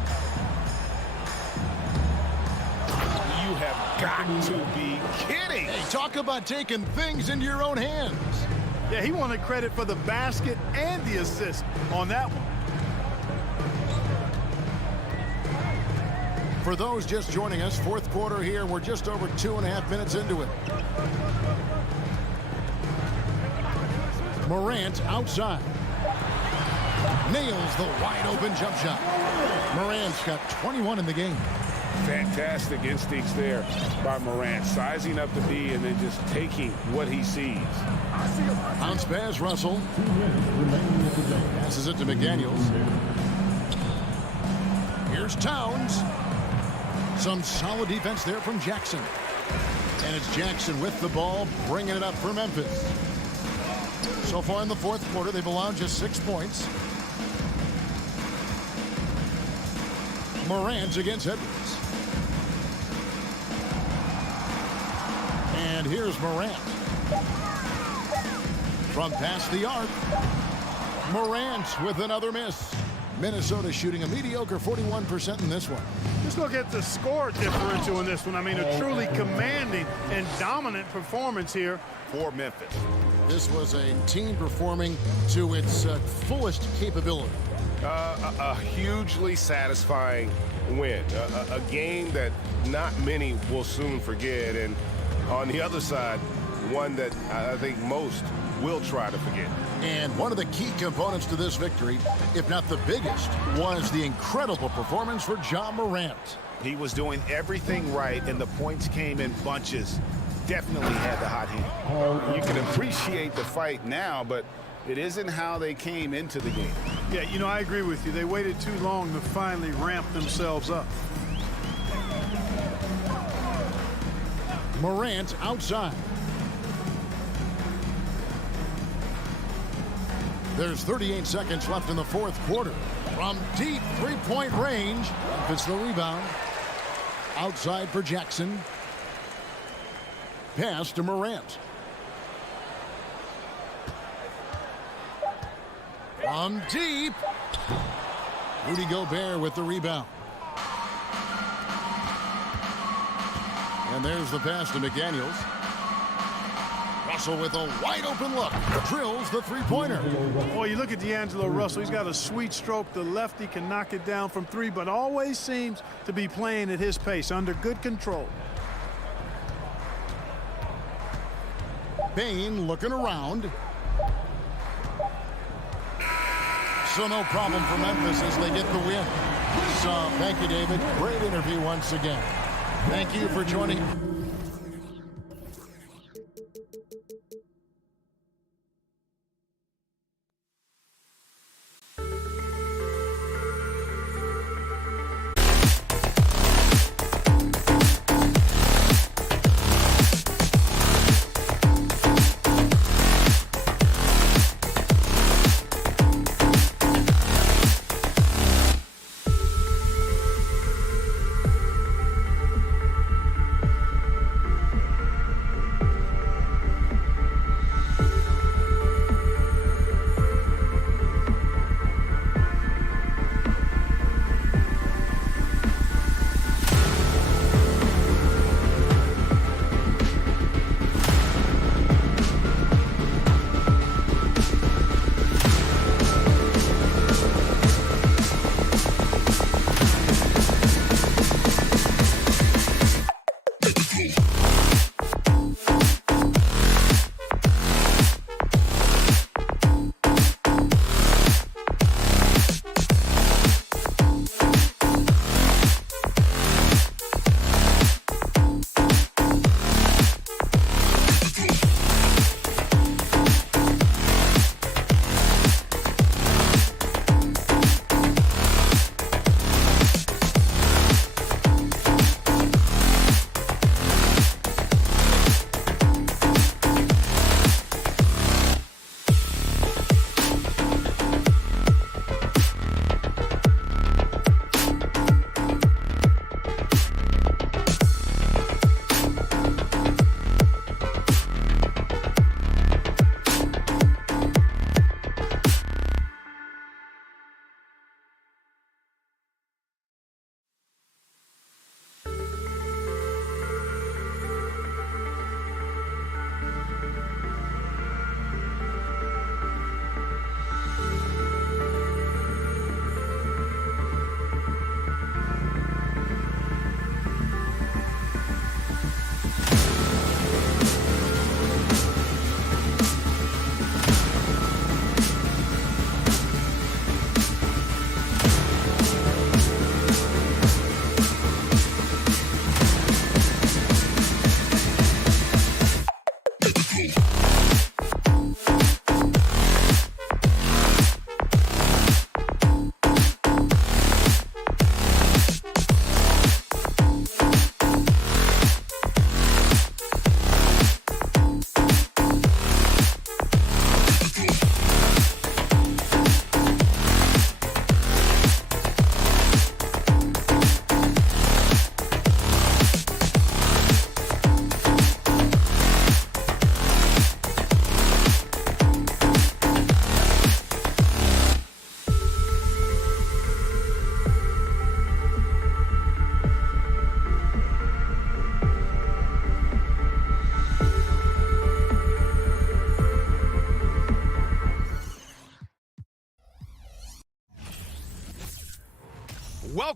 have got to be kidding. Hey, talk about taking things into your own hands. Yeah, he wanted credit for the basket and the assist on that one. For those just joining us, fourth quarter here. We're just over 2.5 minutes into it. Morant outside. Nails the wide open jump shot. Morant's got 21 in the game. Fantastic instincts there by Morant. Sizing up the D and then just taking what he sees. Bounce pass, Russell. Passes it to McDaniels. Here's Towns. Some solid defense there from Jackson. And it's Jackson with the ball, bringing it up for Memphis. So far in the fourth quarter, they've allowed just 6 points. Morant against Edwards. And here's Morant. From past the arc. Morant with another miss. Minnesota shooting a mediocre 41% in this one. Just look at the score differential in this one. I mean, a truly commanding and dominant performance here for Memphis. This was a team performing to its fullest capability. A hugely satisfying win. A game that not many will soon forget. And on the other side, one that I think most will try to forget. And one of the key components to this victory, if not the biggest, was the incredible performance for Ja Morant. He was doing everything right, and the points came in bunches. Definitely had the hot hand. You can appreciate the fight now, but it isn't how they came into the game. Yeah, you know, I agree with you. They waited too long to finally ramp themselves up. Morant outside. There's 38 seconds left in the fourth quarter. From deep three-point range, Memphis the rebound. Outside for Jackson. Pass to Morant. From deep. Rudy Gobert with the rebound. And there's the pass to McDaniels. Russell with a wide open look. Drills the three-pointer. Boy, you look at D'Angelo Russell. He's got a sweet stroke. The lefty can knock it down from three, but always seems to be playing at his pace, under good control. Bane looking around. So no problem for Memphis as they get the win. So thank you, David. Great interview once again. Thank you for joining.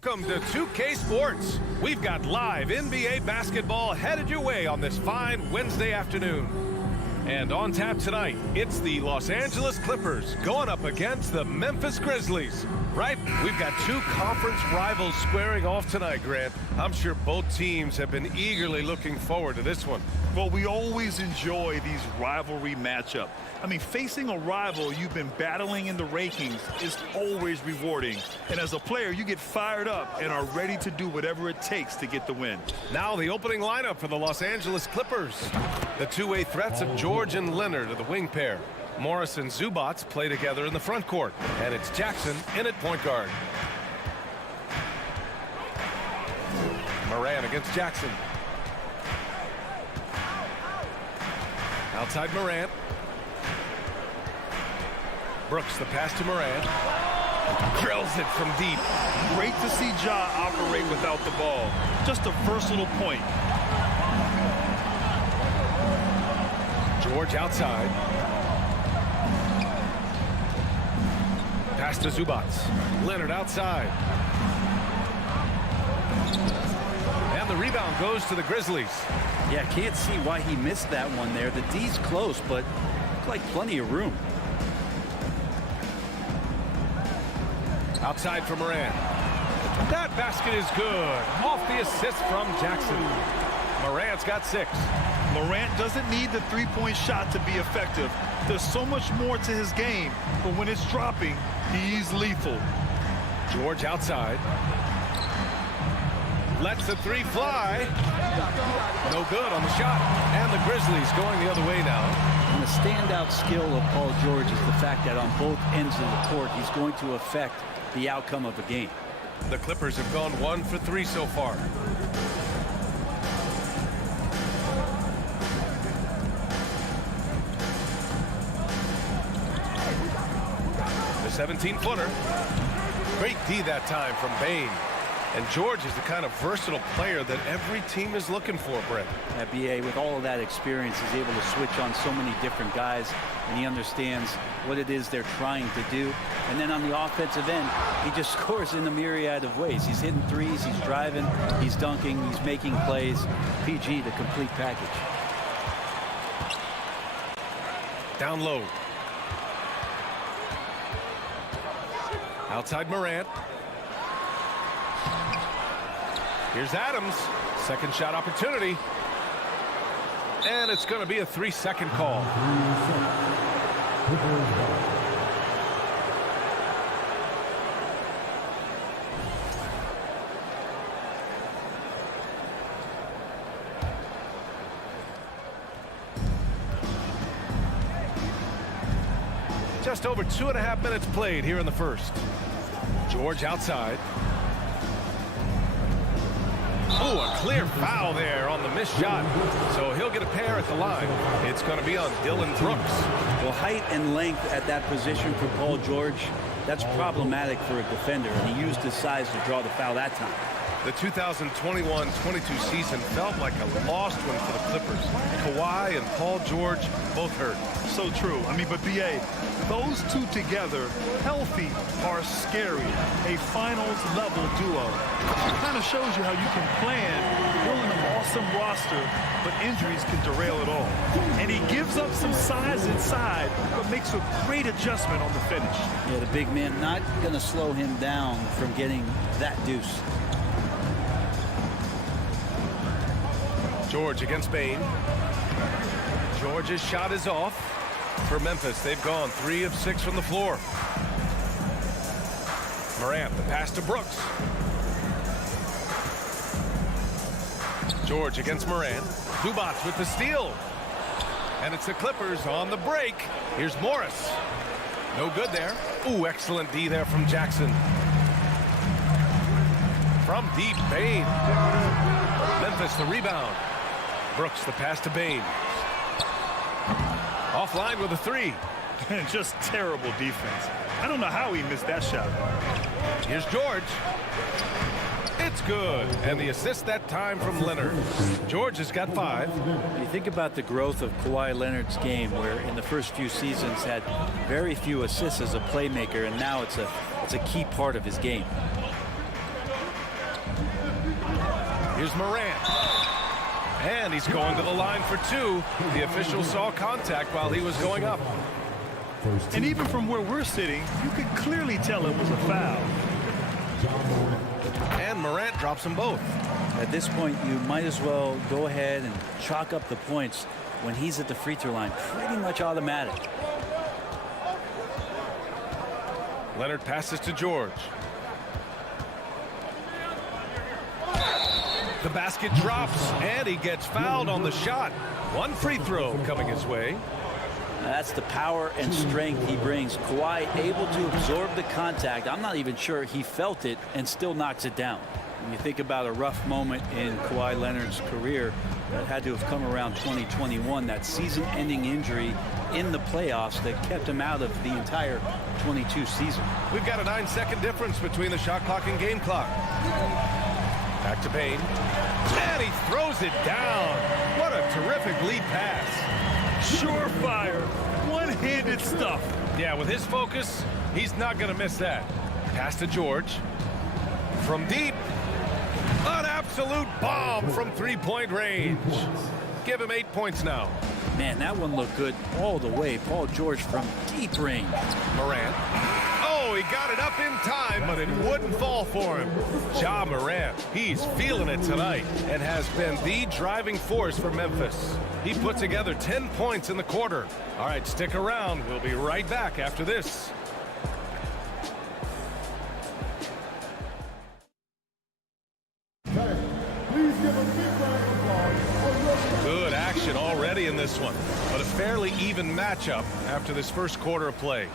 Welcome to 2K Sports. We've got live NBA basketball headed your way on this fine Wednesday afternoon. And on tap tonight, it's the Los Angeles Clippers going up against the Memphis Grizzlies. Right? We've got two conference rivals squaring off tonight, Grant. I'm sure both teams have been eagerly looking forward to this one. Well, we always enjoy these rivalry matchups. I mean, facing a rival you've been battling in the rankings is always rewarding. And as a player, you get fired up and are ready to do whatever it takes to get the win. Now the opening lineup for the Los Angeles Clippers. The two-way threats of George and Leonard are the wing pair. Morris and Zubats play together in the front court. And it's Jackson in at point guard. Moran against Jackson. Outside Moran. Brooks, the pass to Moran. Drills it from deep. Great to see Ja operate without the ball. Just a versatile point. George outside. Pass to Zubats. Leonard outside. And the rebound goes to the Grizzlies. Yeah, can't see why he missed that one there. The D's close, but looked like plenty of room. Outside for Moran. That basket is good. Off the assist from Jackson. Morant's got 6. Morant doesn't need the three-point shot to be effective. There's so much more to his game, but when it's dropping, he's lethal. George outside. Lets the three fly. No good on the shot. And the Grizzlies going the other way now. And the standout skill of Paul George is the fact that on both ends of the court, he's going to affect the outcome of the game. The Clippers have gone 1 for 3 so far. The 17-footer. Great D that time from Bain. And George is the kind of versatile player that every team is looking for, Brent. BA, with all of that experience, is able to switch on so many different guys, and he understands what it is they're trying to do. And then on the offensive end, he just scores in a myriad of ways. He's hitting threes, he's driving, he's dunking, he's making plays. PG, the complete package. Down low. Outside Morant. Here's Adams. Second shot opportunity. And it's going to be a 3-second call. Just over 2.5 minutes played here in the first. George outside. Oh, a clear foul there on the missed shot. So he'll get a pair at the line. It's going to be on Dylan Brooks. Well, height and length at that position for Paul George, that's problematic for a defender, and he used his size to draw the foul that time. The 2021-22 season felt like a lost one for the Clippers. Kawhi and Paul George both hurt. So true. I mean, but BA, those two together, healthy, are scary. A finals level duo. It kind of shows you how you can plan, build an awesome roster, but injuries can derail it all. And he gives up some size inside, but makes a great adjustment on the finish. Yeah, the big man not going to slow him down from getting that deuce. George against Bain. George's shot is off for Memphis. They've gone 3 of 6 from the floor. Morant, the pass to Brooks. George against Moran. Zubats with the steal. And it's the Clippers on the break. Here's Morris. No good there. Ooh, excellent D there from Jackson. From deep, Bain. Memphis the rebound. Brooks the pass to Bain. Offline with a 3. Just terrible defense. I don't know how he missed that shot. Here's George. It's good. And the assist that time from Leonard. George has got 5. You think about the growth of Kawhi Leonard's game, where in the first few seasons had very few assists as a playmaker, and now it's a key part of his game. Here's Morant. And he's going to the line for two. The official saw contact while he was going up. And even from where we're sitting, you could clearly tell it was a foul. And Morant drops them both. At this point, you might as well go ahead and chalk up the points when he's at the free throw line. Pretty much automatic. Leonard passes to George. The basket drops, and he gets fouled on the shot. One free throw coming his way. That's the power and strength he brings. Kawhi able to absorb the contact. I'm not even sure he felt it and still knocks it down. When you think about a rough moment in Kawhi Leonard's career that had to have come around 2021, that season-ending injury in the playoffs that kept him out of the entire 22 season. We've got a 9-second difference between the shot clock and game clock. Back to Payne. And he throws it down. What a terrific lead pass. Surefire, one-handed stuff. Yeah, with his focus, he's not going to miss that. Pass to George. From deep. An absolute bomb from three-point range. Give him 8 points now. Man, that one looked good all the way. Paul George from deep range. Morant. Oh, he got it up in time, but it wouldn't fall for him. Ja Morant, he's feeling it tonight and has been the driving force for Memphis. He put together 10 points in the quarter. All right, stick around. We'll be right back after this. Good action already in this one, but a fairly even matchup after this first quarter of play.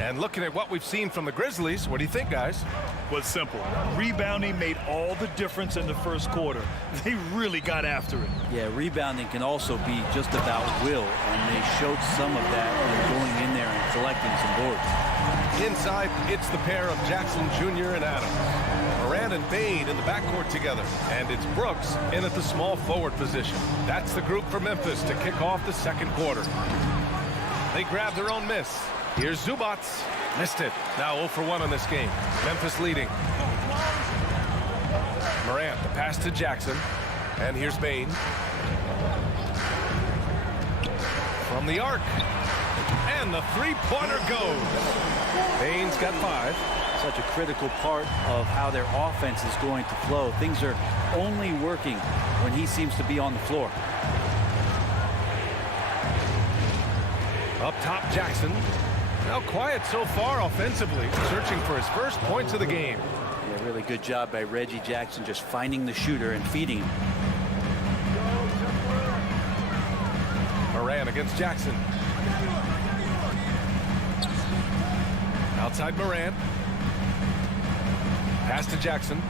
And looking at what we've seen from the Grizzlies, what do you think, guys? Well, it's simple. Rebounding made all the difference in the first quarter. They really got after it. Yeah, rebounding can also be just about will, and they showed some of that in going in there and collecting some boards. Inside, it's the pair of Jackson Jr. and Adams. Morant and Bane in the backcourt together, and it's Brooks in at the small forward position. That's the group for Memphis to kick off the second quarter. They grab their own miss. Here's Zubac. Missed it. Now 0 for 1 in this game. Memphis leading. Morant, the pass to Jackson. And here's Bane. From the arc. And the three-pointer goes. Bane's got 5. Such a critical part of how their offense is going to flow. Things are only working when he seems to be on the floor. Up top, Jackson. Now quiet so far offensively, searching for his first points of the game. Yeah, really good job by Reggie Jackson just finding the shooter and feeding him. Morant against Jackson. Outside Morant. Pass to Jackson.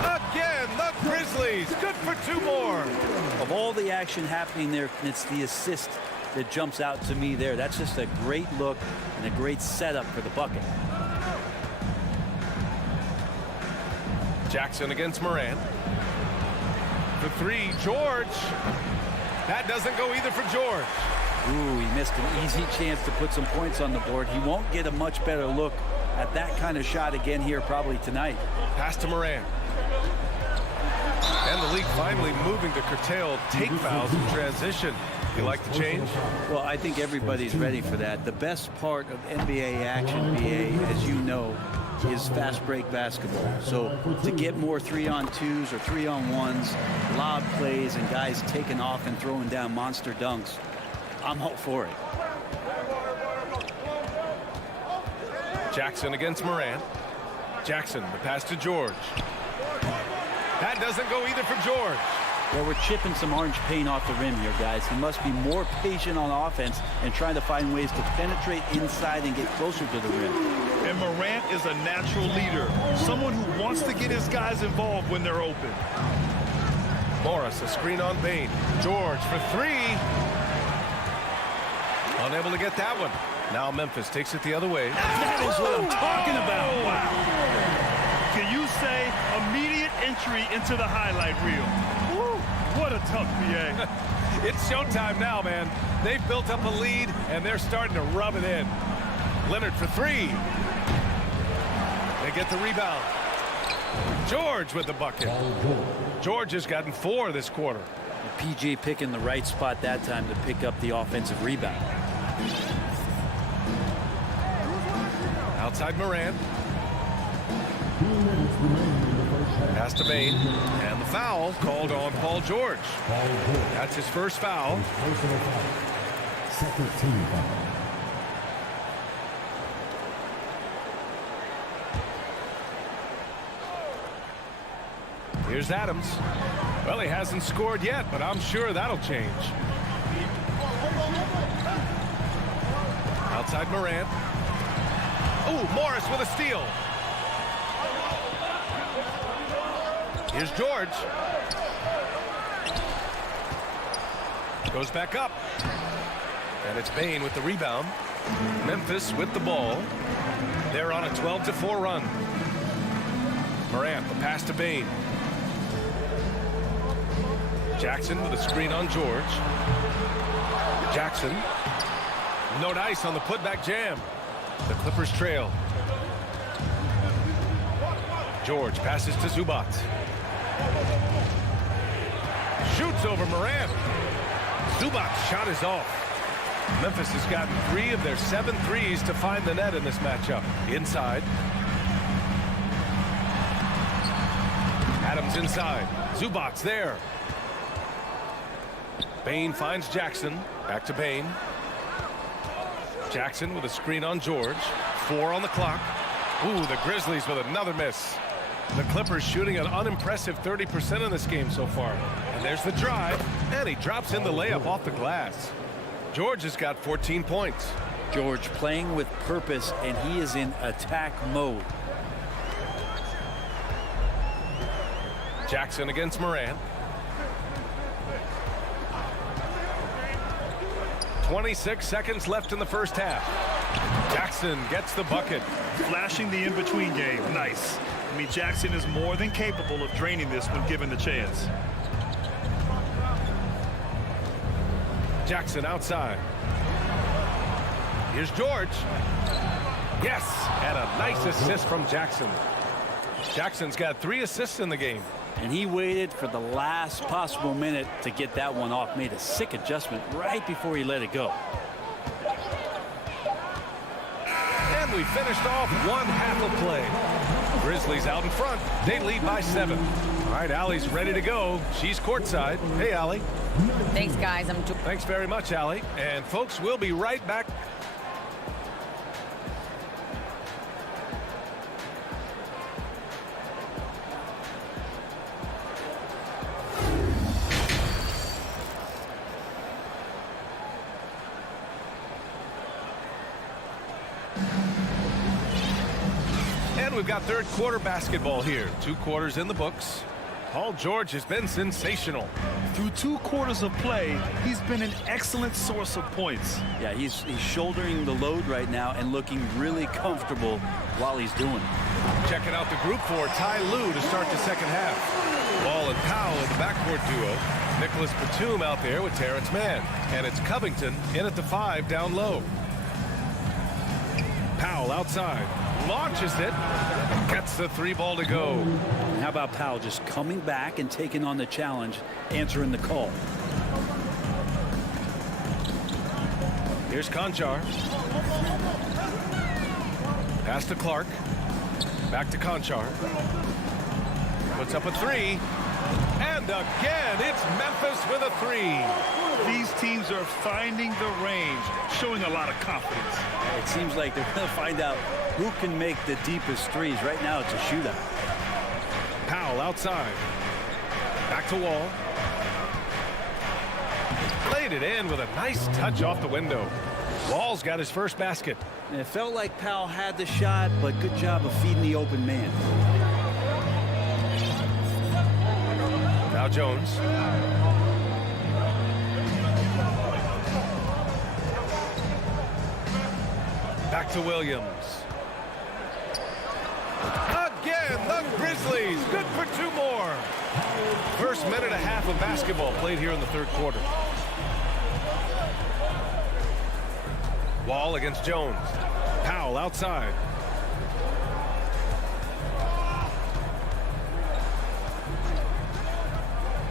Again, the Grizzlies. Good for 2 more. Of all the action happening there, it's the assist that jumps out to me there. That's just a great look and a great setup for the bucket. Jackson against Morant. For 3, George. That doesn't go either for George. Ooh, he missed an easy chance to put some points on the board. He won't get a much better look at that kind of shot again here probably tonight. Pass to Morant. And the league finally moving to curtail take fouls in transition. You like the change? Well, I think everybody's ready for that. The best part of NBA action, BA, as you know, is fast break basketball. So to get more 3-on-2s or 3-on-1s, lob plays, and guys taking off and throwing down monster dunks, I'm all for it. Jackson against Morant. Jackson, the pass to George. That doesn't go either for George. Well, we're chipping some orange paint off the rim here, guys. He must be more patient on offense and trying to find ways to penetrate inside and get closer to the rim. And Morant is a natural leader, someone who wants to get his guys involved when they're open. Morris, a screen on Bane. George for 3. Unable to get that one. Now Memphis takes it the other way. That is what I'm talking about. Wow. Can you say immediate entry into the highlight reel? Woo, what a tough PA. It's showtime now, man. They've built up a lead, and they're starting to rub it in. Leonard for 3. They get the rebound. George with the bucket. George has gotten 4 this quarter. PG picking the right spot that time to pick up the offensive rebound. Outside Morant. Pass to Bain. And the foul called on Paul George. That's his first foul. Second team foul. Here's Adams. Well, he hasn't scored yet, but I'm sure that'll change. Outside Morant. Oh, Morris with a steal. Here's George. Goes back up. And it's Bain with the rebound. Memphis with the ball. They're on a 12-4 run. Morant, the pass to Bain. Jackson with a screen on George. Jackson. No dice on the putback jam. The Clippers trail. George passes to Zubac. Shoots over Morant. Zubac's shot is off. Memphis has gotten 3 of their 7 threes to find the net in this matchup. Inside. Adams inside. Zubac's there. Bain finds Jackson. Back to Bain. Jackson with a screen on George. 4 on the clock. Ooh, the Grizzlies with another miss. The Clippers shooting an unimpressive 30% in this game so far. And there's the drive. And he drops in the layup off the glass. George has got 14 points. George playing with purpose, and he is in attack mode. Jackson against Morant. 26 seconds left in the first half. Jackson gets the bucket. Flashing the in-between game. Nice. I mean, Jackson is more than capable of draining this when given the chance. Jackson outside. Here's George. Yes, and a nice assist from Jackson. Jackson's got 3 assists in the game. And he waited for the last possible minute to get that one off. Made a sick adjustment right before he let it go. And we finished off 1 half of play. Grizzlies out in front. They lead by 7. All right, Allie's ready to go. She's courtside. Hey, Allie. Thanks, guys. Thanks very much, Allie. And folks, we'll be right back. And we've got third quarter basketball here. 2 quarters in the books. Paul George has been sensational. Through 2 quarters of play, he's been an excellent source of points. Yeah, he's shouldering the load right now and looking really comfortable while he's doing it. Checking out the group for Ty Lue to start the second half. Ball and Powell in the backcourt duo. Nicholas Batum out there with Terrence Mann. And it's Covington in at the 5 down low. Powell outside. Launches it. Gets the 3 ball to go. And how about Powell just coming back and taking on the challenge, answering the call. Here's Conchar. Pass to Clark. Back to Conchar. Puts up a 3. And again, it's Memphis with a 3. These teams are finding the range, showing a lot of confidence. It seems like they're going to find out who can make the deepest threes. Right now, it's a shootout. Powell outside. Back to Wall. Played it in with a nice touch off the window. Wall's got his first basket. And it felt like Powell had the shot, but good job of feeding the open man. Now Jones. Back to Williams. Again, the Grizzlies. Good for 2 more. First minute and a half of basketball played here in the third quarter. Wall against Jones. Powell outside.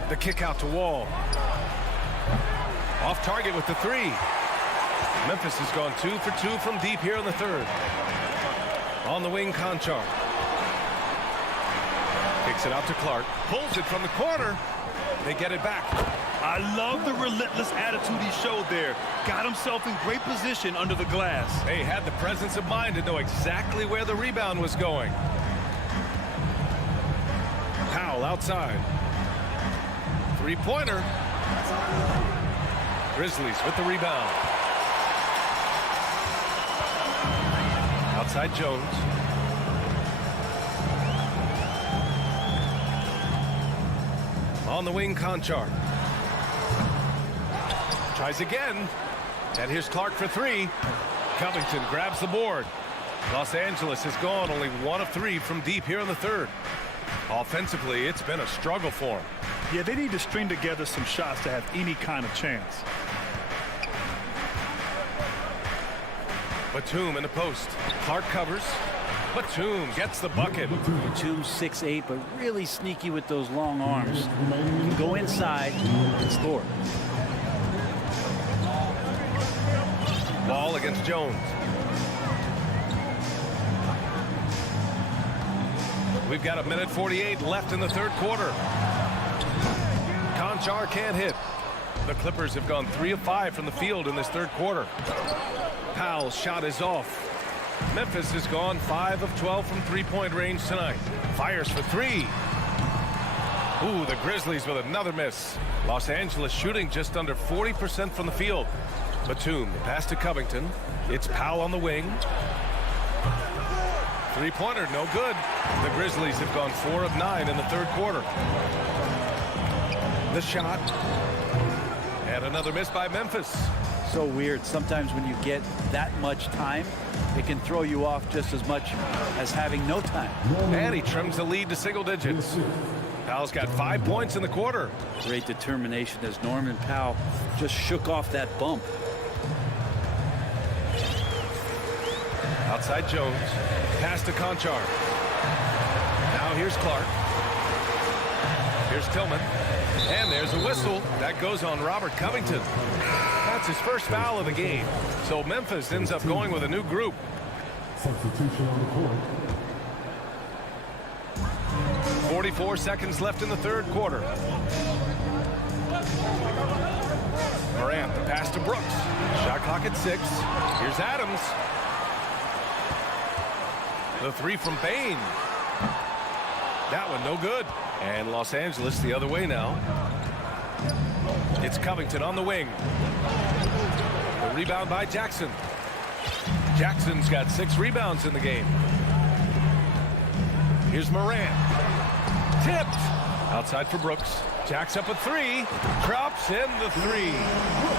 The kick out to Wall. Off target with the three. Memphis has gone 2 for 2 from deep here in the third. On the wing, Conchar. Kicks it out to Clark. Pulls it from the corner. They get it back. I love the relentless attitude he showed there. Got himself in great position under the glass. They had the presence of mind to know exactly where the rebound was going. Powell outside. Three-pointer. Grizzlies with the rebound. Outside Jones. On the wing, Conchar. Tries again. And here's Clark for three. Covington grabs the board. Los Angeles has gone only 1 of 3 from deep here in the third. Offensively, it's been a struggle for them. Yeah, they need to string together some shots to have any kind of chance. Batum in the post. Clark covers. Batum gets the bucket. Batum 6'8", but really sneaky with those long arms. Can go inside and score. Ball against Jones. We've got 1:48 left in the third quarter. Conchar can't hit. The Clippers have gone 3 of 5 from the field in this third quarter. Powell's shot is off. Memphis has gone 5 of 12 from three-point range tonight. Fires for 3. Ooh, the Grizzlies with another miss. Los Angeles shooting just under 40% from the field. Batum, the pass to Covington. It's Powell on the wing. Three-pointer, no good. The Grizzlies have gone 4 of 9 in the third quarter. The shot. And another miss by Memphis. So weird. Sometimes when you get that much time, it can throw you off just as much as having no time. And he trims the lead to single digits. Powell's got 5 points in the quarter. Great determination as Norman Powell just shook off that bump. Outside Jones. Pass to Conchar. Now here's Clark. Here's Tillman. And there's a whistle. That goes on Robert Covington. That's his first foul of the game. So Memphis ends up going with a new group. Substitution on the court. 44 seconds left in the third quarter. Morant, the pass to Brooks. Shot clock at 6. Here's Adams. The three from Bain. That one no good. And Los Angeles the other way now. It's Covington on the wing. The rebound by Jackson. Jackson's got 6 rebounds in the game. Here's Morant. Tipped. Outside for Brooks. Jacks up a 3. Drops in the 3.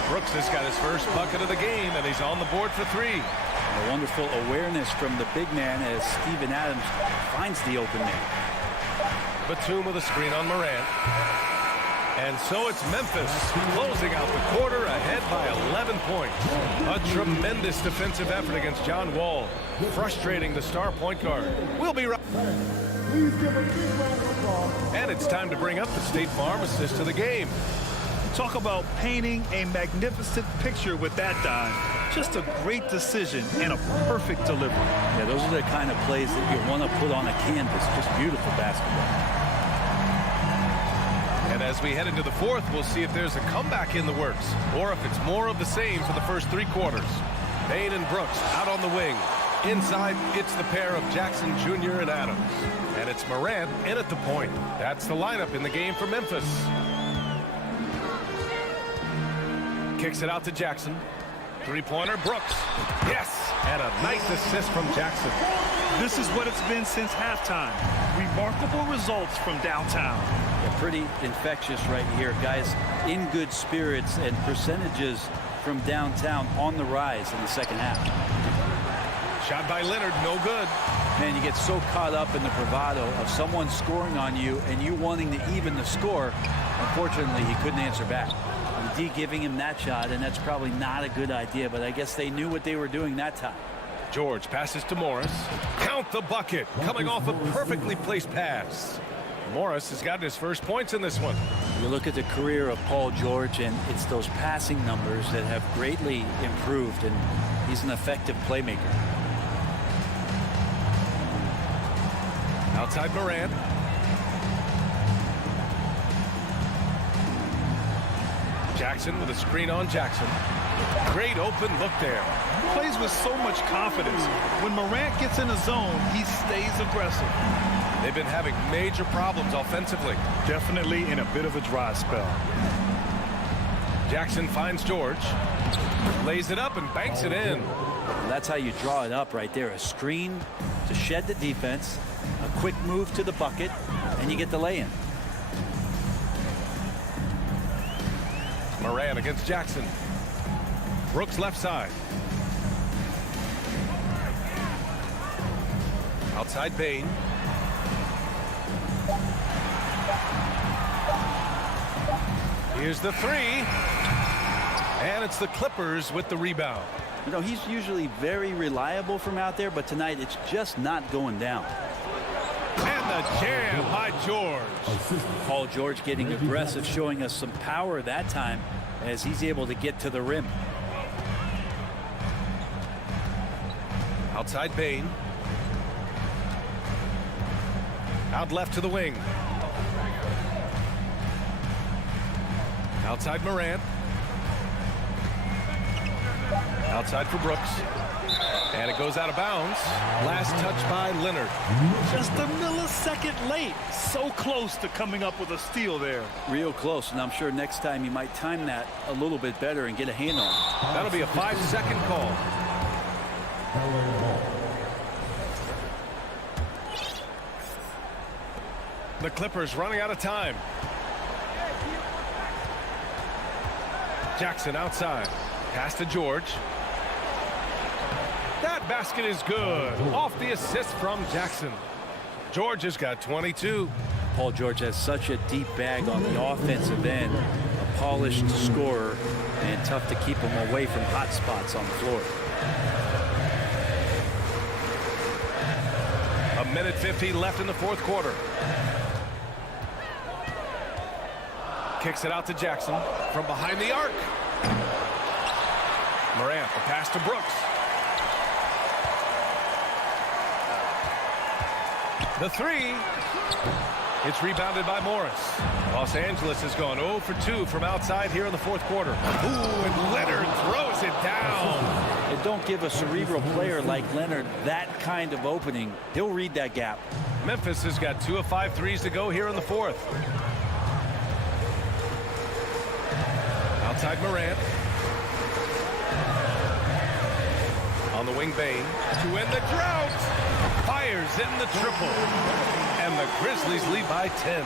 Brooks has got his first bucket of the game, and he's on the board for 3. A wonderful awareness from the big man as Steven Adams finds the open man. Batum with a screen on Morant. And so it's Memphis closing out the quarter ahead by 11 points. A tremendous defensive effort against John Wall, frustrating the star point guard. We'll be right. And it's time to bring up the State Farm assist to the game. Talk about painting a magnificent picture with that dime. Just a great decision and a perfect delivery. Yeah, those are the kind of plays that you want to put on a canvas. Just beautiful basketball. And as we head into the fourth, we'll see if there's a comeback in the works or if it's more of the same for the first 3 quarters. Bain and Brooks out on the wing. Inside, it's the pair of Jackson Jr. and Adams. And it's Morant in at the point. That's the lineup in the game for Memphis. Kicks it out to Jackson. Three-pointer, Brooks. Yes! And a nice assist from Jackson. This is what it's been since halftime. Remarkable results from downtown. Yeah, pretty infectious right here. Guys in good spirits and percentages from downtown on the rise in the second half. Shot by Leonard, no good. Man, you get so caught up in the bravado of someone scoring on you and you wanting to even the score. Unfortunately, he couldn't answer back. D giving him that shot, and that's probably not a good idea, but I guess they knew what they were doing that time. George passes to Morris. Count the bucket, coming off a perfectly placed pass. Morris has gotten his first points in this one. You look at the career of Paul George, and it's those passing numbers that have greatly improved, and he's an effective playmaker. Outside Morant. Jackson with a screen on Jackson. Great open look there. Plays with so much confidence. When Morant gets in the zone, he stays aggressive. They've been having major problems offensively. Definitely in a bit of a dry spell. Jackson finds George. Lays it up and banks it in. And that's how you draw it up right there. A screen to shed the defense, a quick move to the bucket, and you get the lay-in. Morant against Jackson. Brooks left side. Outside Bain. Here's the three. And it's the Clippers with the rebound. You know, he's usually very reliable from out there, but tonight it's just not going down. And the jam by George. Paul George getting aggressive, showing us some power that time as he's able to get to the rim. Outside Bain. Out left to the wing. Outside Morant. Outside for Brooks. And it goes out of bounds. Last touch by Leonard. Just a millisecond late. So close to coming up with a steal there. Real close, and I'm sure next time you might time that a little bit better and get a hand on it. That'll be a 5-second call. The Clippers running out of time. Jackson outside. Pass to George. That basket is good. Off the assist from Jackson. George has got 22. Paul George has such a deep bag on the offensive end. A polished scorer, and tough to keep him away from hot spots on the floor. A minute 50 left in the fourth quarter. Kicks it out to Jackson from behind the arc. Morant, the pass to Brooks. The three. It's rebounded by Morris. Los Angeles has gone 0 for 2 from outside here in the fourth quarter. Ooh, and Leonard throws it down. And don't give a cerebral player like Leonard that kind of opening. He'll read that gap. Memphis has got 2 of 5 threes to go here in the fourth. Outside Morant. On the wing, Bain. To end the drought. Fires in the triple. And the Grizzlies lead by 10.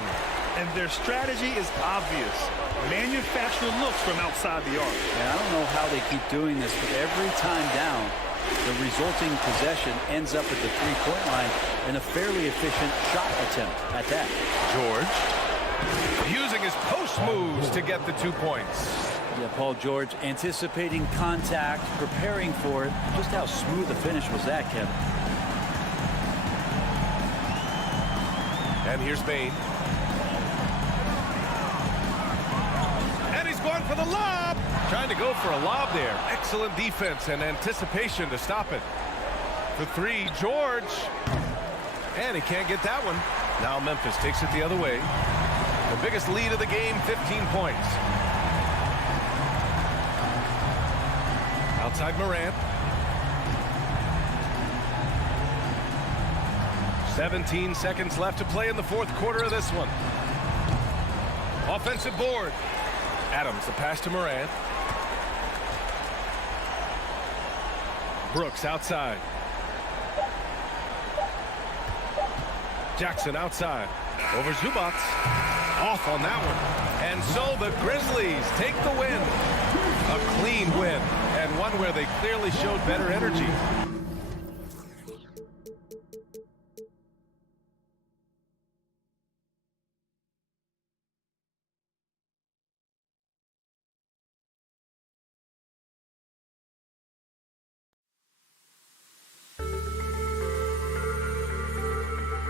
And their strategy is obvious. Manufacture looks from outside the arc. And I don't know how they keep doing this, but every time down, the resulting possession ends up at the three-point line in a fairly efficient shot attempt at that. George using his post moves to get the 2 points. Yeah, Paul George anticipating contact, preparing for it. Just how smooth a finish was that, Kevin? And here's Bain. And he's going for the lob. Trying to go for a lob there. Excellent defense and anticipation to stop it. The three, George. And he can't get that one. Now Memphis takes it the other way. The biggest lead of the game, 15 points. Outside Morant. 17 seconds left to play in the fourth quarter of this one. Offensive board. Adams, the pass to Morant. Brooks outside. Jackson outside. Over Zubac. Off on that one. And so the Grizzlies take the win. A clean win. And one where they clearly showed better energy.